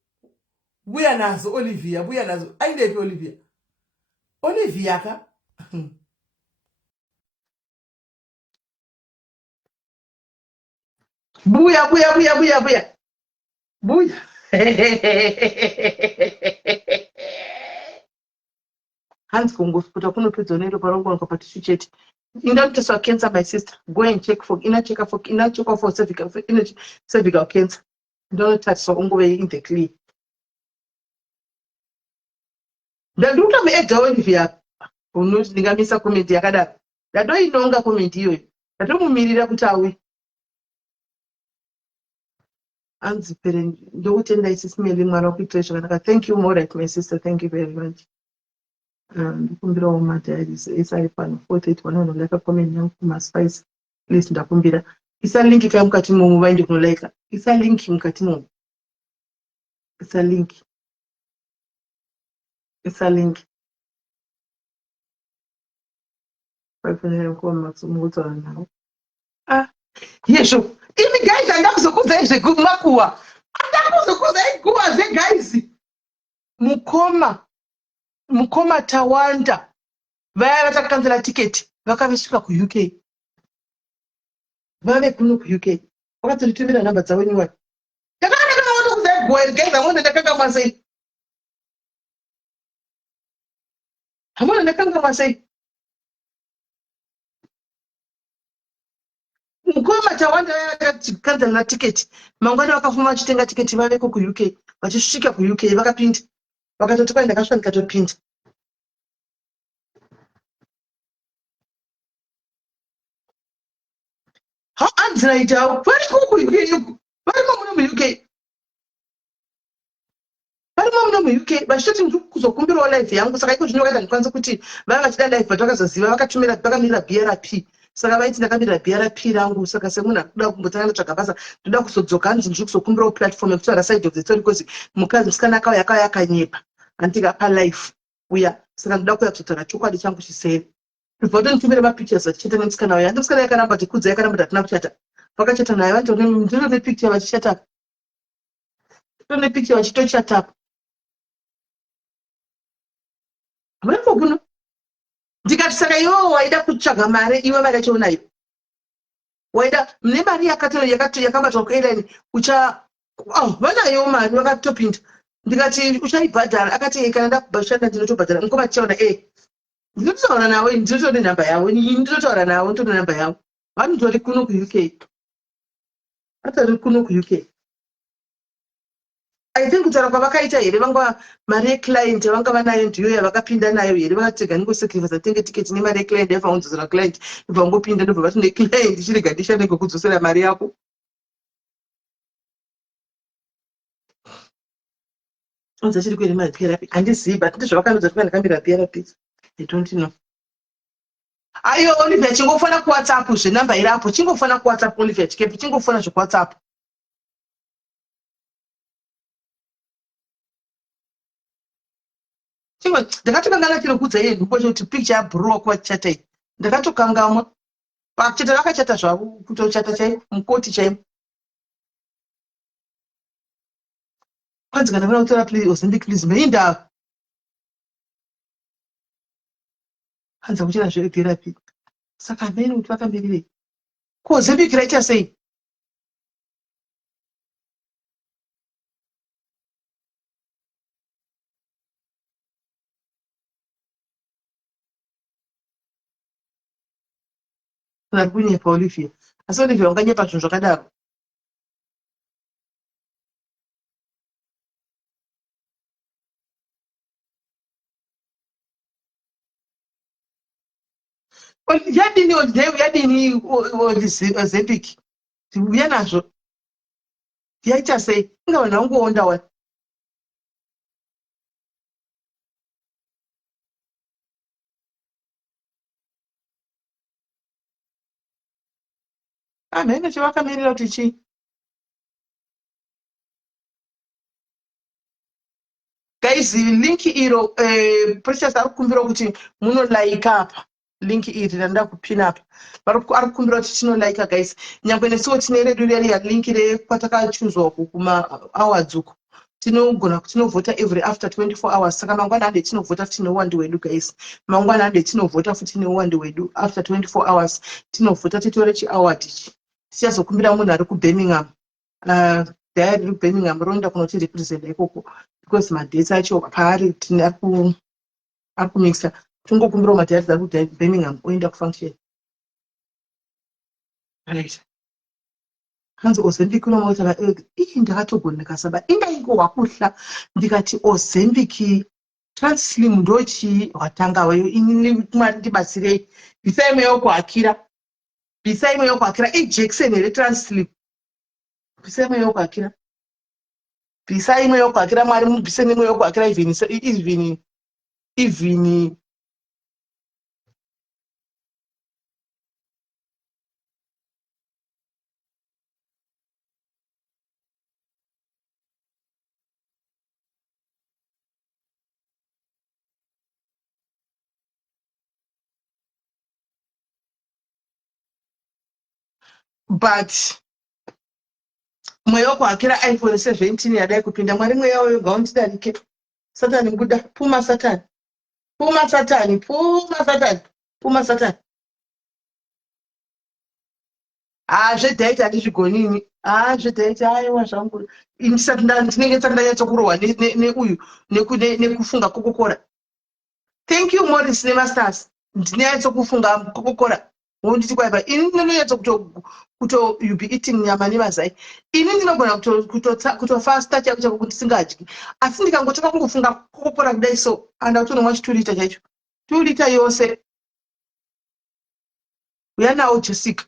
Olivia buya nazo aindepi Olivia ka buya hands kungofuta kunopedza unoenda parongonoka patisu chete ingateswa cancer my sister go and check for cervical cancer ndonotariswa ungove in the clear ndandiuta muedha Olivia unoti ndingamisa komenti yakadaro ndatoinonga komenti iyoyo ndatomumirira kuti auye anzipere ndokutenda isisimeli mwari wakuitira zvakanaka. Thank you more right my sister, thank you very much. Ndikumbirawo madhairis esari pano 431 like comment yangu kumaspice please ndakumbira isa link kai mukati momu vainde kunolaika isa link mukati momu isa link paifanira kuva matsumutsaura nawo yezvo imi guys handakuzokuzai zvekumakuwa handakuzokuzai kuwa zveguys mukoma tawanda vaya vatakanzira tiketi vakavesvika kuuk vave kuno kuuk vakatotitumira nhamba dzavo niwani ndakaandakangaotokuzai guys hamona ndakangamwa sei mukoma tawanda vaya vakatikanzira tiketi mangwana vakafuma vachitenga tiketi vaveko kuuk vachisvika kuuk vakapinda vakatoti kwai ndakasvika ndikatopinda hanziraitawo varimo kuuk varimo muno muuk vachitoti ndiri kuzokumbirawo live yangu saka iko zvino vakaita ndikwanisa kuti vaya vachida live but vakazoziva vakamirira brp saka vaiti ndakamirira brp rangu saka semunhu akuda kumbotanga ndatsvaga basa ndoda kuzodzoka hanzi ndiri kuzokumbirawo platform yekutsvara side of the story because mukadzi musikana akauya akauya akanyepa andingapa life uya saka ndoda kuuya kuzotaura chokwadi changu chisere bvatonditumira mapictures vachichata nemusikana uya handimusikana yakaramba tikudza yakaramba tatina kuchata vakachata naye vandiro nepicture vachichatapo tone picture vachitochatapo murembo kuno ndikati saka iwewo waida kutsvaga mare iwe mari yacho unayo waida mune mari yakabatwa kuairline vanayo mari vakatopinda ndikati uchaibhadhara akati kana ndakubashanda ndinotobhadhara mukoma tichaona ndinotaura nawe ndinotori nhamba yavo ndinotaura navo ndori nhamba yavo vanondori kuno kuuk vatori kuno kuuk I think kutaura kwavakaita here vanga mari yeclient yavanga vanayo ndiyo yavakapinda nayo here vakatega ningosacrifice atenge tiketi nemari yeclient yavaunzozera client ibva ngopinda ndobva vati neclient chirega ndishande ngekudzosera mari yako unza chiri kueri mari PRP handizivi but ndizvavakanudza kuti ndakambira PRP I don't know. Ayo Olivia chingofana ku WhatsApp zvenamba irapo chingofana ku WhatsApp Olivia chikepi chingofana zve ku WhatsApp ndakatokangana chiro kudza iye nhuko kuti picture yabhurwa kuvachatai ndakatokangamwa pachata vakachata zvavo kutochata chaiko mukoti chaiko kwanzi kana vana kutora Ozempic please meindava hanza kuchira zvetherapy saka hamene kuti vakambirire ko Ozempic raita sei vari kunyepa Olivia asi Olivia unganyepa zvinhu zvakadaro yadini yadini Ozempic uya nazvo yaita sei inga vanhu vangoonda wani hamene chivakamirira kuti chii guys link iro Precious arikumbira kuti like apa link iri randa kupina apa arikumbira kuti like guys nyangwe nesuwo tine redu ya link repatakachuzwa kuma hours uko tinogona tinovhota every after 24 hours saka mangwana ande tinovhota futi newandi wedu guys mangwana ande tinovhota futi newandi wedu after 24 hours tinovhota titore chiaward ichi tichazokumbira munhu ari kuBirmingham diary reBirmingham ronda kunoti represent ikoko because madates acho paari tine ari kumixa tingokumbira madiary ari kuBirmingham oenda kufunction right hanzi Ozempic unomota ndakatogoneka saba ingaingo wakuhla ndikati Ozempic Translim ndochi watanga weyo inini kumari ndibatsirei bisai mweyo kuakira ijection here Translim bisai mweyo kuakira mwari mubiseni mweyo kuakira even but mweyo kuakira iPhone 17 yadai kupinda mwari mweya weyo gaundidarike Satani buda puma Satani zvedhaiti handizvigonini zvedhaiti aiwa zvangu ndinenge ndisati ndanyatsokurohwa neuyu nekufunga kokokora. Thank you Morris nemasters ndinonyatsokufunga kokokora wonditi kwaiva ini ndinonyatso kuto you be eating nyama nemazai ini ndinogona kutofasta chako kuti singadyi asi ndikangotoka kungofunga kokokora kudai so anda kutonomwa 2 lita chaicho 2 lita yose uya nawo Jessica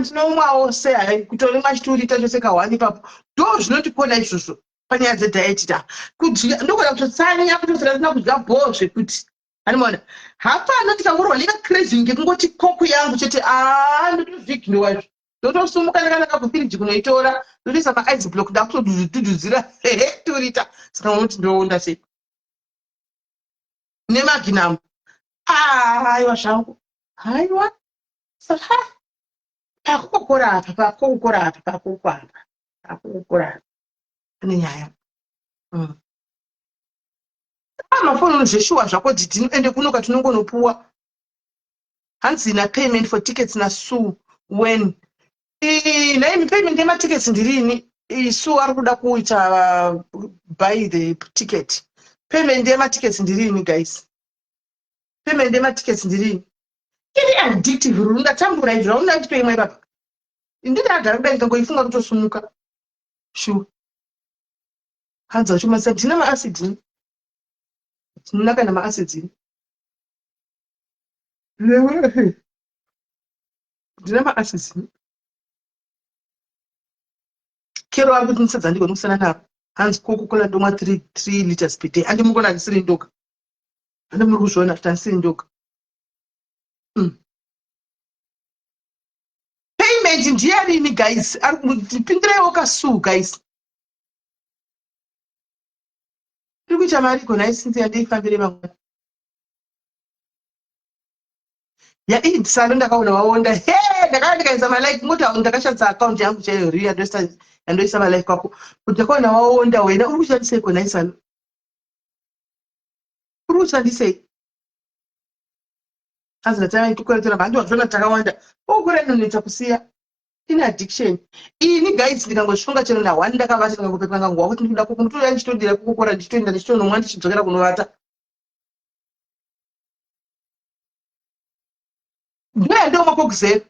ndinomwawo sei kutorimwa 2 lita chose ka1 ipapo ndo zvinotipona izvozvo panyaya dzediet ta kudya ndogona kutotsanya kutosira sina kudya bhoo zvekuti animona hapana ndikangorwa nekacraving kungoti koku yangu chete ndotovigniwazvo ndotosumuka ndakanaka kufiriji kunoitora ndotoisa maice block ndakutodudhudzira 2 lita saka unoti ndoonda sei nemaginam aiwa zvangu haiwa saka pakokokora apa ane nyaya mafoni unozveshuwa zvako didini ende kunoka tinongonopuwa hanzi na payment for tickets na Sue when naimi payment yematickets ndirini Sue ari kuda kuita buy the ticket payment yematickets ndirini guys payment yematickets ndirini iri addictive ruri ndatambura izvo raunda kuti paimwe baba ndidadhara kudai ngangoifunga kutosumuka shu hanza uchimasa ndina maacidini ndina kana maacidini ndina maacidini kero ari kuti ndisadza ndigoni kusana naro hanzi kokokola ndomwa 3 liters per day andimukona ndisiri ndoga andimuri kuzviona kuti handisiri ndoga payment ndiyarini guys pindireiwo kaSue guys tiri kuita mari igona isinzi yandeifambire vamwe ndisalo ndakaona waonda ndakanga ndikaisa malike ngoti ndakashandisa akaunti yangu chaiyo ri yandoisa malike kwako kuti ndakaona waonda wena uri kushandisei kona isalo uri kushandisei azinatamaitukweretera mhandowazvona takawanda okura inonoita kusiya ine addiction ini guys ndikangozvifunga chero na1 ndakavata ndikangopepanga nguwa kuti ndikuda kukutoya ndichitodira kukokora ndichitoenda ndichitonomwa ndichidzokera kunovata ndiyo yandomwa kokuzero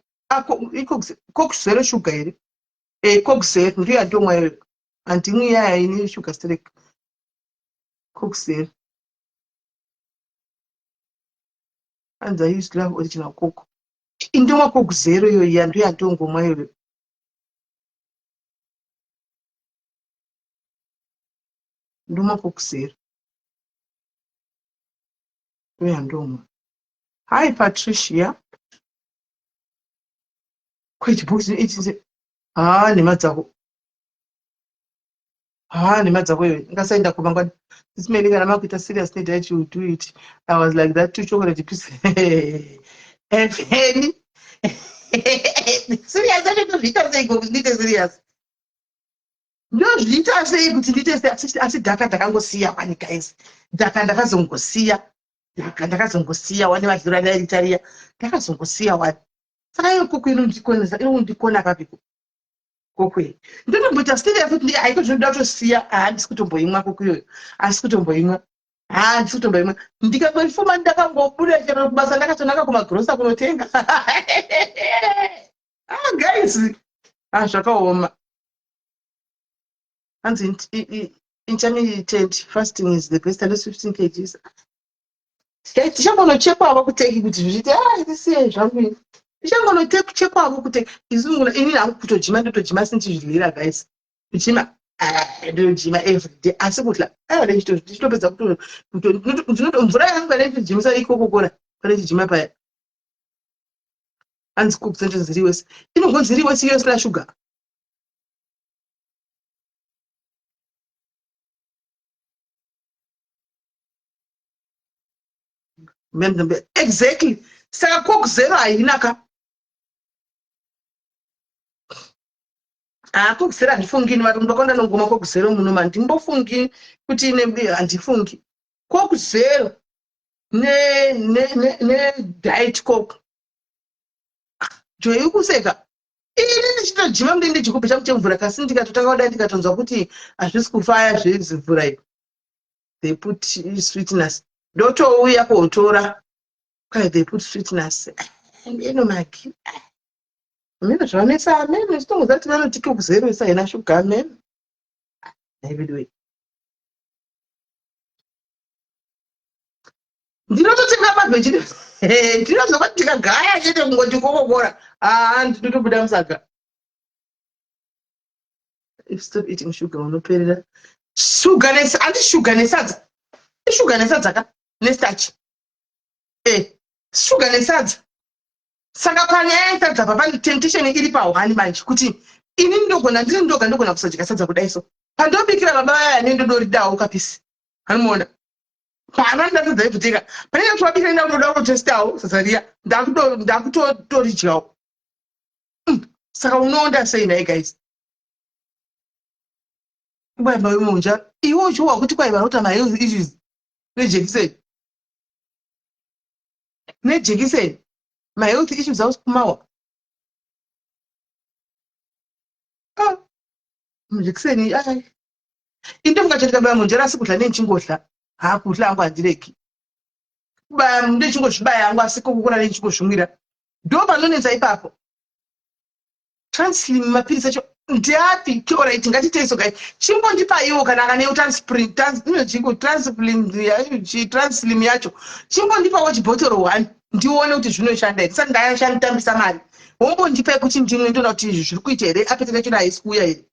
kokuzero shuga here kokuzero ndiyo yandomwa iyoyo handimwi iyaya ine shuga strek kokuzero anza used love original coke indomwa kokuzero iyoyo yandiyo yandongomwa iyoyo ndomwa kokuzero ndiyo yandomwa. Hi Patricia kwechibhokisi ichi nemadzako Nemadza kweyo ngasaenda kumangwani. This man kana makuita serious need that you do it. I was like that too chocolate piece. And then serious I don't vita say go ndite serious. Ndozviita sei kuti ndite asi dhaka ndakangosiya kwani guys. Dhaka ndakazongosiya. Dhaka ndakazongosiya wani madhura ndairitaria. Ndakazongosiya wani. Saka iyo kuku inondikona kapiko. Kokwe ndotomboita serious kuti haiko zvinoda kutosiya handisi kutomboimwa kokuyoyo asi kutomboimwa handisi kutomboimwa ndikangofuma ndakangobuda chero kubasa ndakatonaka kumagrosa kunotenga guys zvakaoma hanzi intermittent fasting is the best. I lost 15 kgs. Tichangonochekwavo kuteki kuti zviite ndisiye zvangu tichangonochekwavo kuteki izungula inini hangu kutojima ndotojima sindichizvilira guys kuchima ndojima everyday asi kutla ndichitopedza mvura yangu kana ndichijimisa ikokokora kana ndichijima paya hanzi kukusenta nziri wese inongonziri wese iyo sina shuga. Exactly. Saka coke zero hainaka. Coke zero handifungini vari ndokonda nongoma coke zero muno mani ndimbofungi kuti ine handifungi. Coke zero ne diet coke. Joyi kuseka. Ini ndichitojima mudende ndechikupi changu chemvura kasi ndikatotanga kudai ndikatonzwa kuti hazvisi kufaya zvezvi mvura iyi. They put sweetness. Ndotouya kotora. They put sweetness. Eno magi. Meno zvanesa meno chitongoza kuti vanotike kuzeresa ina shuga meno. Everyway. Ndinototenga mabhejini. Ndinozwa kuti ndikagaya chete kungoti kokokora. Ndinotobuda musaga. If stop eating sugar unoperera. Sugar nesa anti sugar nesadza. Sugar nesadza ka nestarch. Sugar nesadza. Saka panya yaitadza papa temptation iri pa1 manje kuti ini ndogona kusodya sadza kudai so. Pandobikira baba vaya nendodoridawo kapisi. Hanomuona. Pana ndatadza ivutika. Pane twabikira ndoda kutestawo sasaria. Ndakutoridyawo. Saka unoonda sei naye guys. Baba wemunja iwo uchiwa kuti kwai varota my health issues. Nejekiseni. My health issues ausikumawa. Mujekiseni ai. Into mukacheka baba munjera sikutla nenchingotla. Kutla angu handireki. Ba ndechingozvibaya yangu asiko kukura nechingozvimwira. Ndo panonetsa ipapo. Translim mapirisi acho ndiapi alright ngatiteso kai. Chimbondipa iwo kana kana transprint translim yacho. Chimbondipa wachibhotoro 1 ndione kuti zvinoshanda here. Saka ndayashandambisa mari. Wombondipa kuti ndimwe ndona kuti izvi zviri kuita here apete nacho haisi kuuya here.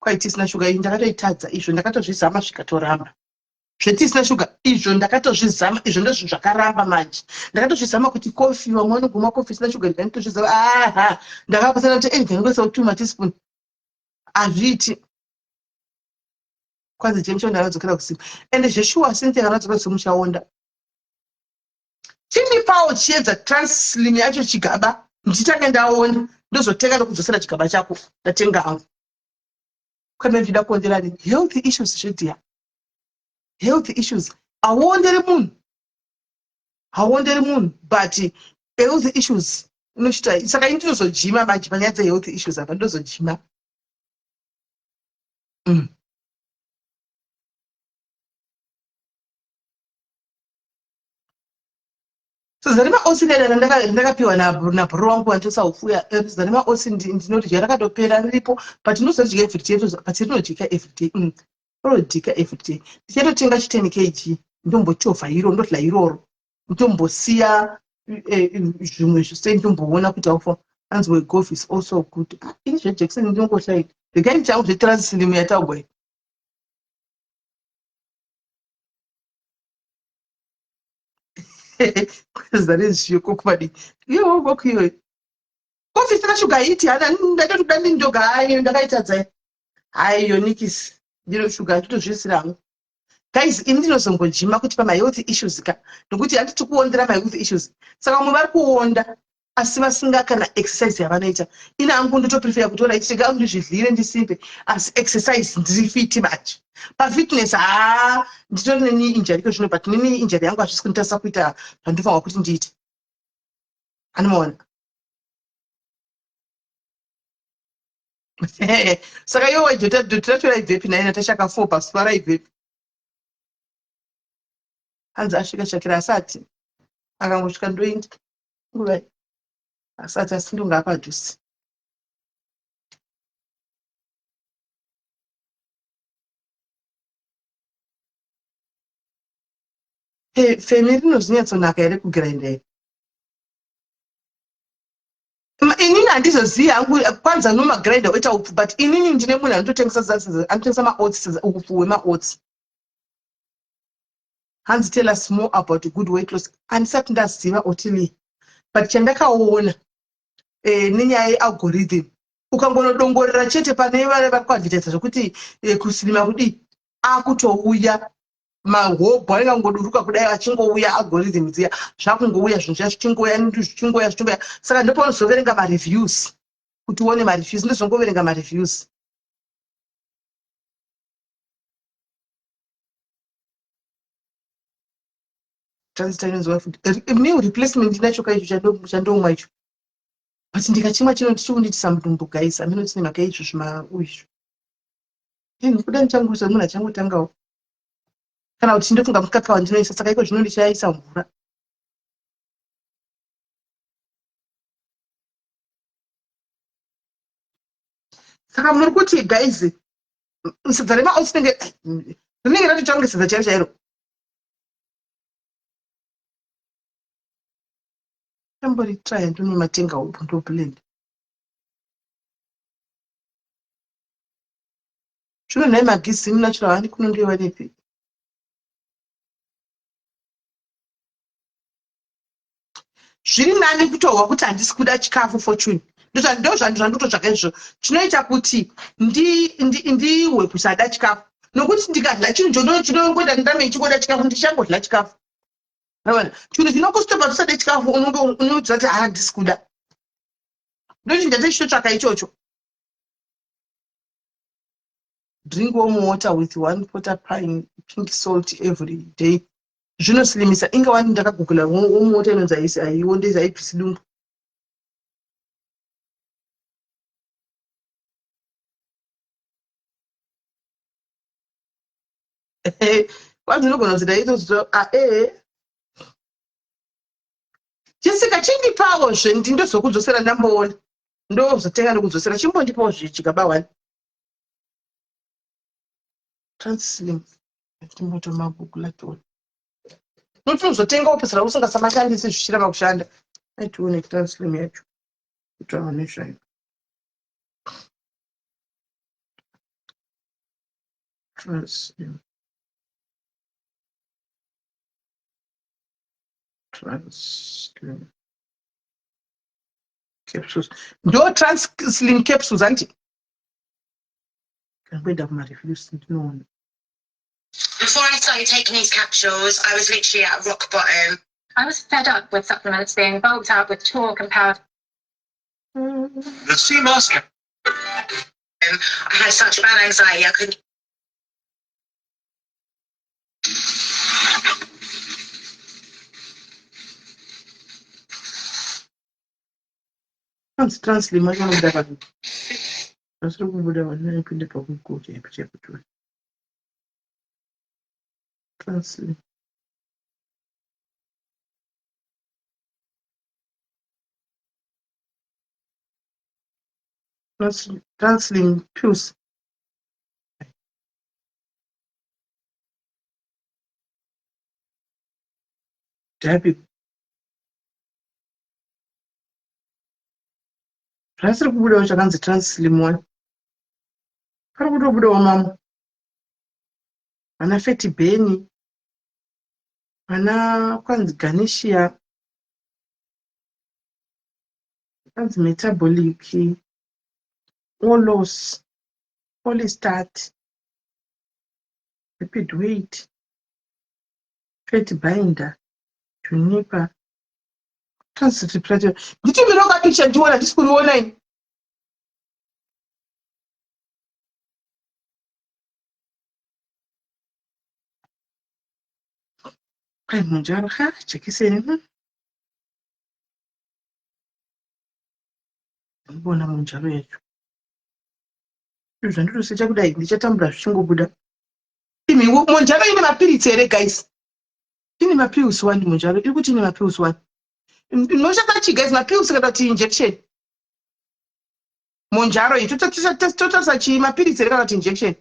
Kwaitisina shuga iyi ndakatoitadza izvo ndakatozvizama zvikatoramba. Zvetisina shuga izvo ndakatozvizama izvo ndozvo zvakaramba manje. Ndakatozvizama kuti kofi vamwe vanoguma kofi isina shuga ndikatozvizama ndakapasana kuti ndinongesa 2 teaspoon. Hazviiti. Kwanzi jemisho ndakadzokera kusimba. Ende zveshuwa sinti akadzokera semuchaonda. Chinipawo chiedza translim yacho chigaba nditange ndaona ndozoteka ndokudzosera chigaba chako ndatenga hangu. Kana ndida kuonderani health issues zvidiya. Health issues awondere munhu but health issues inochita saka ndinozojima manje panyaya dzehealth issues apa ndozojima. So zarima osi ndakapiwa nabro wangu wandosaufuya zarima osi ndinodya rakatopera riripo but ndinozodya everyday but ndinodya everyday rodika everyday ndichatotenga 10 kg ndombochovha iro ndodla iroro ndombosiya zvimwe zvise ndomboona kuti aufa anzwe golf is also good ini zvejekiseni ndinongoshaida regai changu zvetranslim yataugwa zarezviyo kokubadi iyo kokuyo kofi isina shuga iti hana ndatoda ndindoga ndakaitadza Hai Yonikis, ndinotsvuga ndotozviisiramo. Guys, ini ndinozongojima kuti my health issues ka. Nokuti handiti kuondera my health issues. Saka munhu vari kuonda asi vasinga kana exercise yavanoita. Ina hangu ndotoprefer kuti ora chiga ndizvidlire ndisimbe asi exercise ndiri fit manje. Fitness nditori neni injury ko zvino but neni injury yangu hazvisi kunditarisa kuita zvandofanwa kuti ndiite. Anomaona. Saka iwo dhotora ibvepi naye Natasha 4 paswara ibvepi. Hanzi asvika Shakira asati akangosvika ndoenda nguva asati asi ndonga apadhusi. Femi rinozvinyatsonaka here kugirainda here? Inini handizozivi hangu kwanza nomagirainda oita upfu, but inini ndine munhu anotengesa maoats, upfu hwemaoats. Hanzi tell us more about good weight loss. Handisati ndaziva otili, but chandakaona nenyaya yealgorithm, ukangonodongorera chete pane vari kuadvertisa zvokuti kusilima kudii akutouya mahobho angangoduruka kudai achingouya algorithm dziya zvakungouya zvinhu zvichingoya. Saka ndopaunozoverenga mareviews kuti uone mareviews, ndozongoverenga mareviews. Meal replacement ndinacho kaicho chandomwa icho, but ndikachimwa chichikunditisa mudumbu guys, aminotsine makaizvo zvimauzvo kuda ndichangusa munhu achangotangawo kana kuti ndofunga mukaka wandinoisa, saka iko zvino ndichaisa mvura. Saka muri kuti guys sadza remaoats rinenge ratotanga sadza chairo chairo. Tambori-try ndinomatenga upo ndoblend. Zvino nhaye magizini natural hani kunondoiwa nepi? Zviri nani kutorwa kuti handisi kuda chikafu fortune. Ndo zvandototsvaka izvo chinoita kuti ndiwe kusada chikafu. Nokuti ndikadla chinhu chinongoita ndame chingoda chikafu ndichangodla chikafu. Chinhu chinokustopa kusada chikafu unoudza kuti handisi kuda. Ndoti ndatochitotsvaka ichocho. Drink warm water with 1 quarter pint pink salt every day. Zvinoslimisa. Inga wani ndakagugula warm water inonzi aiondeza aibvisi dumbu. Kwanzi unogona kuti ndaitozvo Jessica chindipawo ndozokudzosera ndamboona. Ndozotenga ndokudzosera chimbondipawo chigaba 1. Translim. Ndimboto magugula toni. Notozotenga upesera usingasamashandisi zvichiramba kushanda. Aitione translim yacho. Kutaura nezvayo. Translim. Capsules. Ndo translim capsules anti. Before I started taking these capsules, I was literally at rock bottom. I was fed up with supplements being bulked out with talk and power. The sea mask. I had such bad anxiety, I couldn't. Translim anoda vanhu. Asi kubuda vanhu vanopinda pakugocha ipichakutora. Translim. Translim pills. Diabetes. Zvasiri kubudawo chakanzi translim 1. Pari kutobudawo mamwe. Vana Feti Beni. Vana kwanzi Ganesha. Kwanzi metabolic. Olos. Polystat, rapid weight, fat binder, juniper, transit plateau. Nditi miroga picha ndiona ndisi kuriona ini. Kai munjaro ha jekiseni. Mbona munjaro yacho. Zvandinosecha kudai ndichatambura zvichingobuda. Imi munjaro ine mapiritsi ere guys? Ine mapills 1 munjaro. Iri kuti ine mapills 1. Noshaka chi guys mapills kana kuti injection? Monjaro iyi totarisa chi mapiritsi ere kana kuti injection?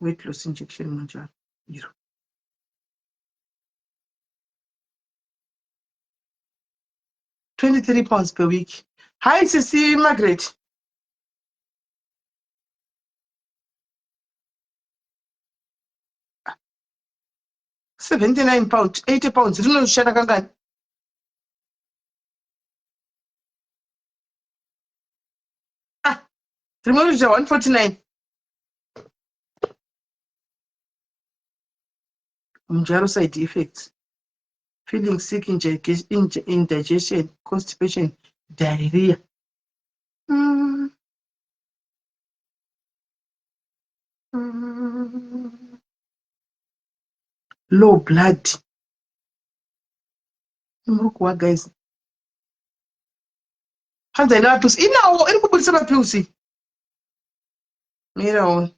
Weight loss injection monjaro. Iro. 23 pounds per week. Hi, Sissy Margaret. £79, 80 pounds. You know, share a remember 149. Munjaro side effects. Feeling sick, indigestion, constipation, diarrhea. Low blood. Look what guys. Has the lapis in now? Any people say lapis? Mira.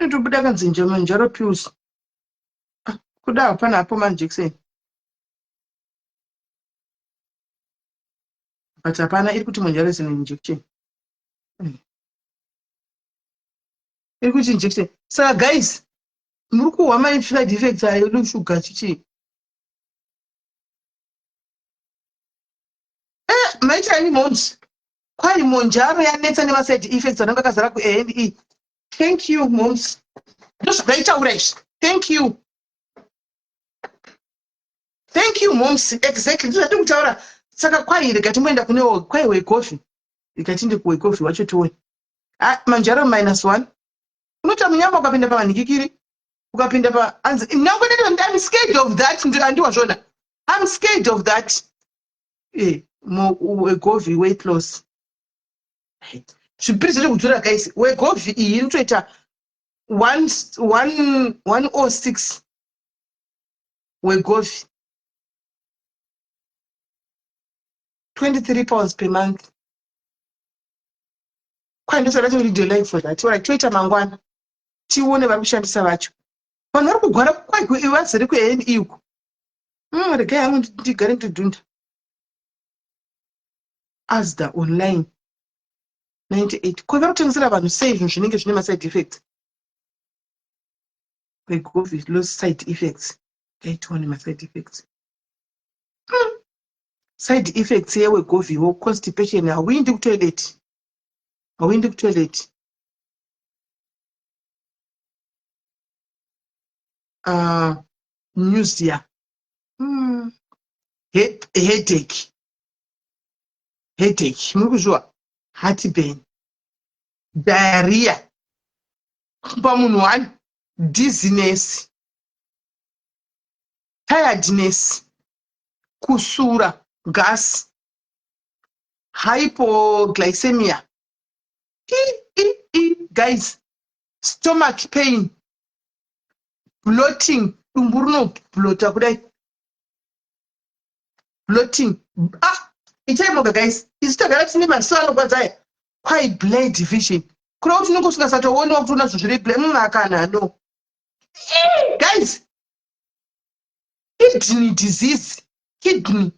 Ndio budaga nzinje manjaro pills. Kuda hapana hapo manjeksen. But hapana iri kuti manjaro is an injection. Iri kuti injection. So guys, muri kuwa ma side effects ayo lo sugar chichi. Maita ni months. Kwani monjaro yanetsa nema side effects ananga kazara ku ANE. Thank you, moms. Just write out rest. Thank you. Thank you, moms. Exactly. Ndati kutaura saka kwaire gatimboenda kunewo kwaiwe coffee. Ikatinde kuwe coffee wacho tuwe. Manjaro -1. Unota munyamba ukapinda pa manikikiri. Ukapinda pa anzi. I'm scared of that. Ndiwa zvona. I'm scared of that. Coffee weight loss. Zvipiriso zvekudhura guys. Coffee iyi inotoita 106 Wegovy 23 pounds per month. Kwai ndosada kuti delay for that. Ora toita mangwana. Tione vari kushandisa vacho. Vanhu vari kugwara kwai vazere kuANE uko. Regai hangu ndigare ndidhunda. Asda online 98. Ko vari kutengesera vanhu sei zvinhu zvinenge zvine ma-side effects? Wegovy loss side effects. Gaitione ma-side effects. Side effects here Wegovy wo constipation. Hauendi kutoilet. Hauendi kutoilet. Nausea. Headache. Headache. Muri kuzviwa. Heartburn. Diarrhea. Pamunhu 1. Dizziness. Tiredness. Kusura. Gas. Hypoglycemia. Guys. Stomach pain. Bloating. Blota kudai. Bloating. Ichaimoga guys. Isitagara tine maso anorwadza. Kwai blood division. Kuna kuti unenge usingasatoona kuti una zviri blame akana no. Guys. Kidney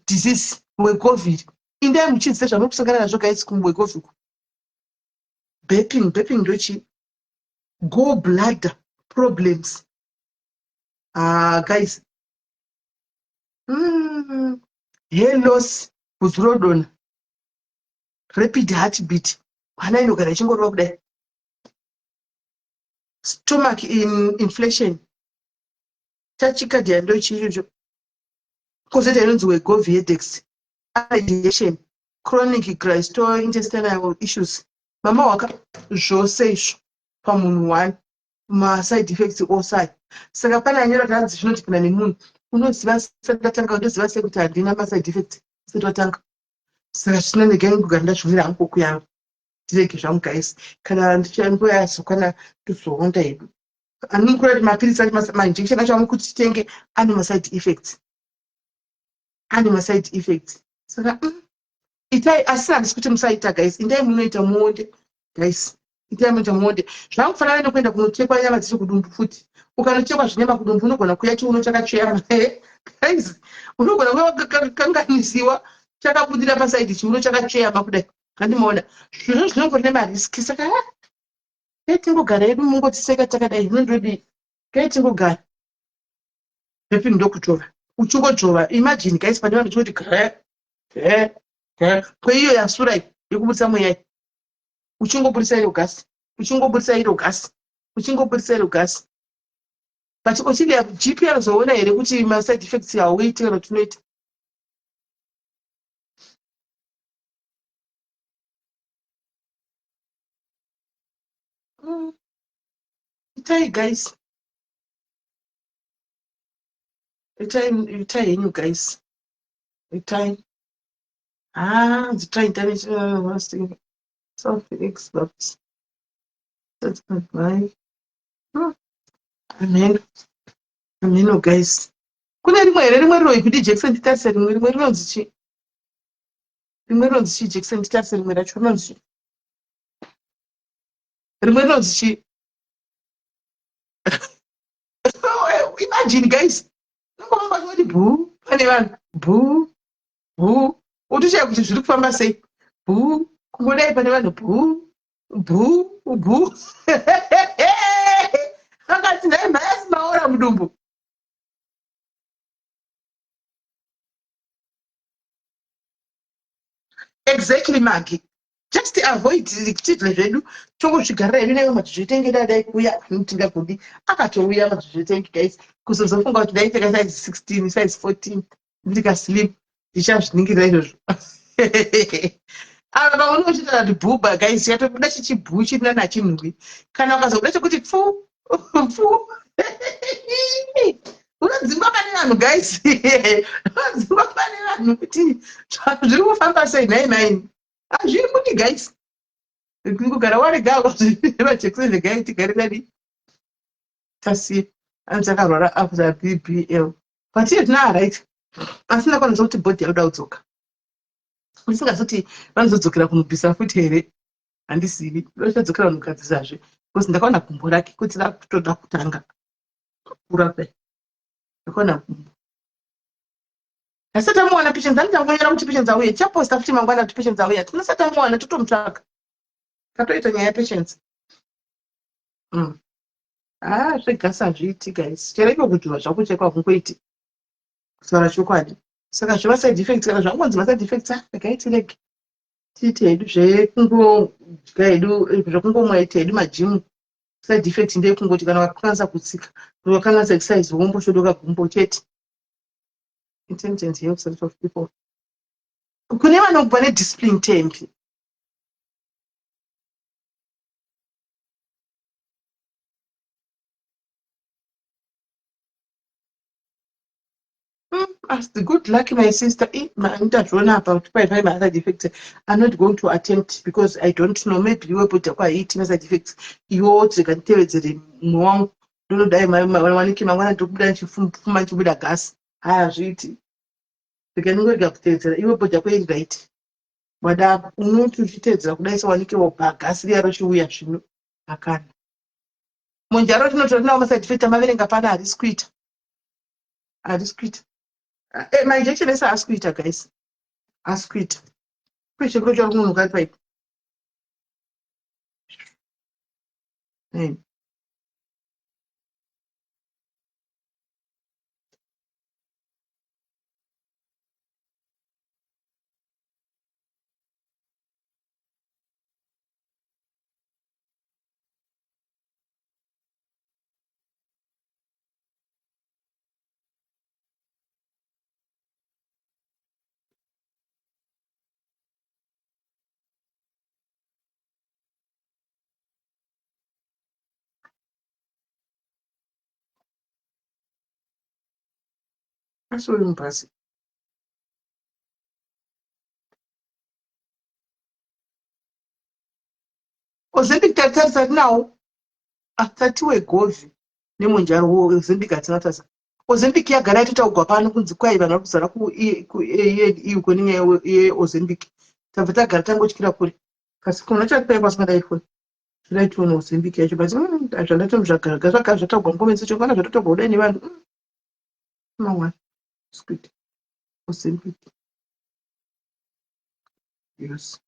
disease Wegovy. Indai muchidze zvanokusangana nazvo guys kuWegovy. Burping ndochi. Gallbladder problems. Guys. Hair loss with rodona. rapid heartbeat, hana inogara ichingorova kudai, stomach inflation, tachycardia ndo chichocho, kozoita inonzi wegoviedex, digestion, chronic gastrointestinal issues. Mama waka zvose izvo pamunhu one maside effects osai. Saka pane anyora tanzi zvinoti kana nemunhu unoziva satanga unoziva sei kuti handina maside effects isati watanga. Saka zvisina ndege kugara ndazvionera hangu koku yangu ndirege zvangu guys, kana nguva yazokwana tozoonda hedu. Handimukura kuti mapirisi acho mainjection acho amukuti titenge ane maside effects, ane maside effects. Saka itai, asi handisi kuti musaita guys, indai munoita muonde guys, itai munoita muonde. Zvakufanana nekuenda kunochekwa nyama dziri kudumbu futi. Ukanochekwa zvine makudumbu unogona kuuya chiuno chakatsveyama guys, unogona kukanganisiwa chakabudira pasaidi chiuno chakatsveyama kudai. Handimaona zvinhu zvinongori nemariski. Saka dai tingogara hedu mungotiseka takadai, zvinondodi dai tingogara pepi ndokutova uchingodzvova. Imagine guys, pane vanhu choti kweiyo yasurai yekubudisa mweya, uchingobudisa iro gasi, uchingobudisa iro gasi, uchingobudisa iro gasi. But uchinge GP anozoona here kuti maside effects hauiti kana tunoita. Itai guys, itai henyu guys, itai. The try international hosting self experts. That's not right. Amen. Amen, guys. Kune rimwe here rimwe riro ikuti Jackson nditarise rimwe rinonzi chi? Rimwe rinonzi chi Jackson nditarise rimwe racho rinonzi chi? Rimwe rinonzi chi? Imagine guys. Nongomba kuti bhuu pane vanhu bhuu utochaya kuti zviri kufamba sei bhuu kungodai pane vanhu bhuu akati nhai mhaya simaora mudumbu. Exactly Magi, just avoid zvichidya zvedu tongozvigarira hedu naiwe matizvitenge dadai kuuya tingagodi akatouya matizvitenge guys, kuzozofunga kuti daipfeka size 16 size 14 ndikasleep ndichavzviningirira izvozvo. Apa paunenge uchitaura kuti bhuba guys yatobuda chichibhuu chirina nachinhwi, kana ukazobuda chekuti pfu unodzingwa pane vanhu guys, unodzingwa pane vanhu kuti zviri kufamba sei nhai maini hazviri kuti guys, kugara warega vaJackson vegai tigare dadi tasiye anzi akarwara after BBL but iye tina right, asi ndakwanisa kuti bhodhi yakuda kudzoka. Usingazoti vanozodzokera kunobvisa futi here handizivi, vachadzokera kunogadzisazve because ndakaona gumbo rake kuti rakutoda kutanga kukura kudai. Ndakaona gumbo asati amuwana patience, anditangonyera kuti patience auye chaposta futi mangwana kuti patience auye, tinosati amuwana totomutsvaka katoita nyaya yapatience. Zvegasi hazviiti guys, chero iko kudhura zvakuchekwa kungoiti kutaura chokwadi. Saka zviva side effects, kana zvangonzi maside effects akaitirege tiite hedu zvekungodya hedu zvekungomwa ite hedu majimu. Side effect ndeyekungoti kana wakakwanisa kutsika wakakwanisa exercise womboshodoka gumbo chete. Intelligence helps a lot of people. Kune vanobva nediscipline tempi. As the good luck, my sister, ndazviona apa kuti pai maside effects. I'm not going to attempt because I don't know, maybe iwe pota kwaiti maside effects iwo dzekanditevedzere munhu wangu ndinodai wanike mangwana ndokubuda ndichifuma ndichibuda gasi hazviiti. Ndikaningorega kutevedzera iwe pota kwairi right wada unoti uchitevedzera kudai sewanike wobva gasi riya rochiuya zvino akana munjaro tinotora tinawo maside effect amaverenga pana harisi kuita my injection esa haasi kuita guys, haasi kuita kweshe kurochwa kumunhu kari paipo. Asi uri mubhazi. Ozempic tatarisa nawo atatiwe govhi nemunjaro Ozempic hatina tarisa. Ozempic yagara yatotaugwa pano kunzi kwai vanhu vari kuzara kuiko nenyaya yeOzempic. Tabva tagara tangotyira kuri. Kasi kuna chakipai kwasingadai foni. Zviraitiwa neOzempic yacho but zvandatomudzvagara zvataugwa mukomesi chokwana zvatotaugwa kudai nevanhu. Mawana. Squid. Ozempic. Yes.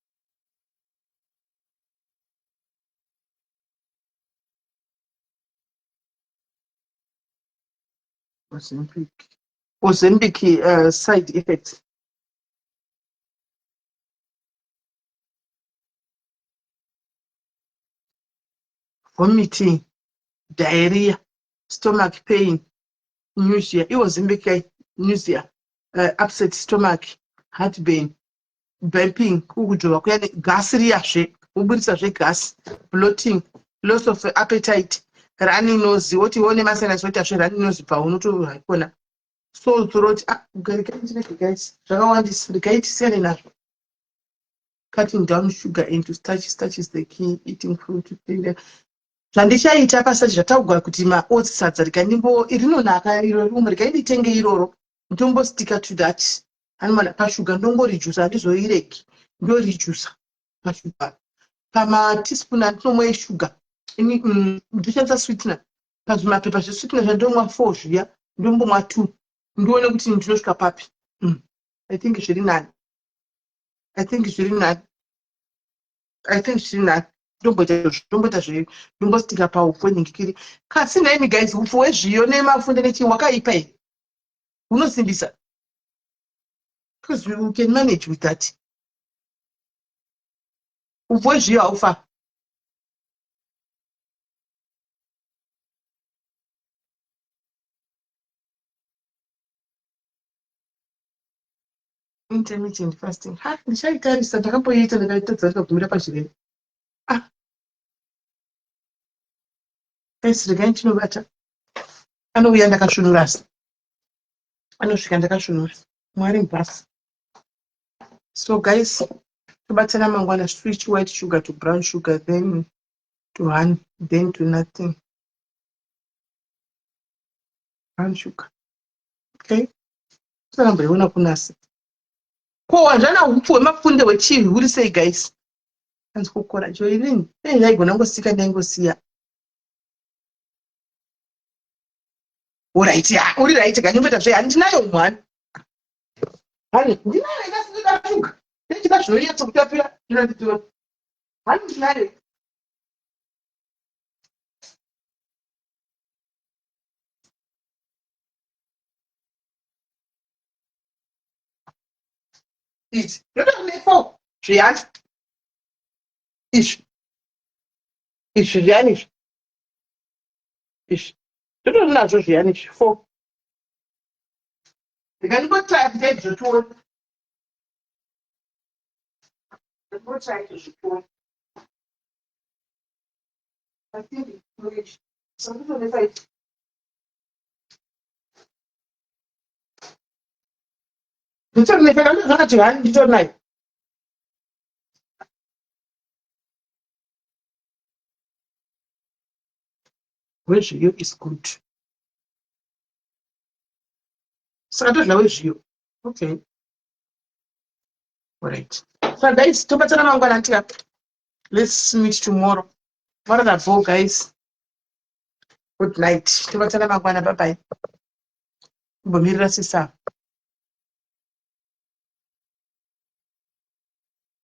Ozempic side effects. Vomiting, diarrhea, stomach pain, nausea. Ozempic nausea, upset stomach, heartburn, burping, kukudhova kuyani, gas riyazve, kuburisazve gas, bloating, loss of appetite, running nose. Woti one masinus woitazve running nose paunotohaikona. Sore throat. Guys, zvakawandisa. Regaiti nazvo. Cutting down sugar into starch. Starch is the key. Eating fruit. Zvandichaita pasati zvataugwa kuti maoats sadza rinonaka iro rumwe rikainditenge iroro ndombostika to that. Anomana pashuga ndongorijusa handizoiregi ndorijusa pashuga. Pamateaspoon andinomwe eshuga. Ndoshandisa sweetener. Pazvimapepa zvesweetener zvandomwa 4 zviya ndombomwa 2. Ndione kuti ndinosvika papi. I think zviri nani. Ndombostika paupfu ningikiri. Kasi naimi guys, upfu hwezviyo nemafunde nechi wakaipa here. Unosimbisa. Because you can manage with that. Upfu hwezviyo haufa. Intermittent fasting. Ndichaitarisa ndakamboiita ndakaitadza ndikagumira pazvirere. Guys, regai ndinobata. Anouya ndakasvinura asi. Anosvika ndakasvinura. Mwari mubhasi. So guys, tobatana mangwana, switch white sugar to brown sugar, then to honey, then to nothing. Brown sugar. Okay? Saka mboiona kunasi. Ko wanzvana upfu hwemafunde hwechii huri sei guys? Hanzi kukora joirini. Dai ndaigona ngosika ndaingosiya. Alright, yeah. Uri right kanyumbeta zve handinayo mwana. Hani ndinayo ikasika shuga. Ndechika zvinoyatsa kutapira ndinonditiwa. Hani ndinayo. Ichi. Ndoto 4. Zviyani. Ichi. Ichi zviyani. Ichi. Ndoto nazvo zviyani 4. Ndikandikotaya kuti ndizvotuona. Ndikotaya kuzvituona. I think it's something on the side. Ndichonekana ndakati hani ndichonayo. Wezviyo is good. Saka todla wezviyo. Okay. Alright. So guys, tobatana mangwana ntia. Let's meet tomorrow. What are the guys? Good night. Tobatana mangwana, bye bye. Bomirira sisa.